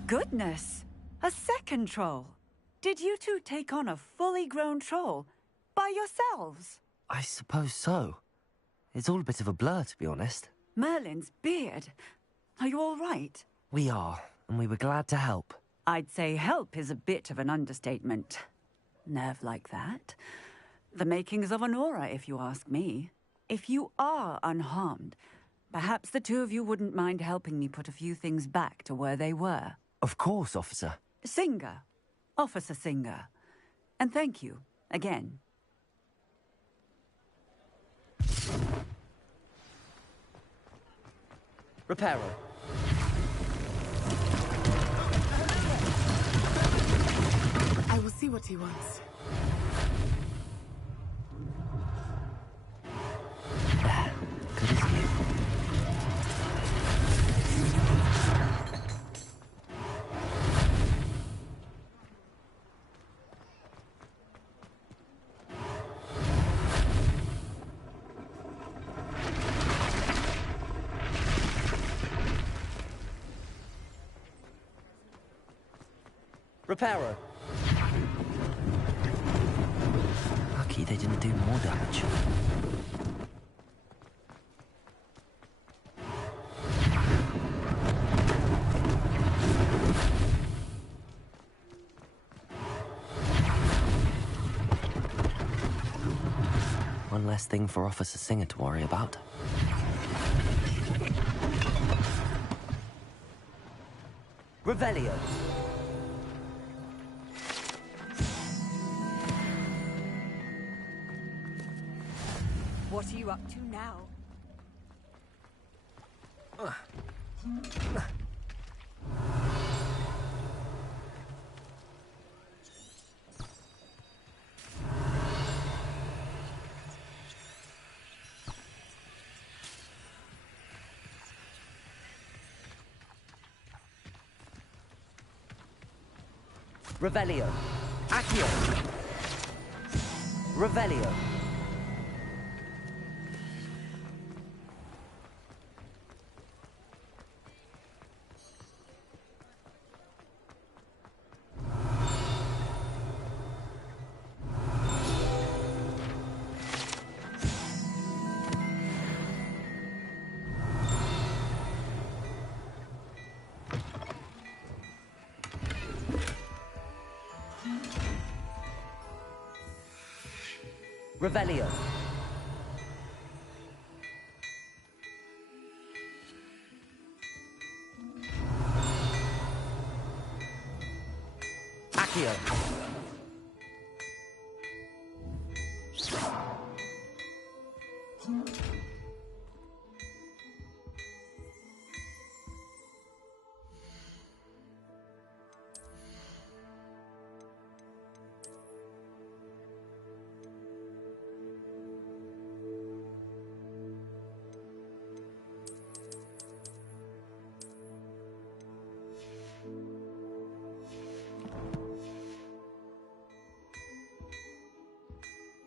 Goodness! A second troll! Did you two take on a fully grown troll? By yourselves? I suppose so. It's all a bit of a blur, to be honest. Merlin's beard. Are you all right? We are, and we were glad to help. I'd say help is a bit of an understatement. Nerve like that. The makings of an aura, if you ask me. If you are unharmed, perhaps the two of you wouldn't mind helping me put a few things back to where they were. Of course, officer. Singer. Officer Singer. And thank you, again. Reparo. I will see what he wants. Good as new. Reparo. Lucky they didn't do more damage. One less thing for Officer Singer to worry about. Revelio. What are you up to now? Revelio. Accio. Revelio. Revelio. Accio.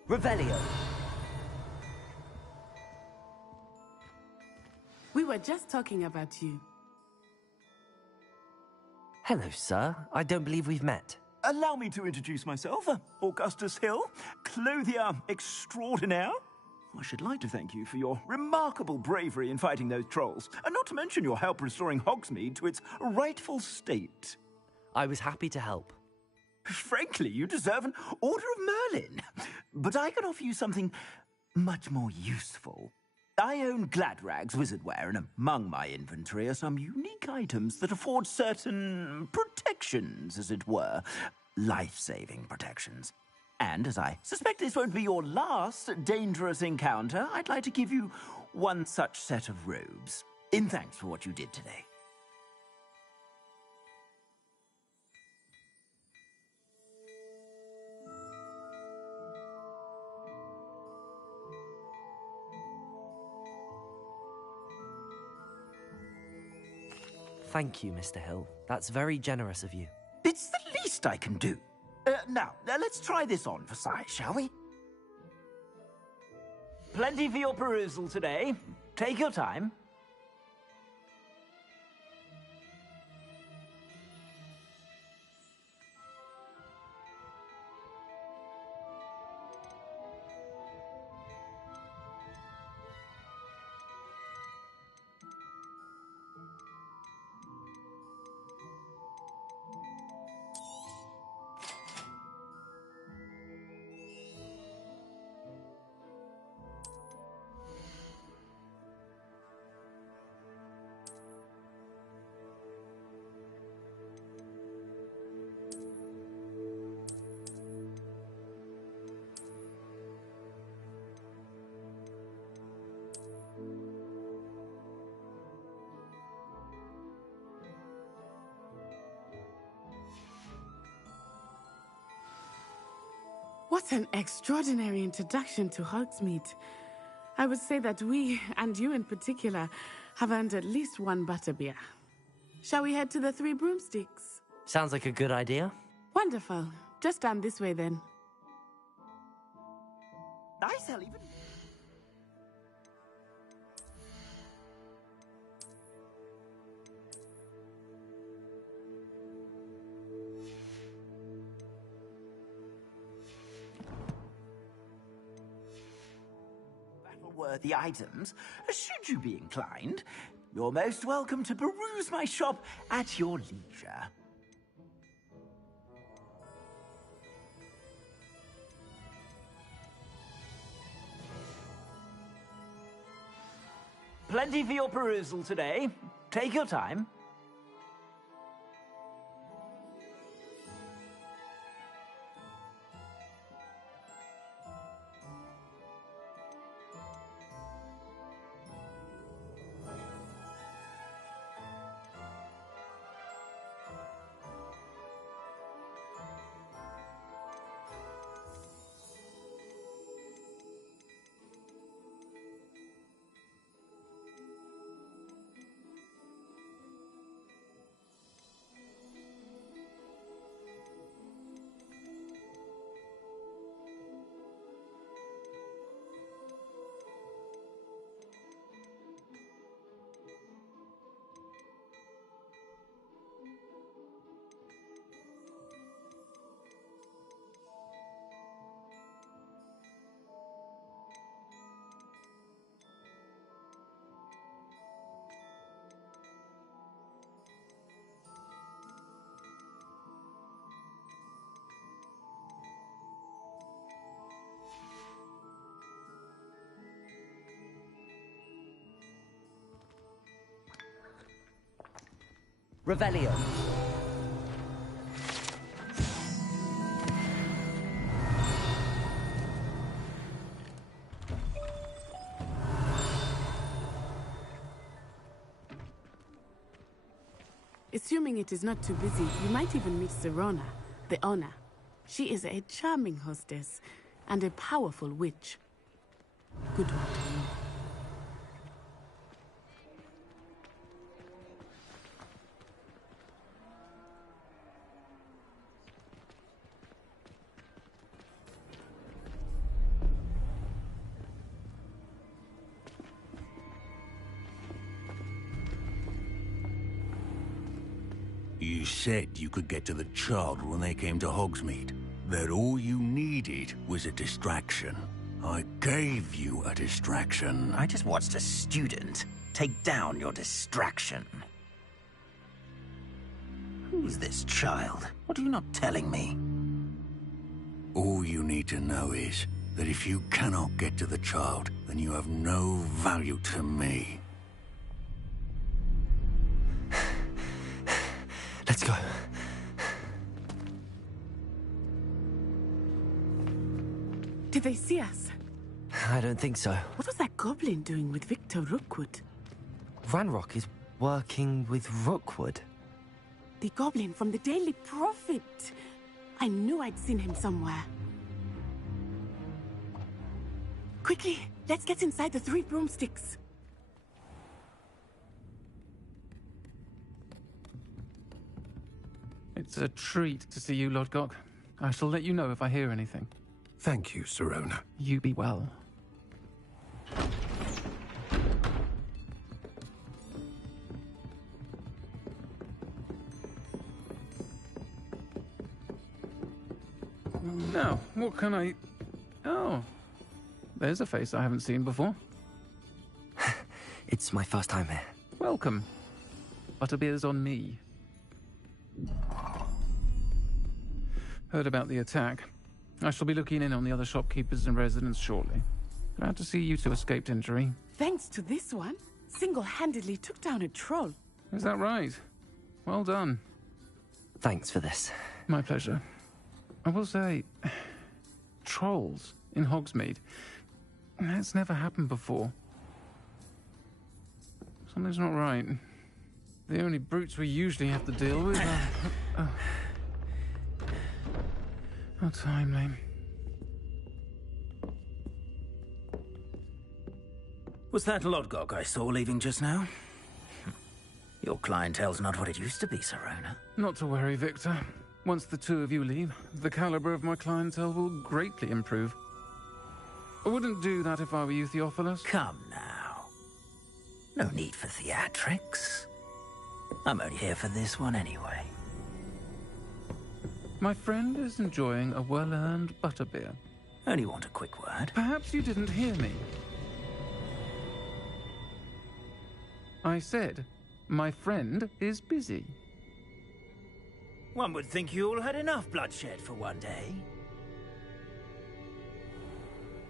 Revelio. We were just talking about you. Hello, sir. I don't believe we've met. Allow me to introduce myself, Augustus Hill, clothier extraordinaire. I should like to thank you for your remarkable bravery in fighting those trolls, and not to mention your help restoring Hogsmeade to its rightful state. I was happy to help. Frankly, you deserve an Order of Merlin. But I can offer you something much more useful. I own Gladrag's wizardware, and among my inventory are some unique items that afford certain protections, as it were. Life-saving protections. And as I suspect this won't be your last dangerous encounter, I'd like to give you one such set of robes, in thanks for what you did today. Thank you, Mr. Hill. That's very generous of you. It's the least I can do. Now, let's try this on for size, shall we? Plenty for your perusal today. Take your time. What an extraordinary introduction to Hogsmeade. I would say that we, and you in particular, have earned at least one butterbeer. Shall we head to the Three Broomsticks? Sounds like a good idea. Wonderful. Just down this way then. I shall even... Battle-worthy items, should you be inclined. You're most welcome to peruse my shop at your leisure. Plenty for your perusal today. Take your time. Revelio. Assuming it is not too busy, you might even meet Serona, the owner. She is a charming hostess and a powerful witch. Good one to know. You said you could get to the child when they came to Hogsmeade. That all you needed was a distraction. I gave you a distraction. I just watched a student take down your distraction. Who's this child? What are you not telling me? All you need to know is that if you cannot get to the child, then you have no value to me. Let's go. Did they see us? I don't think so. What was that goblin doing with Victor Rookwood? Ranrock is working with Rookwood. The goblin from the Daily Prophet. I knew I'd seen him somewhere. Quickly, let's get inside the 3 broomsticks. It's a treat to see you, Lodgok. I shall let you know if I hear anything. Thank you, Serona. You be well. Now, what can I... Oh, there's a face I haven't seen before. It's my first time here. Welcome. Butterbeer's on me. Heard about the attack. I shall be looking in on the other shopkeepers and residents shortly. Glad to see you two escaped injury. Thanks to this one, single-handedly took down a troll. Is that right? Well done. Thanks for this. My pleasure. I will say, trolls in Hogsmeade. That's never happened before. Something's not right. The only brutes we usually have to deal with are... How timely. Was that Lodgok I saw leaving just now? Your clientele's not what it used to be, Serona. Not to worry, Victor. Once the two of you leave, the caliber of my clientele will greatly improve. I wouldn't do that if I were you, Theophilus. Come now. No need for theatrics. I'm only here for this one anyway. My friend is enjoying a well-earned butterbeer. Only want a quick word. Perhaps you didn't hear me. I said, my friend is busy. One would think you all had enough bloodshed for one day.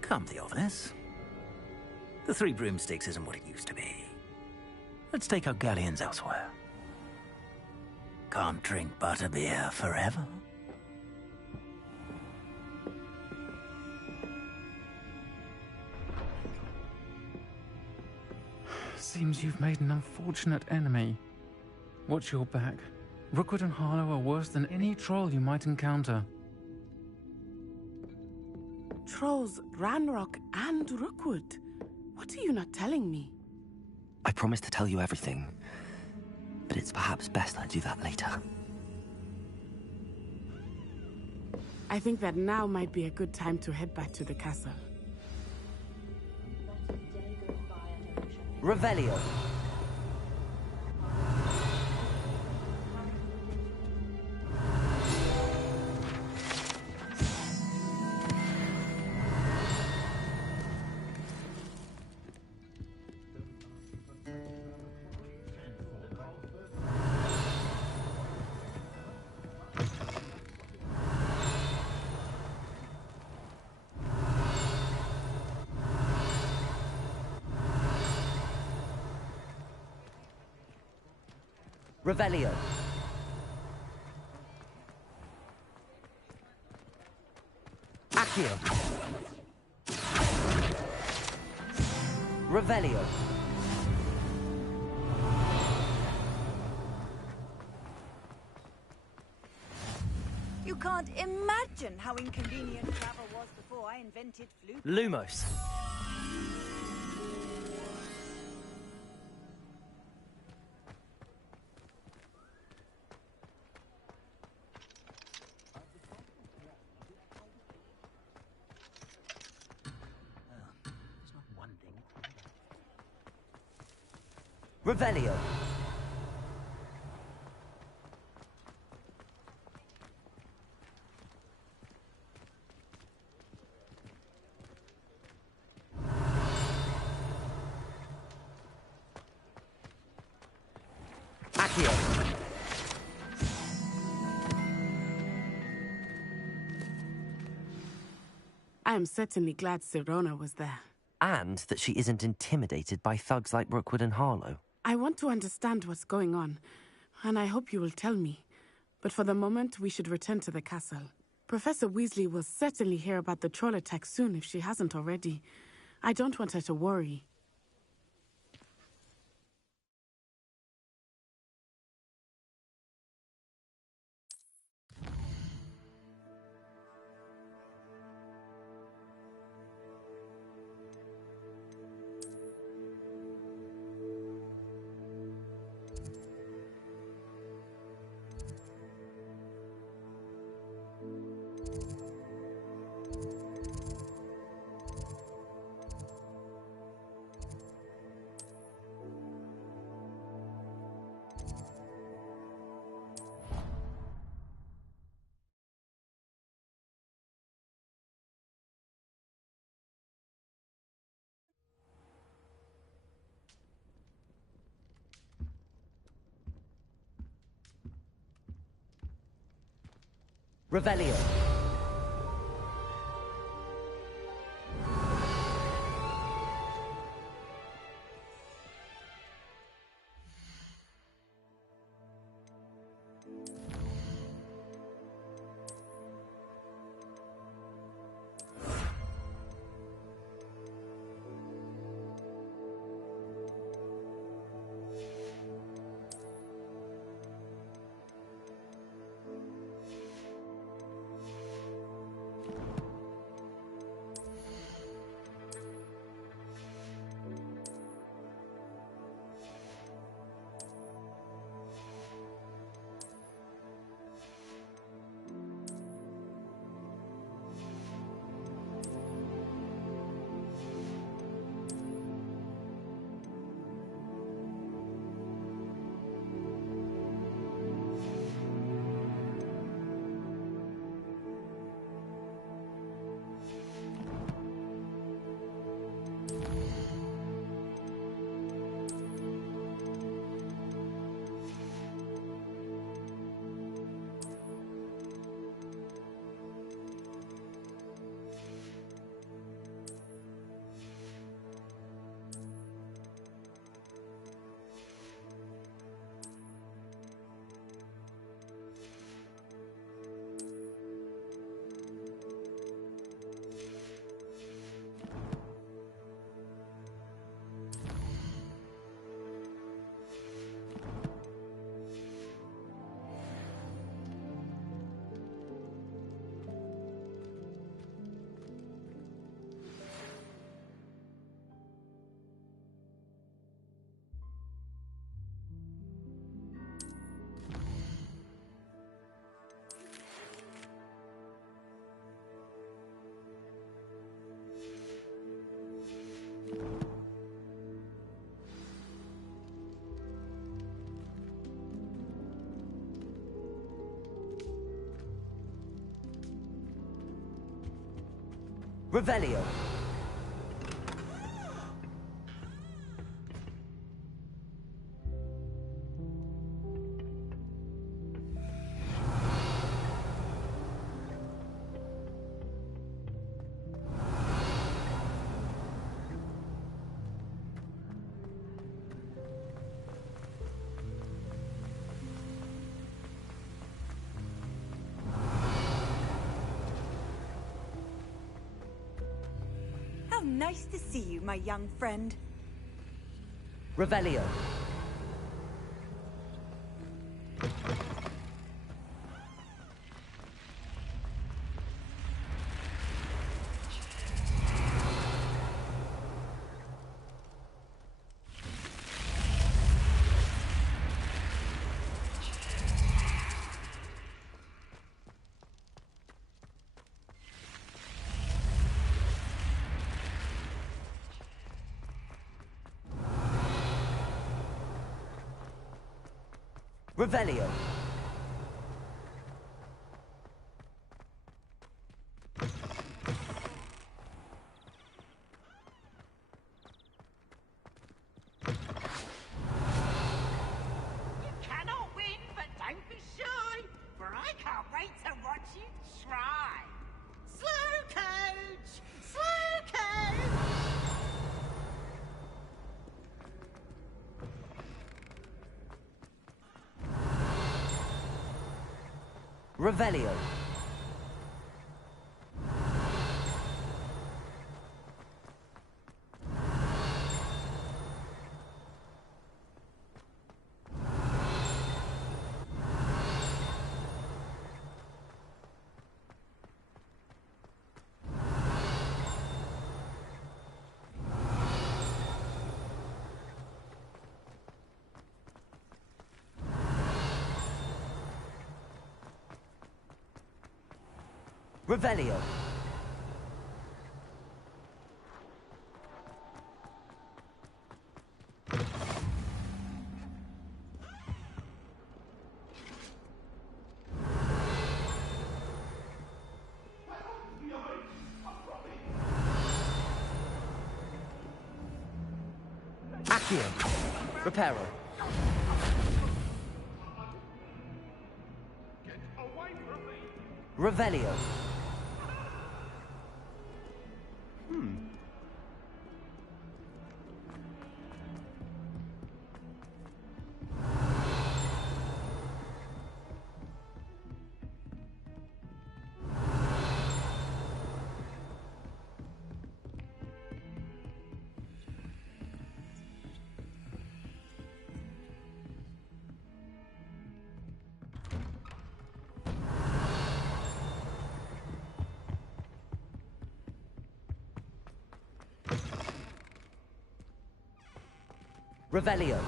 Come, Theophilus. The 3 broomsticks isn't what it used to be. Let's take our galleons elsewhere. Can't drink butterbeer forever. Seems you've made an unfortunate enemy. Watch your back. Rookwood and Harlow are worse than any troll you might encounter. Trolls, Ranrock, and Rookwood. What are you not telling me? I promised to tell you everything, but it's perhaps best I do that later. I think that now might be a good time to head back to the castle. Revelio. Revelio. Accio. Revelio. You can't imagine how inconvenient travel was before I invented flute. Lumos. Revelio. Accio. I am certainly glad Sirona was there. And that she isn't intimidated by thugs like Rookwood and Harlow. I want to understand what's going on, and I hope you will tell me. But for the moment, we should return to the castle. Professor Weasley will certainly hear about the troll attack soon if she hasn't already. I don't want her to worry. Revelio. Revelio. Nice to see you, my young friend. Revelio. Revelio. You cannot win, but don't be shy, for I can't wait to watch you try. Slow coach! Slow coach! Revelio. Revelio. Accio. Reparo. Revelio. Revelio.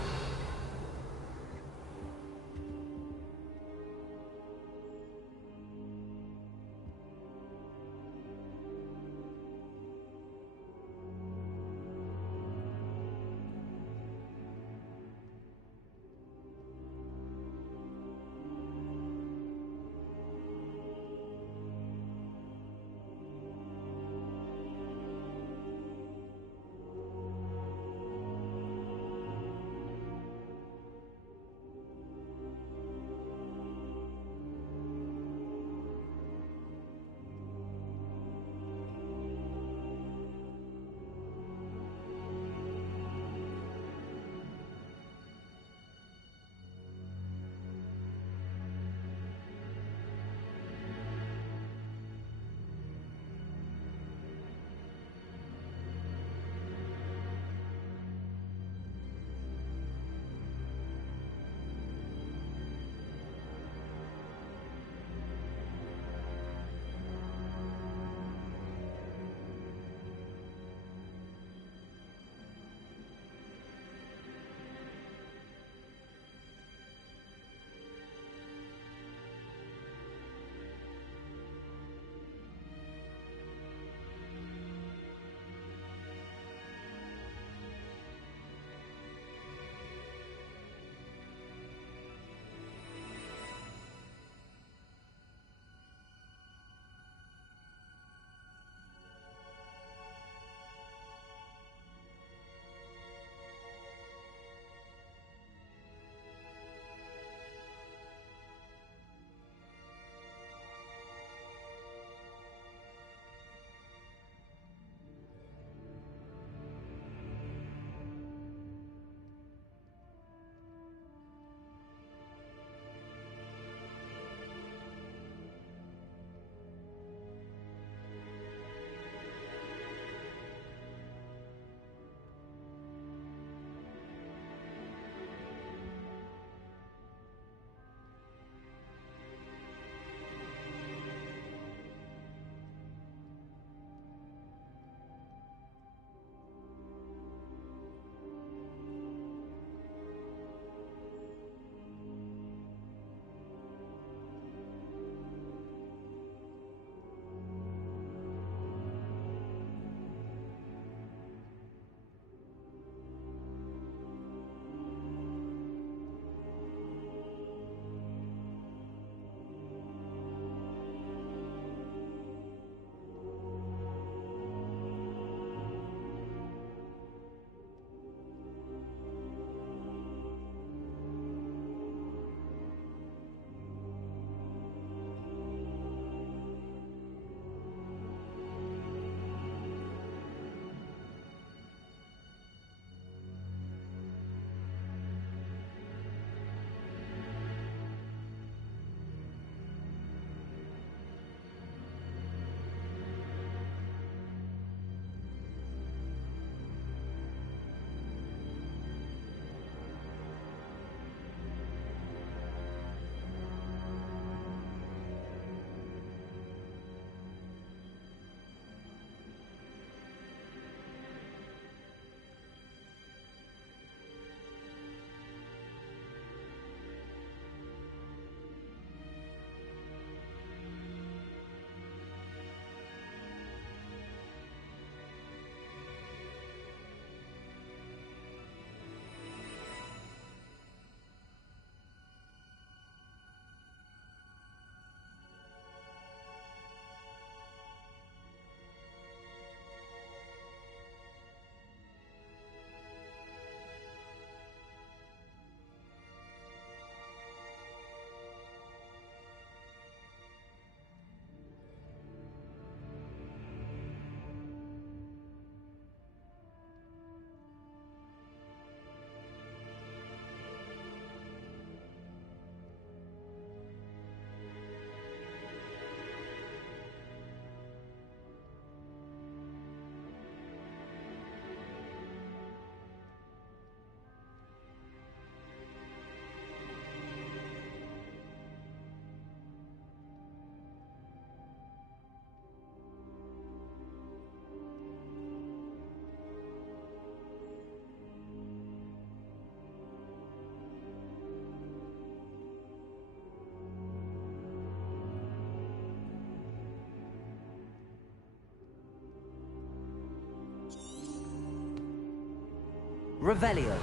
Revelio.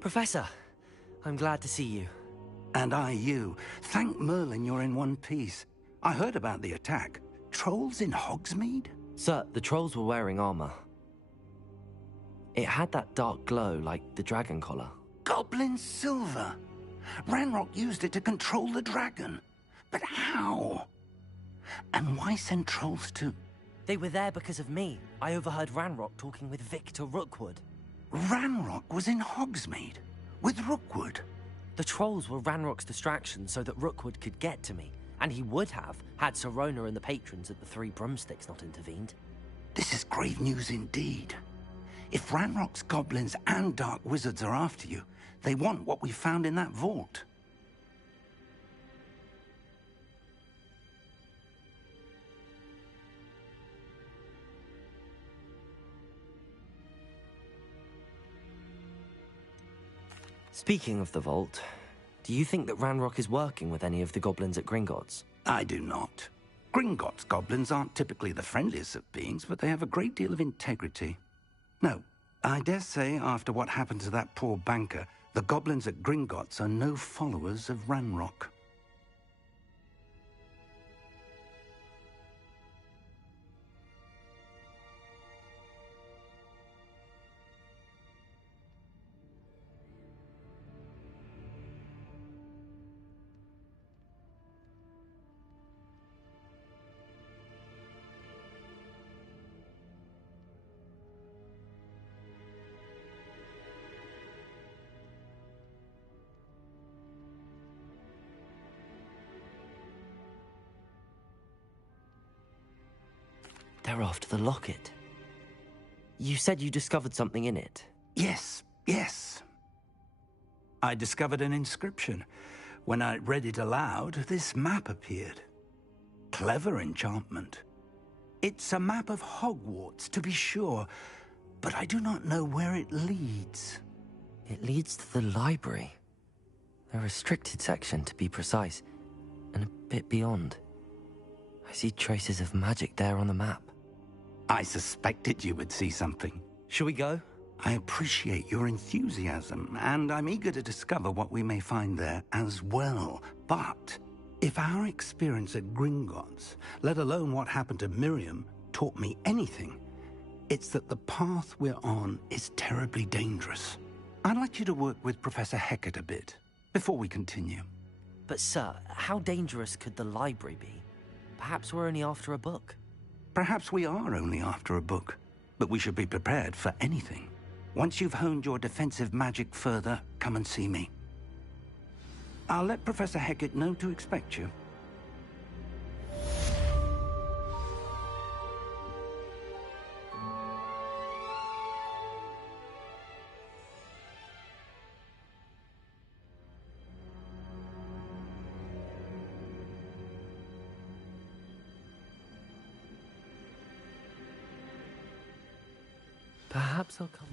Professor, I'm glad to see you. And I you. Thank Merlin you're in one piece. I heard about the attack. Trolls in Hogsmeade? Sir, the trolls were wearing armor. It had that dark glow like the dragon collar. Goblin silver. Ranrock used it to control the dragon. But how? And why send trolls to... They were there because of me. I overheard Ranrock talking with Victor Rookwood. Ranrock was in Hogsmeade? With Rookwood? The trolls were Ranrock's distraction so that Rookwood could get to me. And he would have, had Sirona and the patrons at the Three Broomsticks not intervened. This is grave news indeed. If Ranrock's goblins and dark wizards are after you, they want what we found in that vault. Speaking of the vault, do you think that Ranrock is working with any of the goblins at Gringotts? I do not. Gringotts goblins aren't typically the friendliest of beings, but they have a great deal of integrity. No, I dare say after what happened to that poor banker, the goblins at Gringotts are no followers of Ranrock. They're after the locket. You said you discovered something in it. Yes. I discovered an inscription. When I read it aloud, this map appeared. Clever enchantment. It's a map of Hogwarts, to be sure, but I do not know where it leads. It leads to the library. A restricted section, to be precise, and a bit beyond. I see traces of magic there on the map. I suspected you would see something. Shall we go? I appreciate your enthusiasm, and I'm eager to discover what we may find there as well. But if our experience at Gringotts, let alone what happened to Miriam, taught me anything, it's that the path we're on is terribly dangerous. I'd like you to work with Professor Hecat a bit before we continue. But sir, how dangerous could the library be? Perhaps we're only after a book. Perhaps we are only after a book, but we should be prepared for anything. Once you've honed your defensive magic further, come and see me. I'll let Professor Hecat know to expect you. Perhaps I'll come.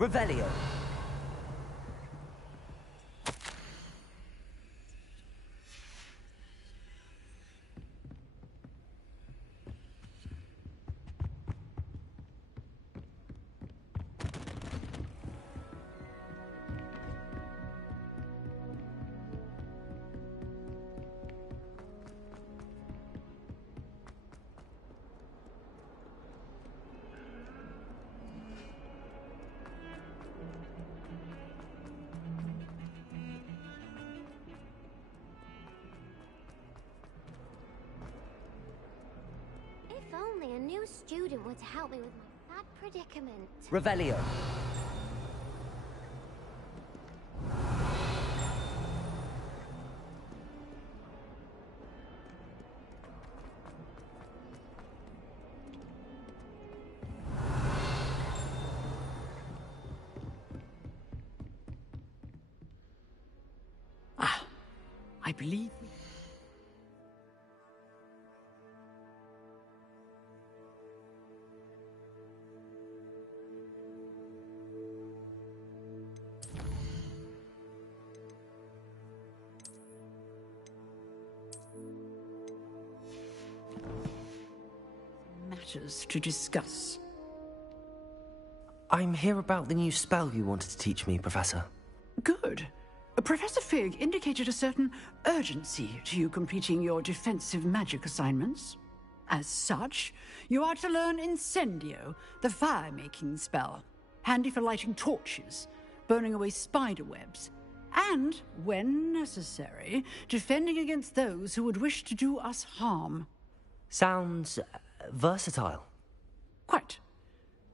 Revelio. If only a new student were to help me with my sad predicament. Revelio. I believe. Matters to discuss. I'm here about the new spell you wanted to teach me, Professor. Good. Professor Fig indicated a certain urgency to you completing your defensive magic assignments. As such, you are to learn Incendio, the fire-making spell, handy for lighting torches, burning away spider webs, and, when necessary, defending against those who would wish to do us harm. Sounds versatile. Quite.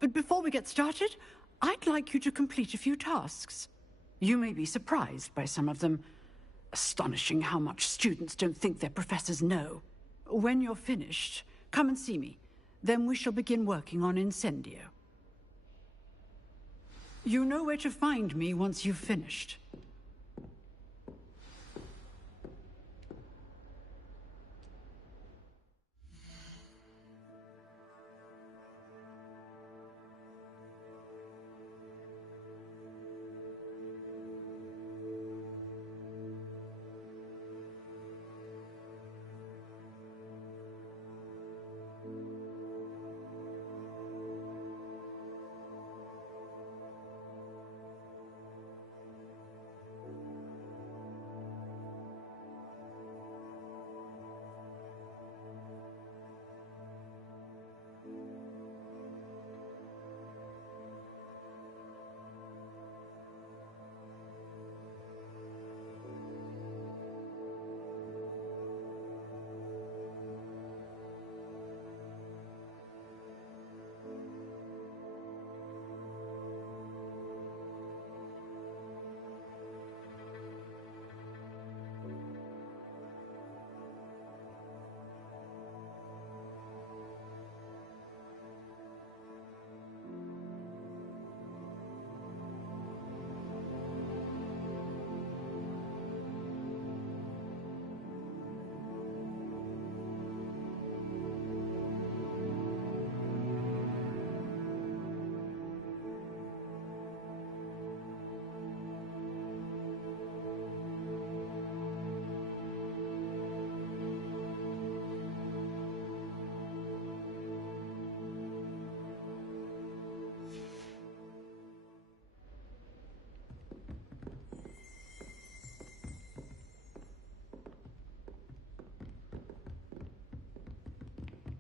But before we get started, I'd like you to complete a few tasks. You may be surprised by some of them. Astonishing how much students don't think their professors know. When you're finished, come and see me. Then we shall begin working on Incendio. You know where to find me once you've finished.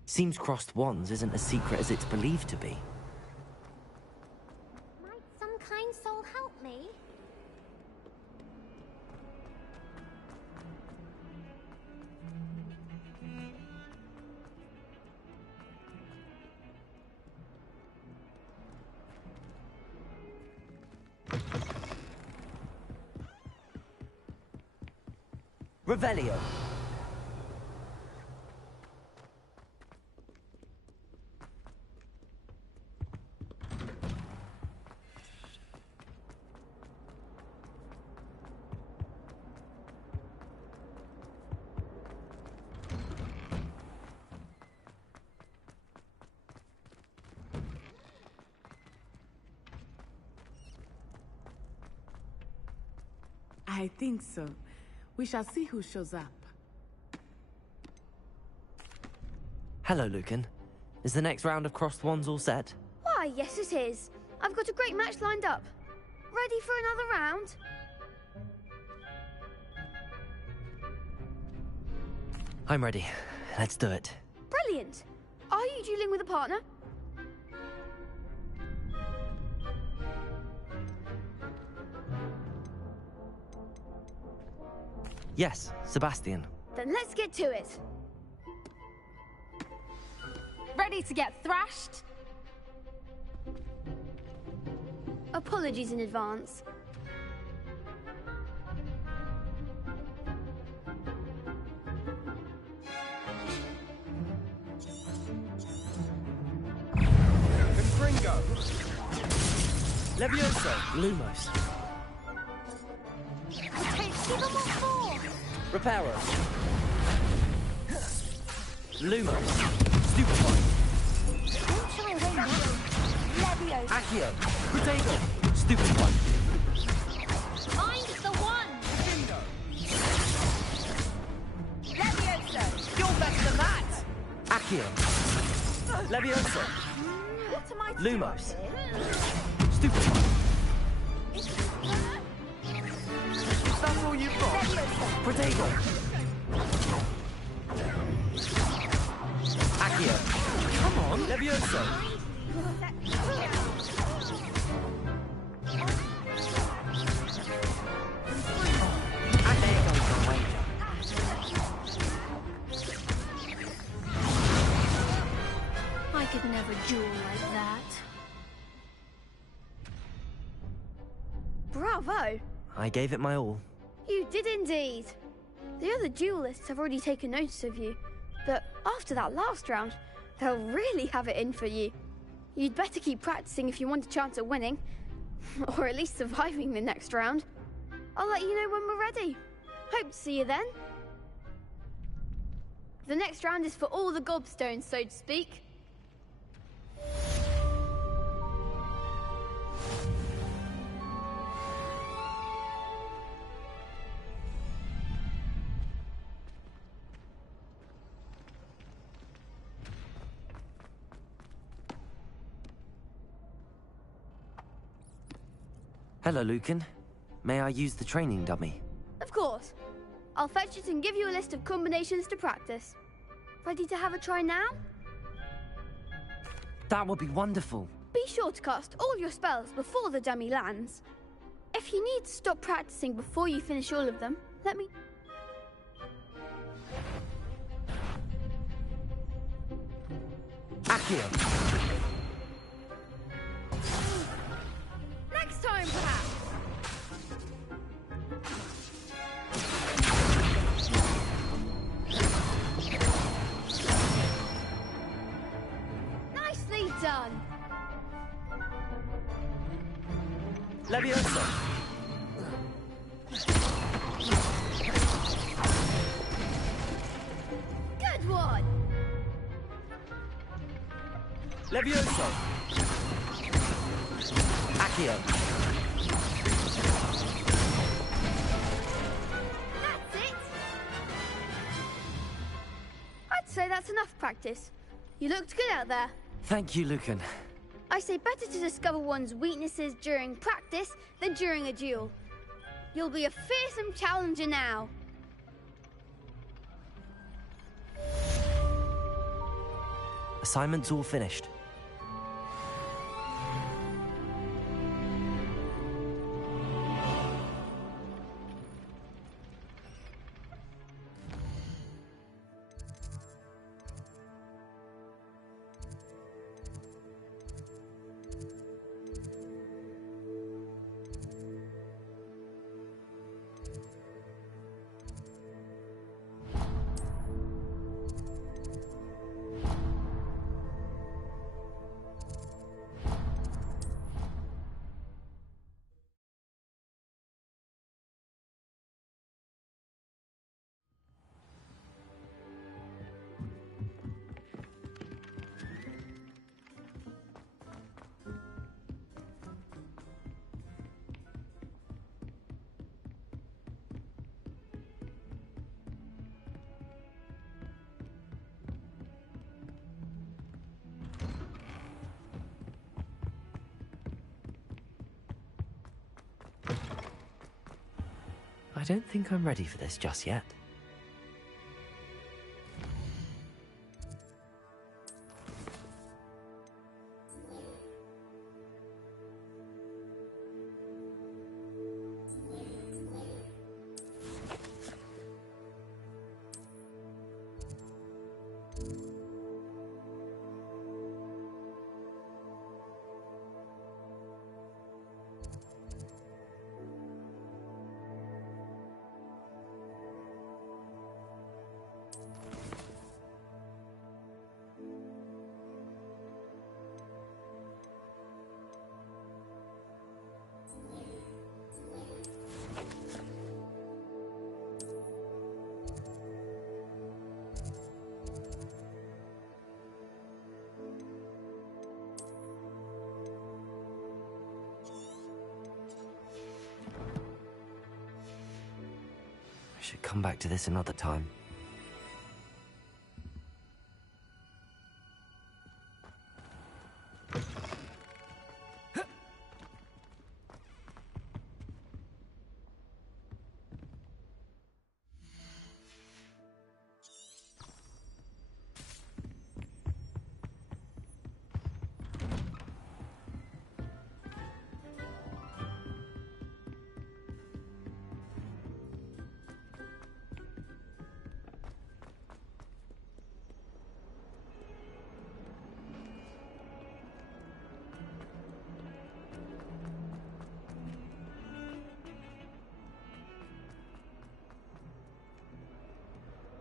Seems crossed wands isn't as secret as it's believed to be. Might some kind soul help me? Revelio. I think so. We shall see who shows up. Hello, Lucan. Is the next round of crossed wands all set? Why, yes it is. I've got a great match lined up. Ready for another round? I'm ready. Let's do it. Brilliant. Are you dueling with a partner? Yes, Sebastian. Then let's get to it. Ready to get thrashed? Apologies in advance. Gringo! Levioso! Lumos. Give them all four! Reparo. Lumos. Stupefy. Accio. Protego. Stupefy. I'm the one! Levioso! You're better than that! Accio. Levioso. What am I to Lumos. do here? Stupefy. That's all you've got? Protego. Accio. Come on, Levioso. I could never duel like that. Bravo! I gave it my all. You did indeed. The other duelists have already taken notice of you, but after that last round, they'll really have it in for you. You'd better keep practicing if you want a chance at winning, or at least surviving the next round. I'll let you know when we're ready. Hope to see you then. The next round is for all the gobstones, so to speak. Hello, Lucan. May I use the training dummy? Of course. I'll fetch it and give you a list of combinations to practice. Ready to have a try now? That would be wonderful. Be sure to cast all your spells before the dummy lands. If you need to stop practicing before you finish all of them, let me... Accio. Next time, perhaps! Nicely done! Levioso. Good one! Levioso. Accio. That's it! I'd say that's enough practice. You looked good out there. Thank you, Lucan. I say better to discover one's weaknesses during practice than during a duel. You'll be a fearsome challenger now. Assignment's all finished. I don't think I'm ready for this just yet. I should come back to this another time.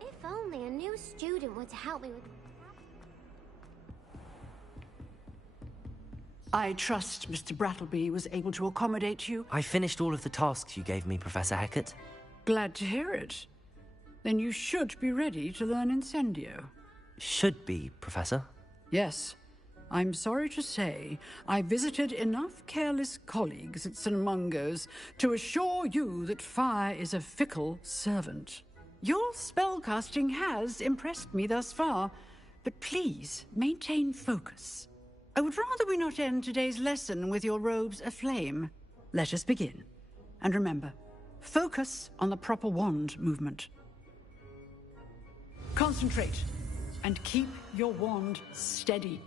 If only a new student were to help me with... I trust Mr. Brattleby was able to accommodate you. I finished all of the tasks you gave me, Professor Hecat. Glad to hear it. Then you should be ready to learn Incendio. Should be, Professor. Yes. I'm sorry to say, I visited enough careless colleagues at St. Mungo's to assure you that fire is a fickle servant. Your spellcasting has impressed me thus far, but please maintain focus. I would rather we not end today's lesson with your robes aflame. Let us begin. And remember, focus on the proper wand movement. Concentrate, and keep your wand steady.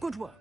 Good work.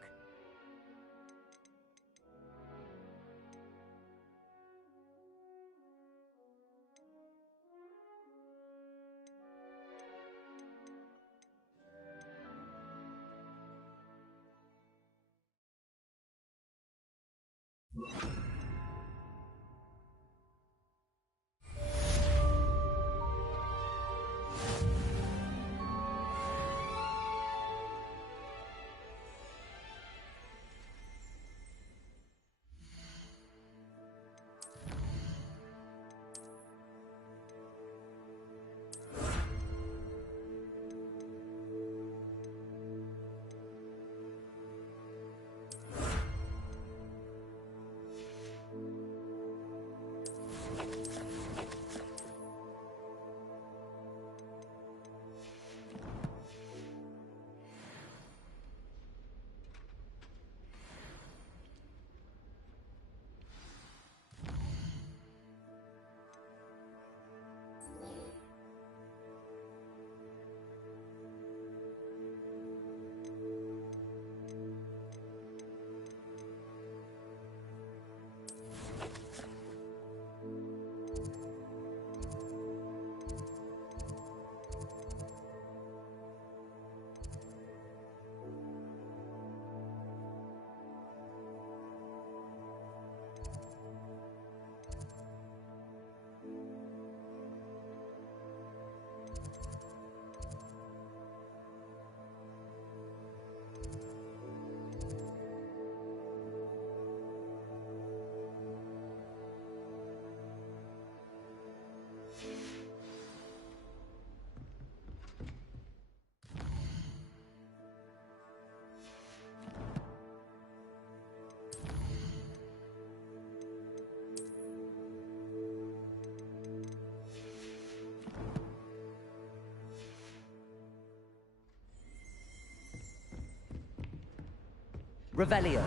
Revelio.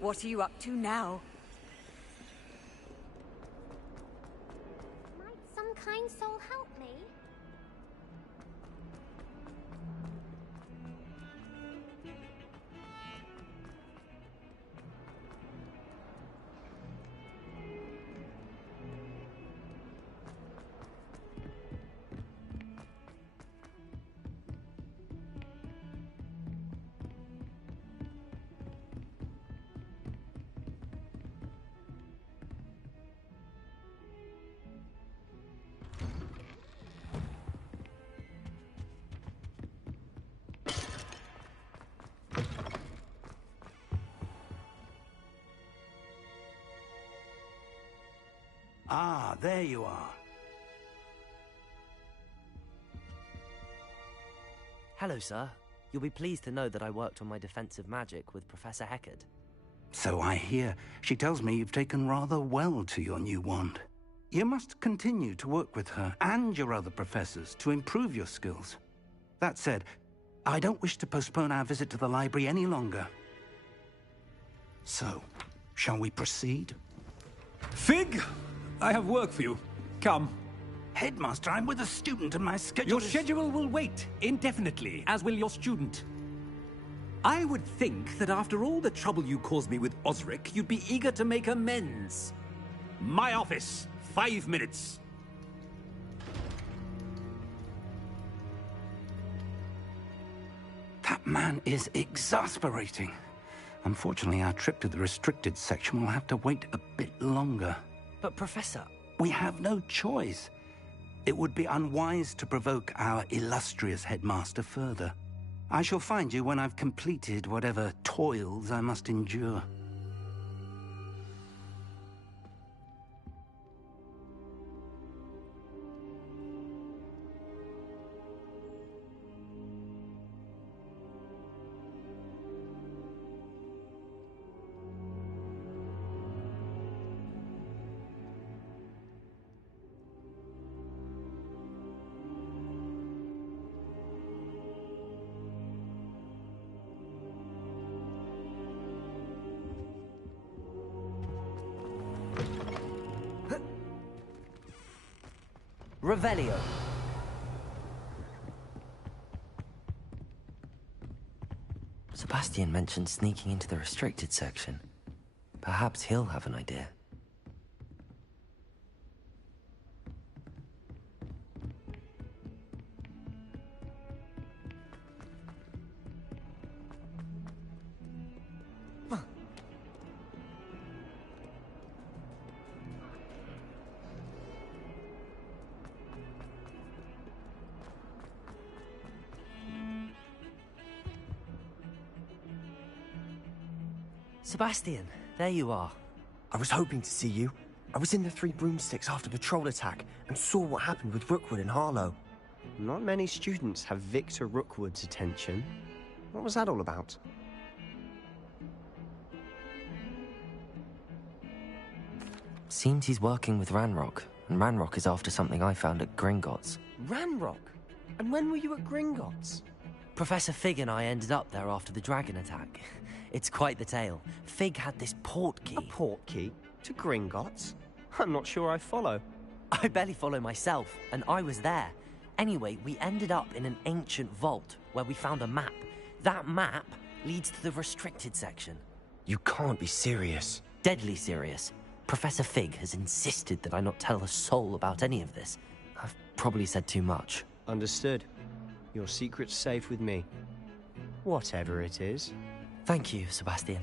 What are you up to now? Might some kind soul help me? Ah, there you are. Hello, sir. You'll be pleased to know that I worked on my defensive magic with Professor Heckard. So I hear. She tells me you've taken rather well to your new wand. You must continue to work with her and your other professors to improve your skills. That said, I don't wish to postpone our visit to the library any longer. So, shall we proceed? Fig! I have work for you. Come. Headmaster, I'm with a student and my schedule Your schedule will wait indefinitely, as will your student. I would think that after all the trouble you caused me with Osric, you'd be eager to make amends. My office. 5 minutes. That man is exasperating. Unfortunately, our trip to the restricted section will have to wait a bit longer. But, Professor... We have no choice. It would be unwise to provoke our illustrious headmaster further. I shall find you when I've completed whatever toils I must endure. Revelio. Sebastian mentioned sneaking into the restricted section. Perhaps he'll have an idea. Sebastian, there you are. I was hoping to see you. I was in the Three Broomsticks after the troll attack and saw what happened with Rookwood and Harlow. Not many students have Victor Rookwood's attention. What was that all about? Seems he's working with Ranrock, and Ranrock is after something I found at Gringotts. Ranrock? And when were you at Gringotts? Professor Fig and I ended up there after the dragon attack. It's quite the tale. Fig had this port key. A port key? To Gringotts? I'm not sure I follow. I barely follow myself, and I was there. Anyway, we ended up in an ancient vault where we found a map. That map leads to the restricted section. You can't be serious. Deadly serious. Professor Fig has insisted that I not tell a soul about any of this. I've probably said too much. Understood. Your secret's safe with me. Whatever it is. Thank you, Sebastian.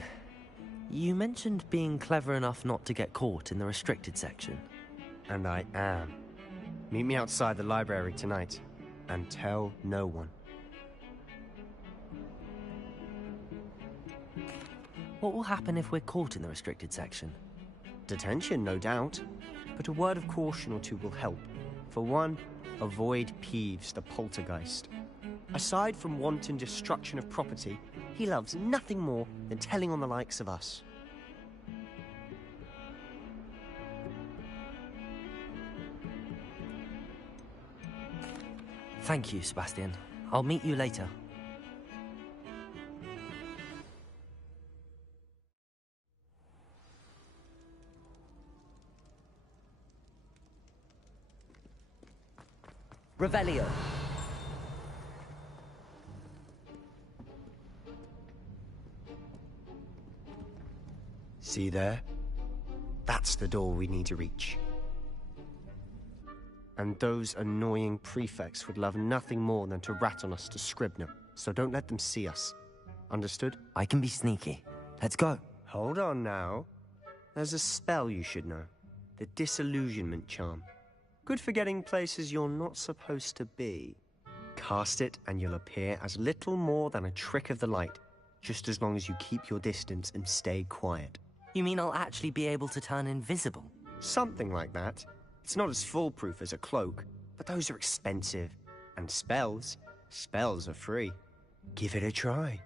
You mentioned being clever enough not to get caught in the restricted section. And I am. Meet me outside the library tonight, and tell no one. What will happen if we're caught in the restricted section? Detention, no doubt. But a word of caution or two will help. For one, avoid Peeves, the poltergeist. Aside from wanton destruction of property, he loves nothing more than telling on the likes of us. Thank you, Sebastian. I'll meet you later. Revelio. See there? That's the door we need to reach. And those annoying prefects would love nothing more than to rat on us to Scribner, so don't let them see us. Understood? I can be sneaky. Let's go. Hold on now. There's a spell you should know. The Disillusionment Charm. Good for getting places you're not supposed to be. Cast it and you'll appear as little more than a trick of the light, just as long as you keep your distance and stay quiet. You mean I'll actually be able to turn invisible? Something like that. It's not as foolproof as a cloak, but those are expensive. And spells are free. Give it a try.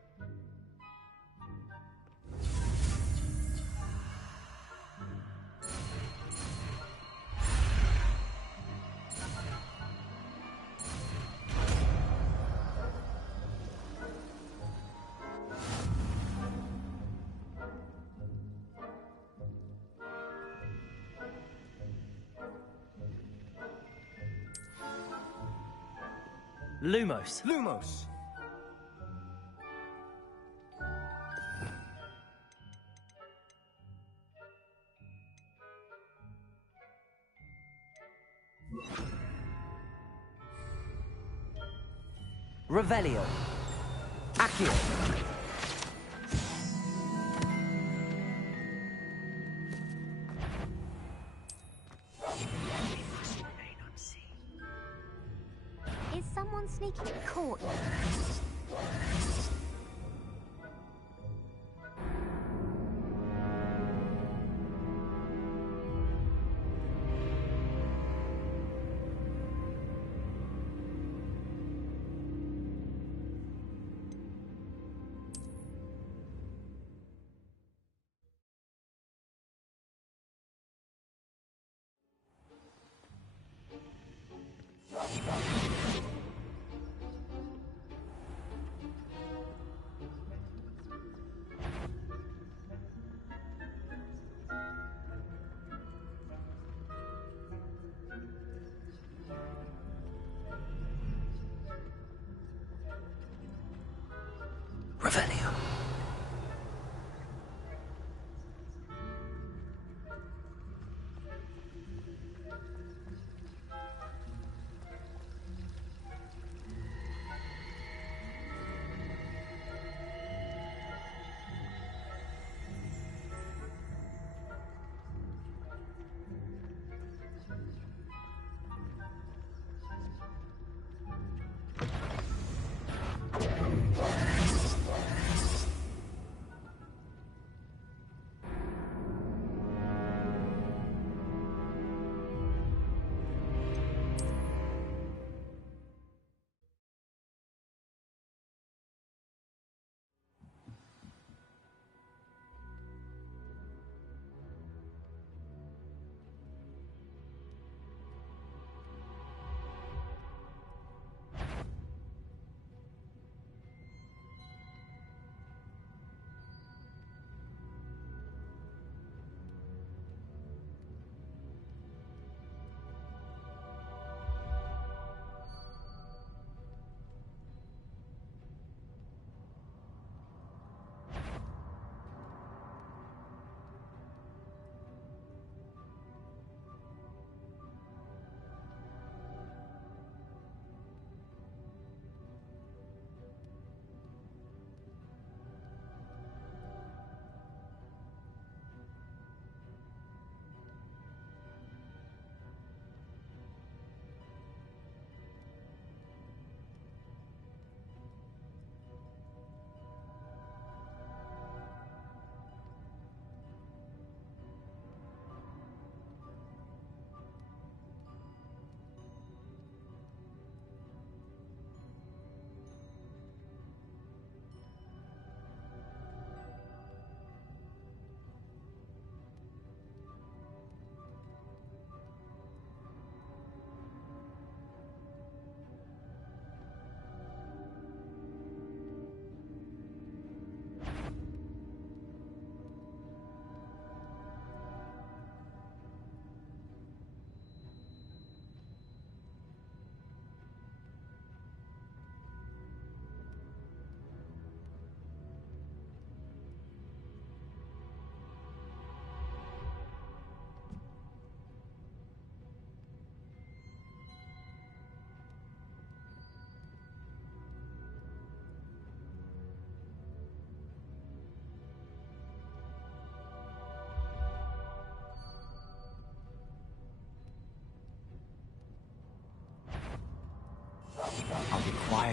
Lumos. Lumos! Revelio. Accio. Is someone sneaking in the courtyard?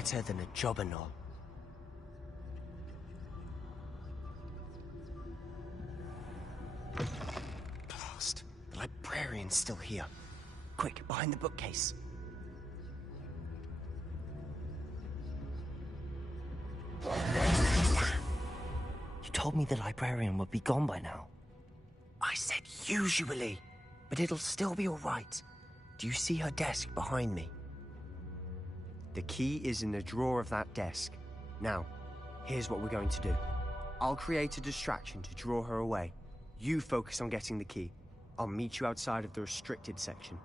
better than a jobberknoll. Blast. The librarian's still here. Quick, behind the bookcase. You told me the librarian would be gone by now. I said usually, but it'll still be all right. Do you see her desk behind me? The key is in the drawer of that desk. Now, here's what we're going to do. I'll create a distraction to draw her away. You focus on getting the key. I'll meet you outside of the restricted section.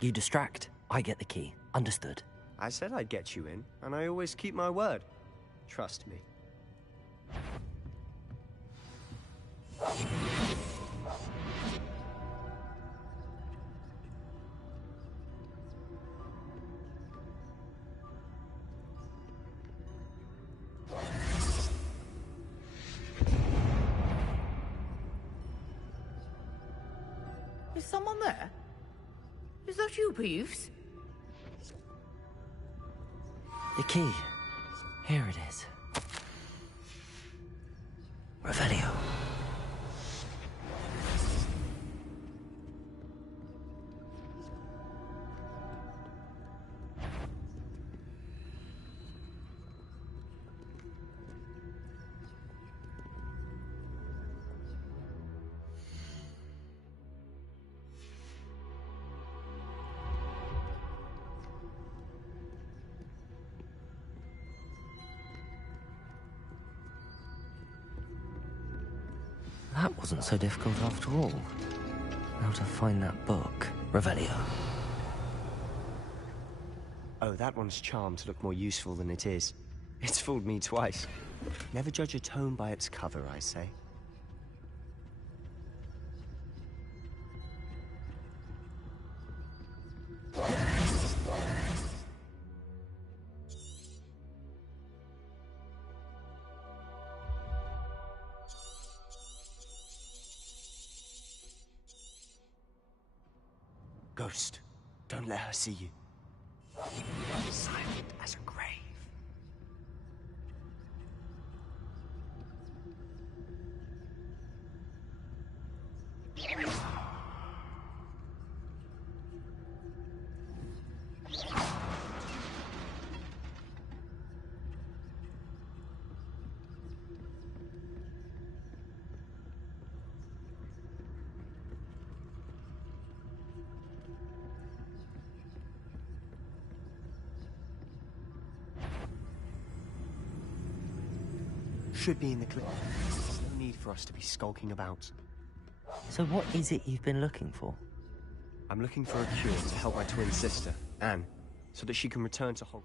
You distract, I get the key. Understood. I said I'd get you in, and I always keep my word. Trust me. Is someone there? Is that you, Peeves? The key. Here it is. Revelio. That wasn't so difficult after all. Now to find that book. Revelio. Oh, that one's charmed to look more useful than it is. It's fooled me twice. Never judge a tome by its cover, I say. Ghost, don't let her see you. Silent as a grave. Should be in the clip. There's no need for us to be skulking about. So what is it you've been looking for? I'm looking for a cure to help my twin sister, Anne, so that she can return to Hogwarts.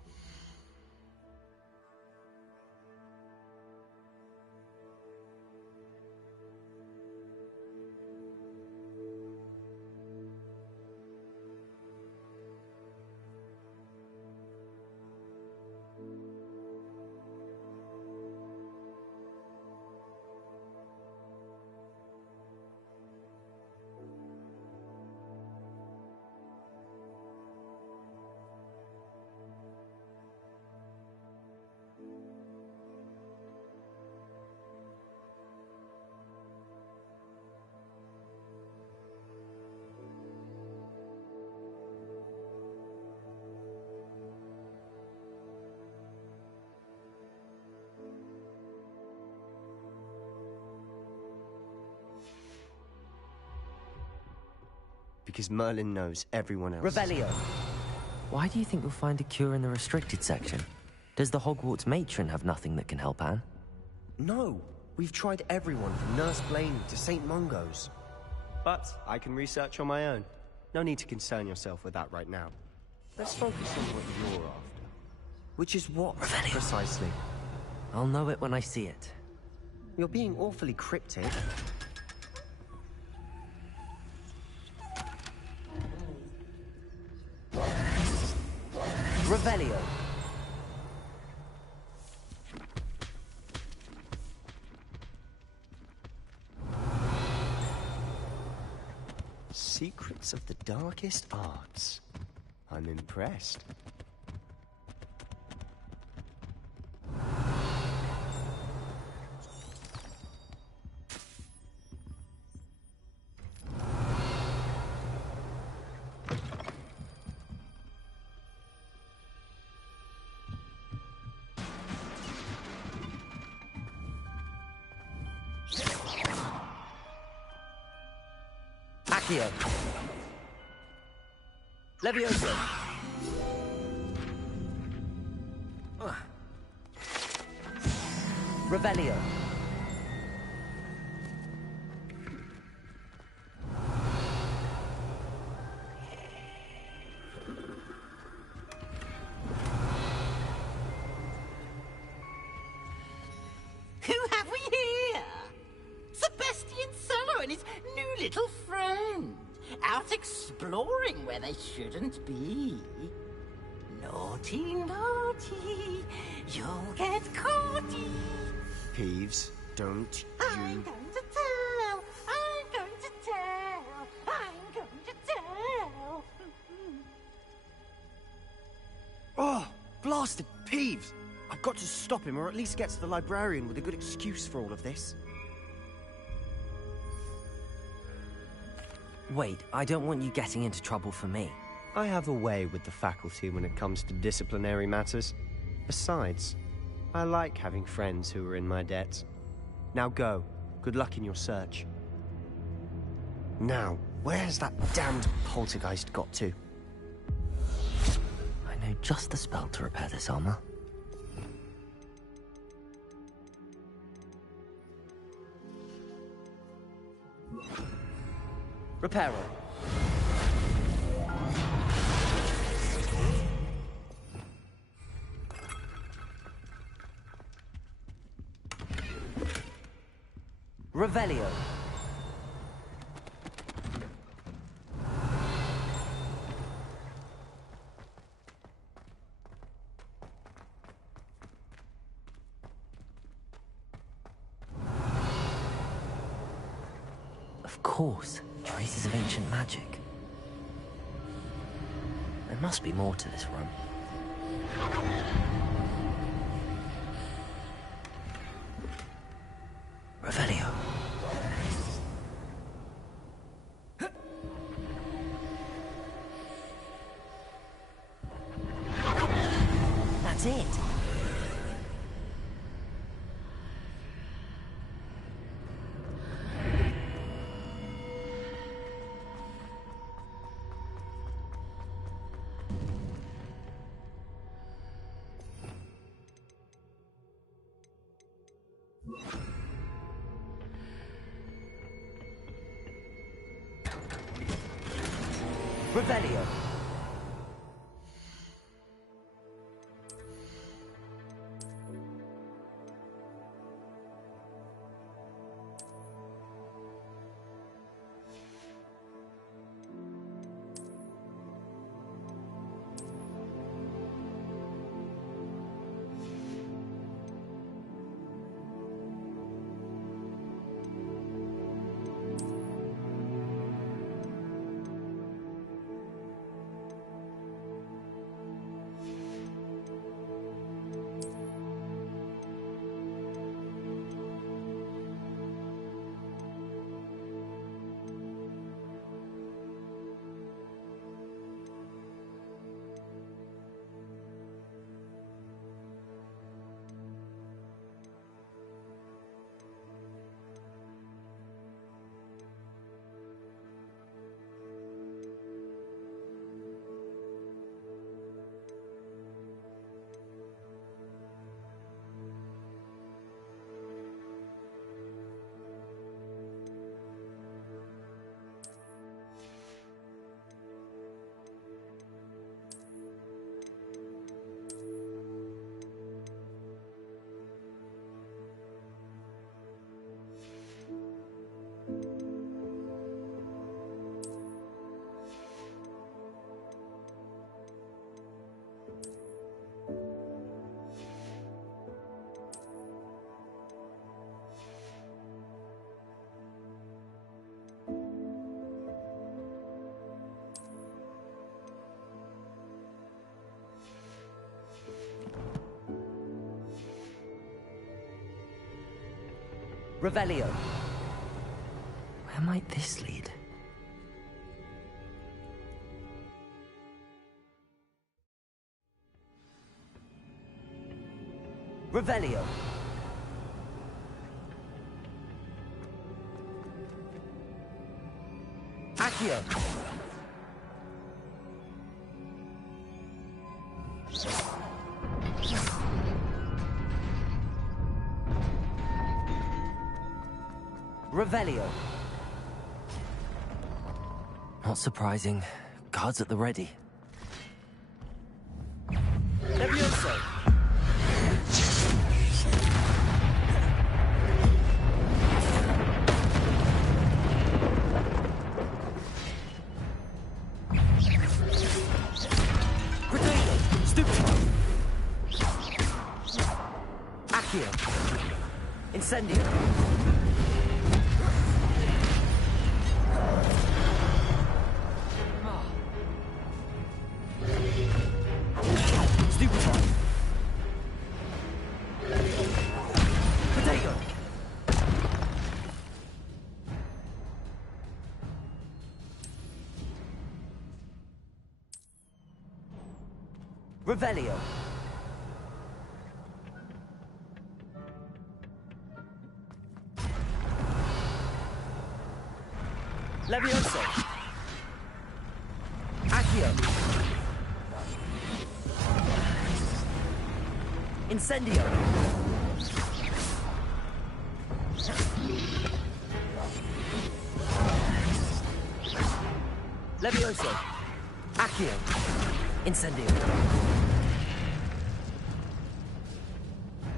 Because Merlin knows everyone else. Revelio! Why do you think you'll find a cure in the restricted section? Does the Hogwarts matron have nothing that can help Anne? No! We've tried everyone from Nurse Blaney to St. Mungo's. But I can research on my own. No need to concern yourself with that right now. Let's focus on what you're after. Which is what, Revelio. Precisely? I'll know it when I see it. You're being awfully cryptic. Revelio. Secrets of the darkest arts. I'm impressed. Accio. Levioso. Revelio. Who have we here? Sebastian Solo and his new little friend. Out exploring where they shouldn't be. Naughty, naughty. You'll get caughty. Peeves, don't I'm you... going to tell. I'm going to tell. I'm going to tell. Oh, blasted Peeves! I've got to stop him, or at least get to the librarian with a good excuse for all of this. Wait, I don't want you getting into trouble for me. I have a way with the faculty when it comes to disciplinary matters. Besides, I like having friends who are in my debt. Now go. Good luck in your search. Now, where's that damned poltergeist got to? I know just the spell to repair this armor. Reparo. Revelio. Of course, traces of ancient magic. There must be more to this room. Revelio. That's it. Revelio. Revelio. Where might this lead? Revelio. Accio. Revelio. Not surprising. Guards at the ready. Levioso. Grenade. Stupid. Accio. Incendio. Revelio. Levioso. Accio. Incendio. Levioso. Accio. Incendio.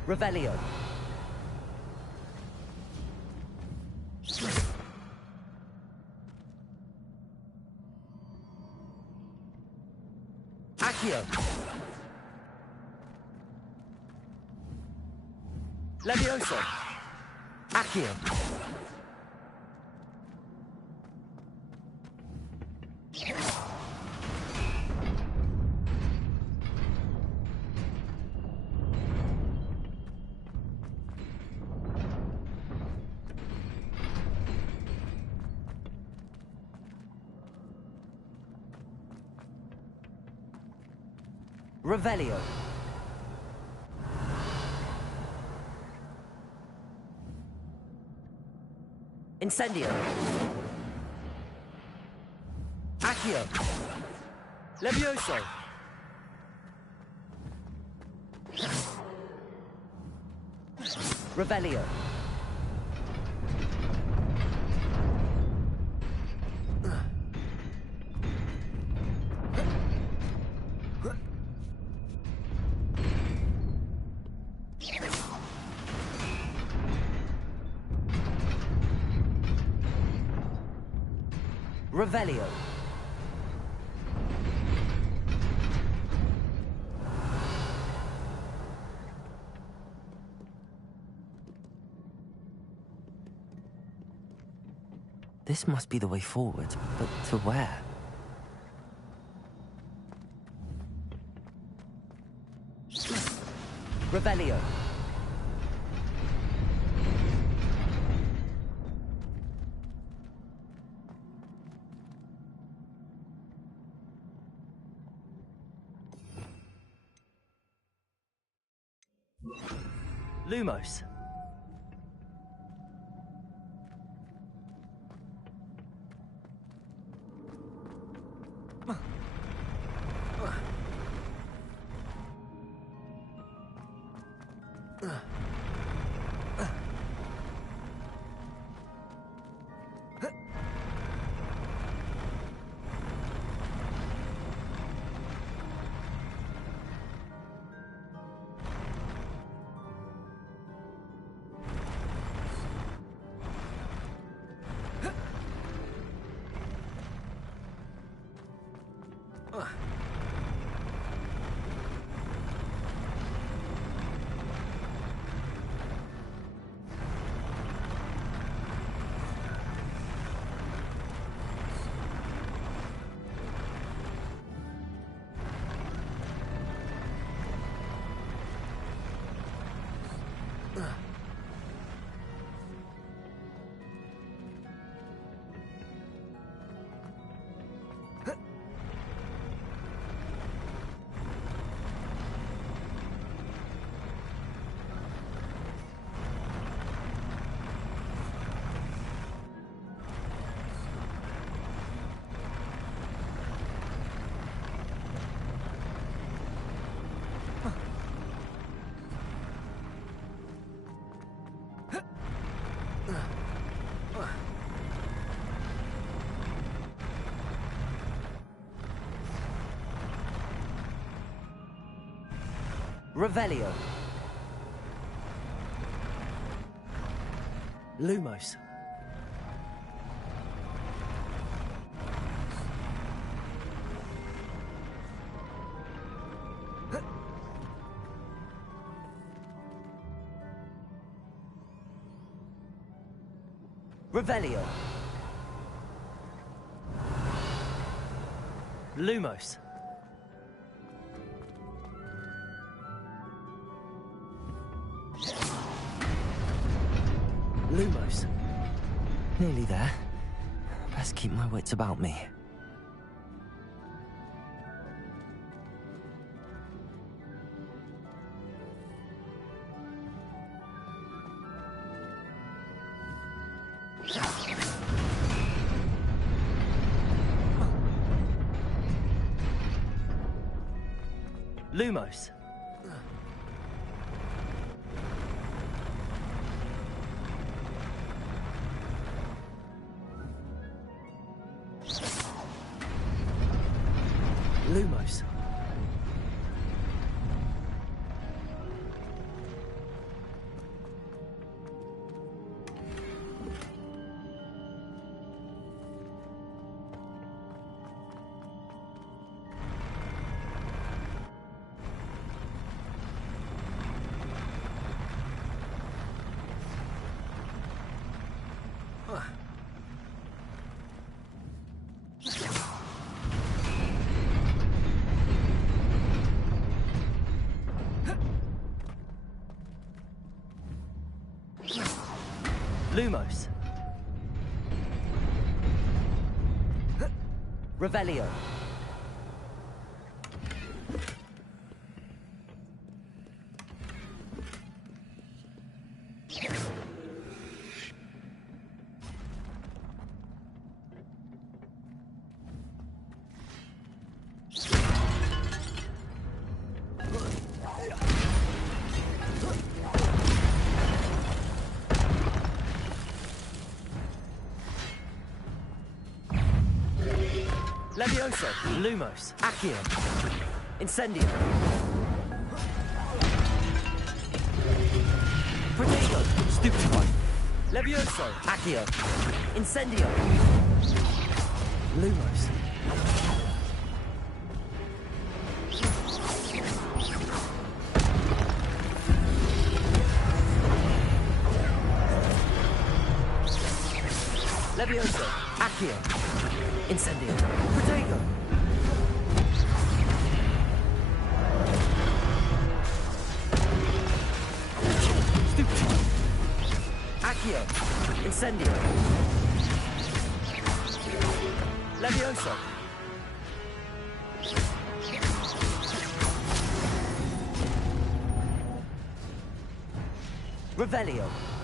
Revelio. Accio. Levioso. Accio. Revelio. Incendio. Accio. Levioso. Revelio. Revelio. This must be the way forward, but to where? Revelio. Lumos. Revelio. Lumos. Revelio. Lumos. Lumos. Nearly there. Best keep my wits about me. Lumos. Lumos. Lumos. Revelio. Levioso, Lumos, Accio, Incendio, Protego, Stupefy, Levioso, Accio, Incendio, Lumos. Levioso, Accio, Incendio, Protego. Stupefy, Accio, Incendio, Levioso. Revelio.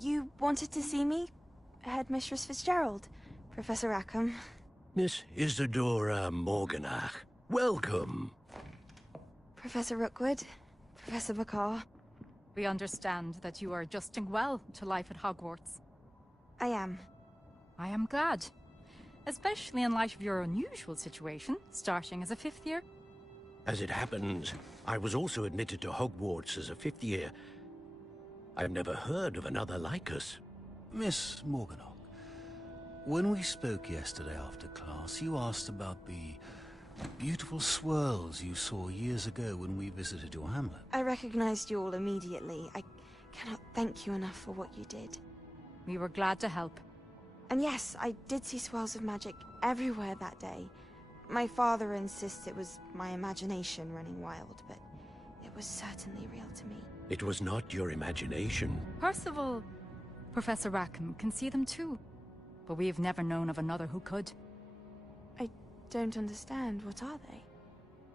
You wanted to see me? Headmistress Fitzgerald, Professor Rackham. Miss Isadora Morganach, welcome. Professor Rookwood, Professor Bakar. We understand that you are adjusting well to life at Hogwarts. I am. I am glad. Especially in light of your unusual situation, starting as a 5th year. As it happens, I was also admitted to Hogwarts as a 5th year. I've never heard of another like us. Miss Morganach, when we spoke yesterday after class, you asked about the beautiful swirls you saw years ago when we visited your hamlet. I recognized you all immediately. I cannot thank you enough for what you did. We were glad to help. And yes, I did see swirls of magic everywhere that day. My father insists it was my imagination running wild, but it was certainly real to me. It was not your imagination. Percival, Professor Rackham can see them too. But we have never known of another who could. I don't understand. What are they?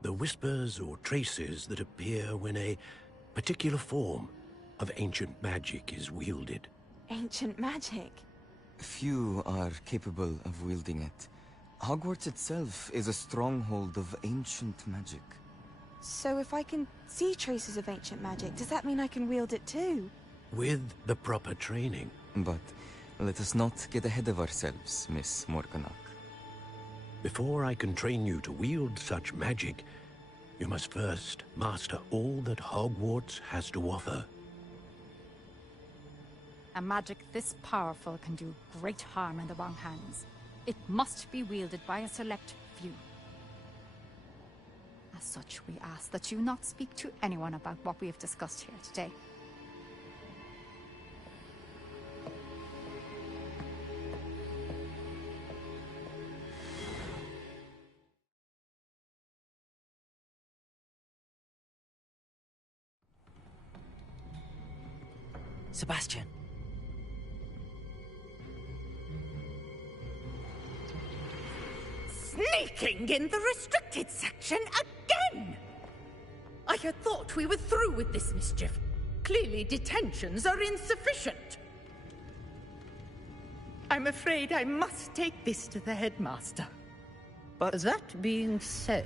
The whispers or traces that appear when a particular form of ancient magic is wielded. Ancient magic? Few are capable of wielding it. Hogwarts itself is a stronghold of ancient magic. So if I can see traces of ancient magic, does that mean I can wield it too? With the proper training. But let us not get ahead of ourselves, Miss Morganach. Before I can train you to wield such magic, you must first master all that Hogwarts has to offer. A magic this powerful can do great harm in the wrong hands. It must be wielded by a select few. As such, we ask that you not speak to anyone about what we have discussed here today. Sebastian. Sneaking in the restricted section again! I had thought we were through with this mischief. Clearly detentions are insufficient. I'm afraid I must take this to the headmaster. But that being said,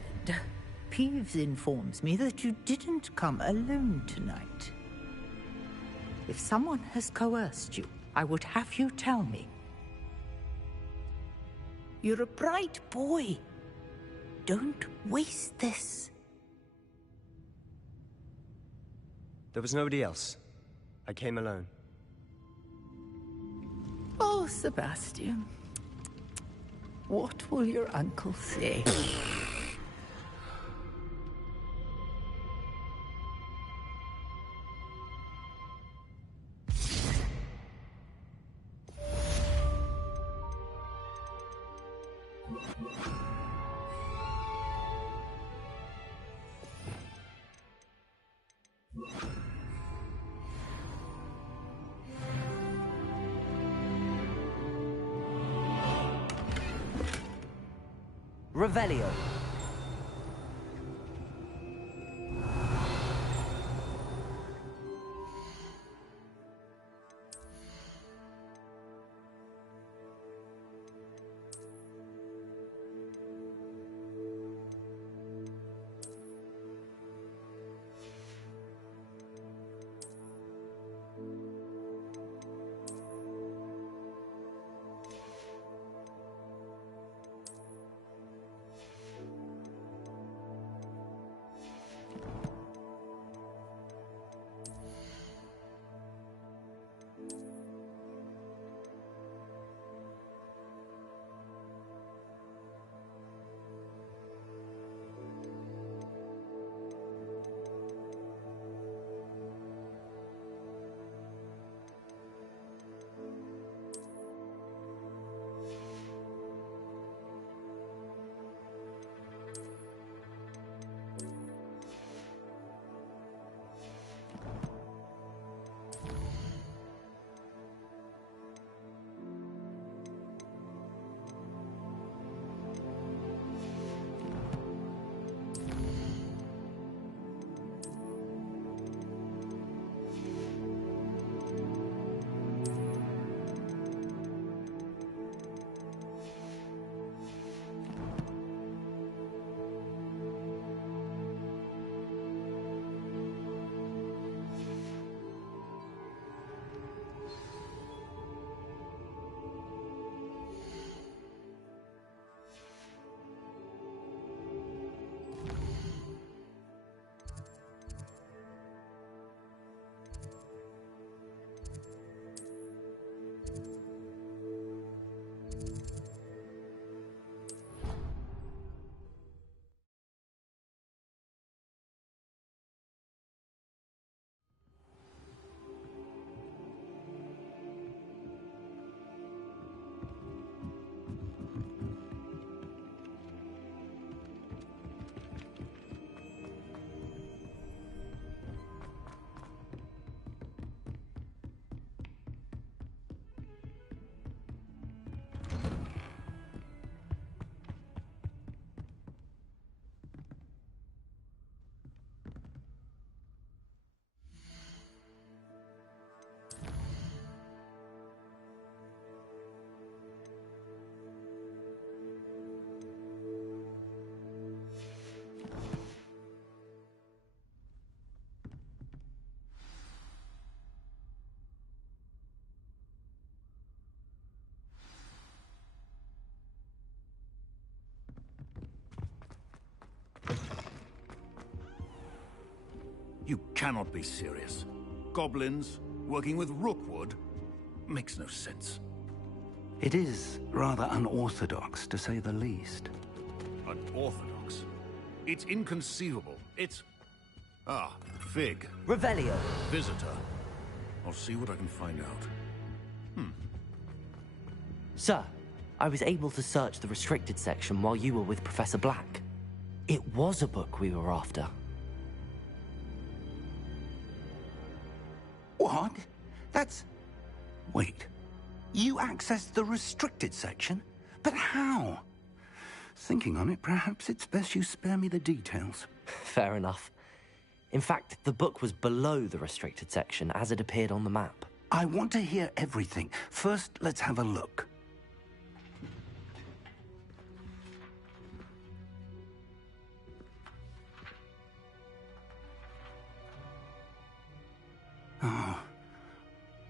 Peeves informs me that you didn't come alone tonight. If someone has coerced you, I would have you tell me. You're a bright boy. Don't waste this. There was nobody else. I came alone. Oh, Sebastian. What will your uncle say? Revelio. You cannot be serious. Goblins working with Rookwood makes no sense. It is rather unorthodox, to say the least. Unorthodox? It's inconceivable. It's... Ah, Fig. Revelio. Visitor. I'll see what I can find out. Sir, I was able to search the restricted section while you were with Professor Black. It was a book we were after. What? That's... Wait. You accessed the restricted section? But how? Thinking on it, perhaps it's best you spare me the details. Fair enough. In fact, the book was below the restricted section as it appeared on the map. I want to hear everything. First, let's have a look.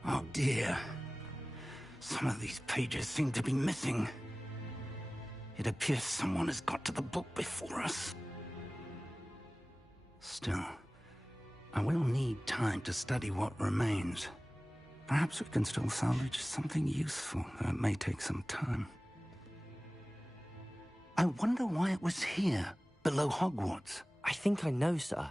Oh dear. Some of these pages seem to be missing. It appears someone has got to the book before us. Still, I will need time to study what remains. Perhaps we can still salvage something useful, though it may take some time. I wonder why it was here, below Hogwarts. I think I know, sir.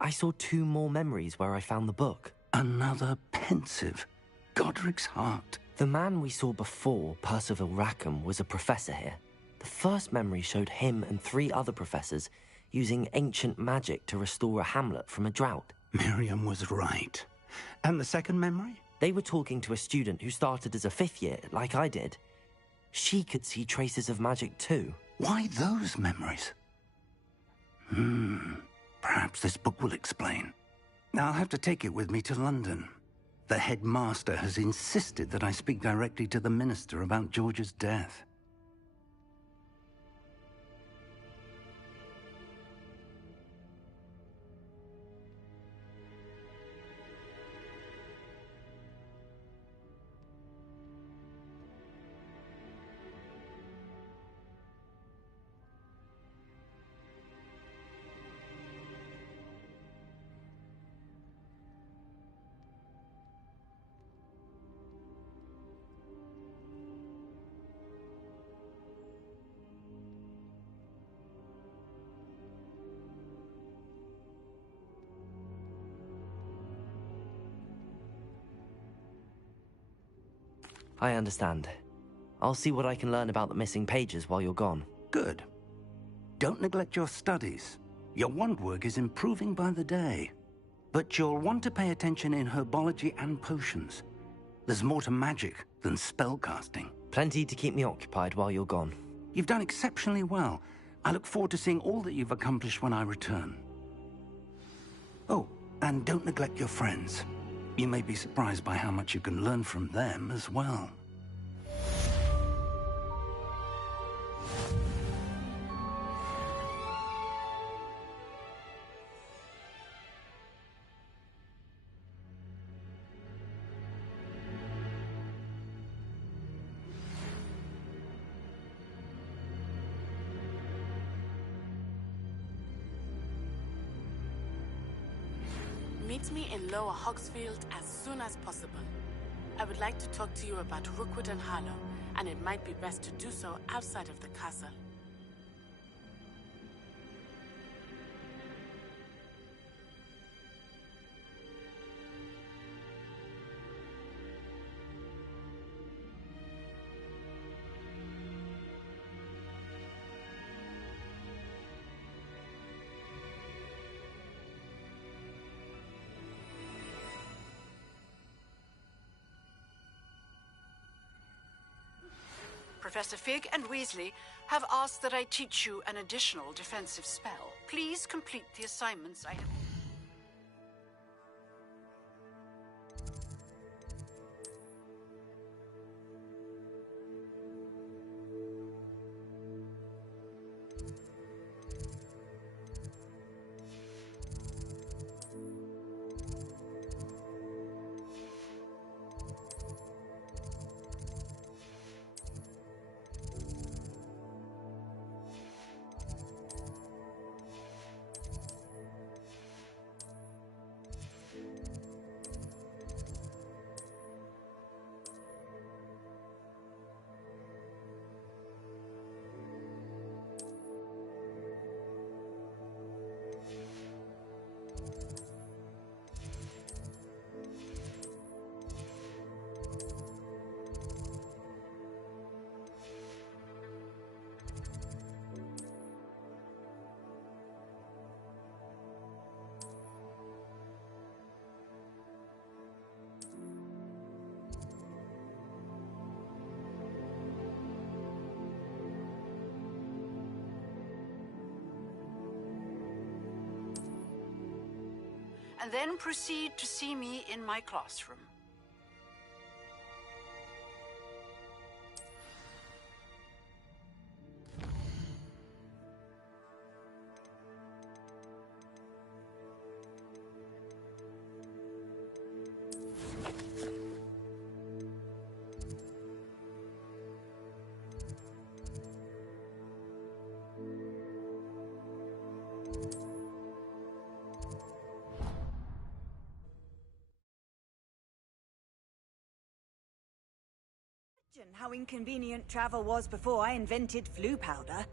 I saw 2 more memories where I found the book. Another pensive. Godric's heart. The man we saw before, Percival Rackham, was a professor here. The first memory showed him and 3 other professors using ancient magic to restore a hamlet from a drought. Miriam was right. And the second memory? They were talking to a student who started as a 5th year, like I did. She could see traces of magic too. Why those memories? Perhaps this book will explain. I'll have to take it with me to London. The headmaster has insisted that I speak directly to the minister about George's death. I understand. I'll see what I can learn about the missing pages while you're gone. Good. Don't neglect your studies. Your wand work is improving by the day. But you'll want to pay attention in herbology and potions. There's more to magic than spellcasting. Plenty to keep me occupied while you're gone. You've done exceptionally well. I look forward to seeing all that you've accomplished when I return. Oh, and don't neglect your friends. You may be surprised by how much you can learn from them as well. Meet me in Lower Hogsfield as soon as possible. I would like to talk to you about Rookwood and Harlow, and it might be best to do so outside of the castle. Professor Fig and Weasley have asked that I teach you an additional defensive spell. Please complete the assignments I have... and then proceed to see me in my classroom. How inconvenient travel was before I invented flu powder.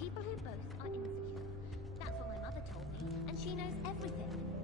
People who boast are insecure. That's what my mother told me, and she knows everything.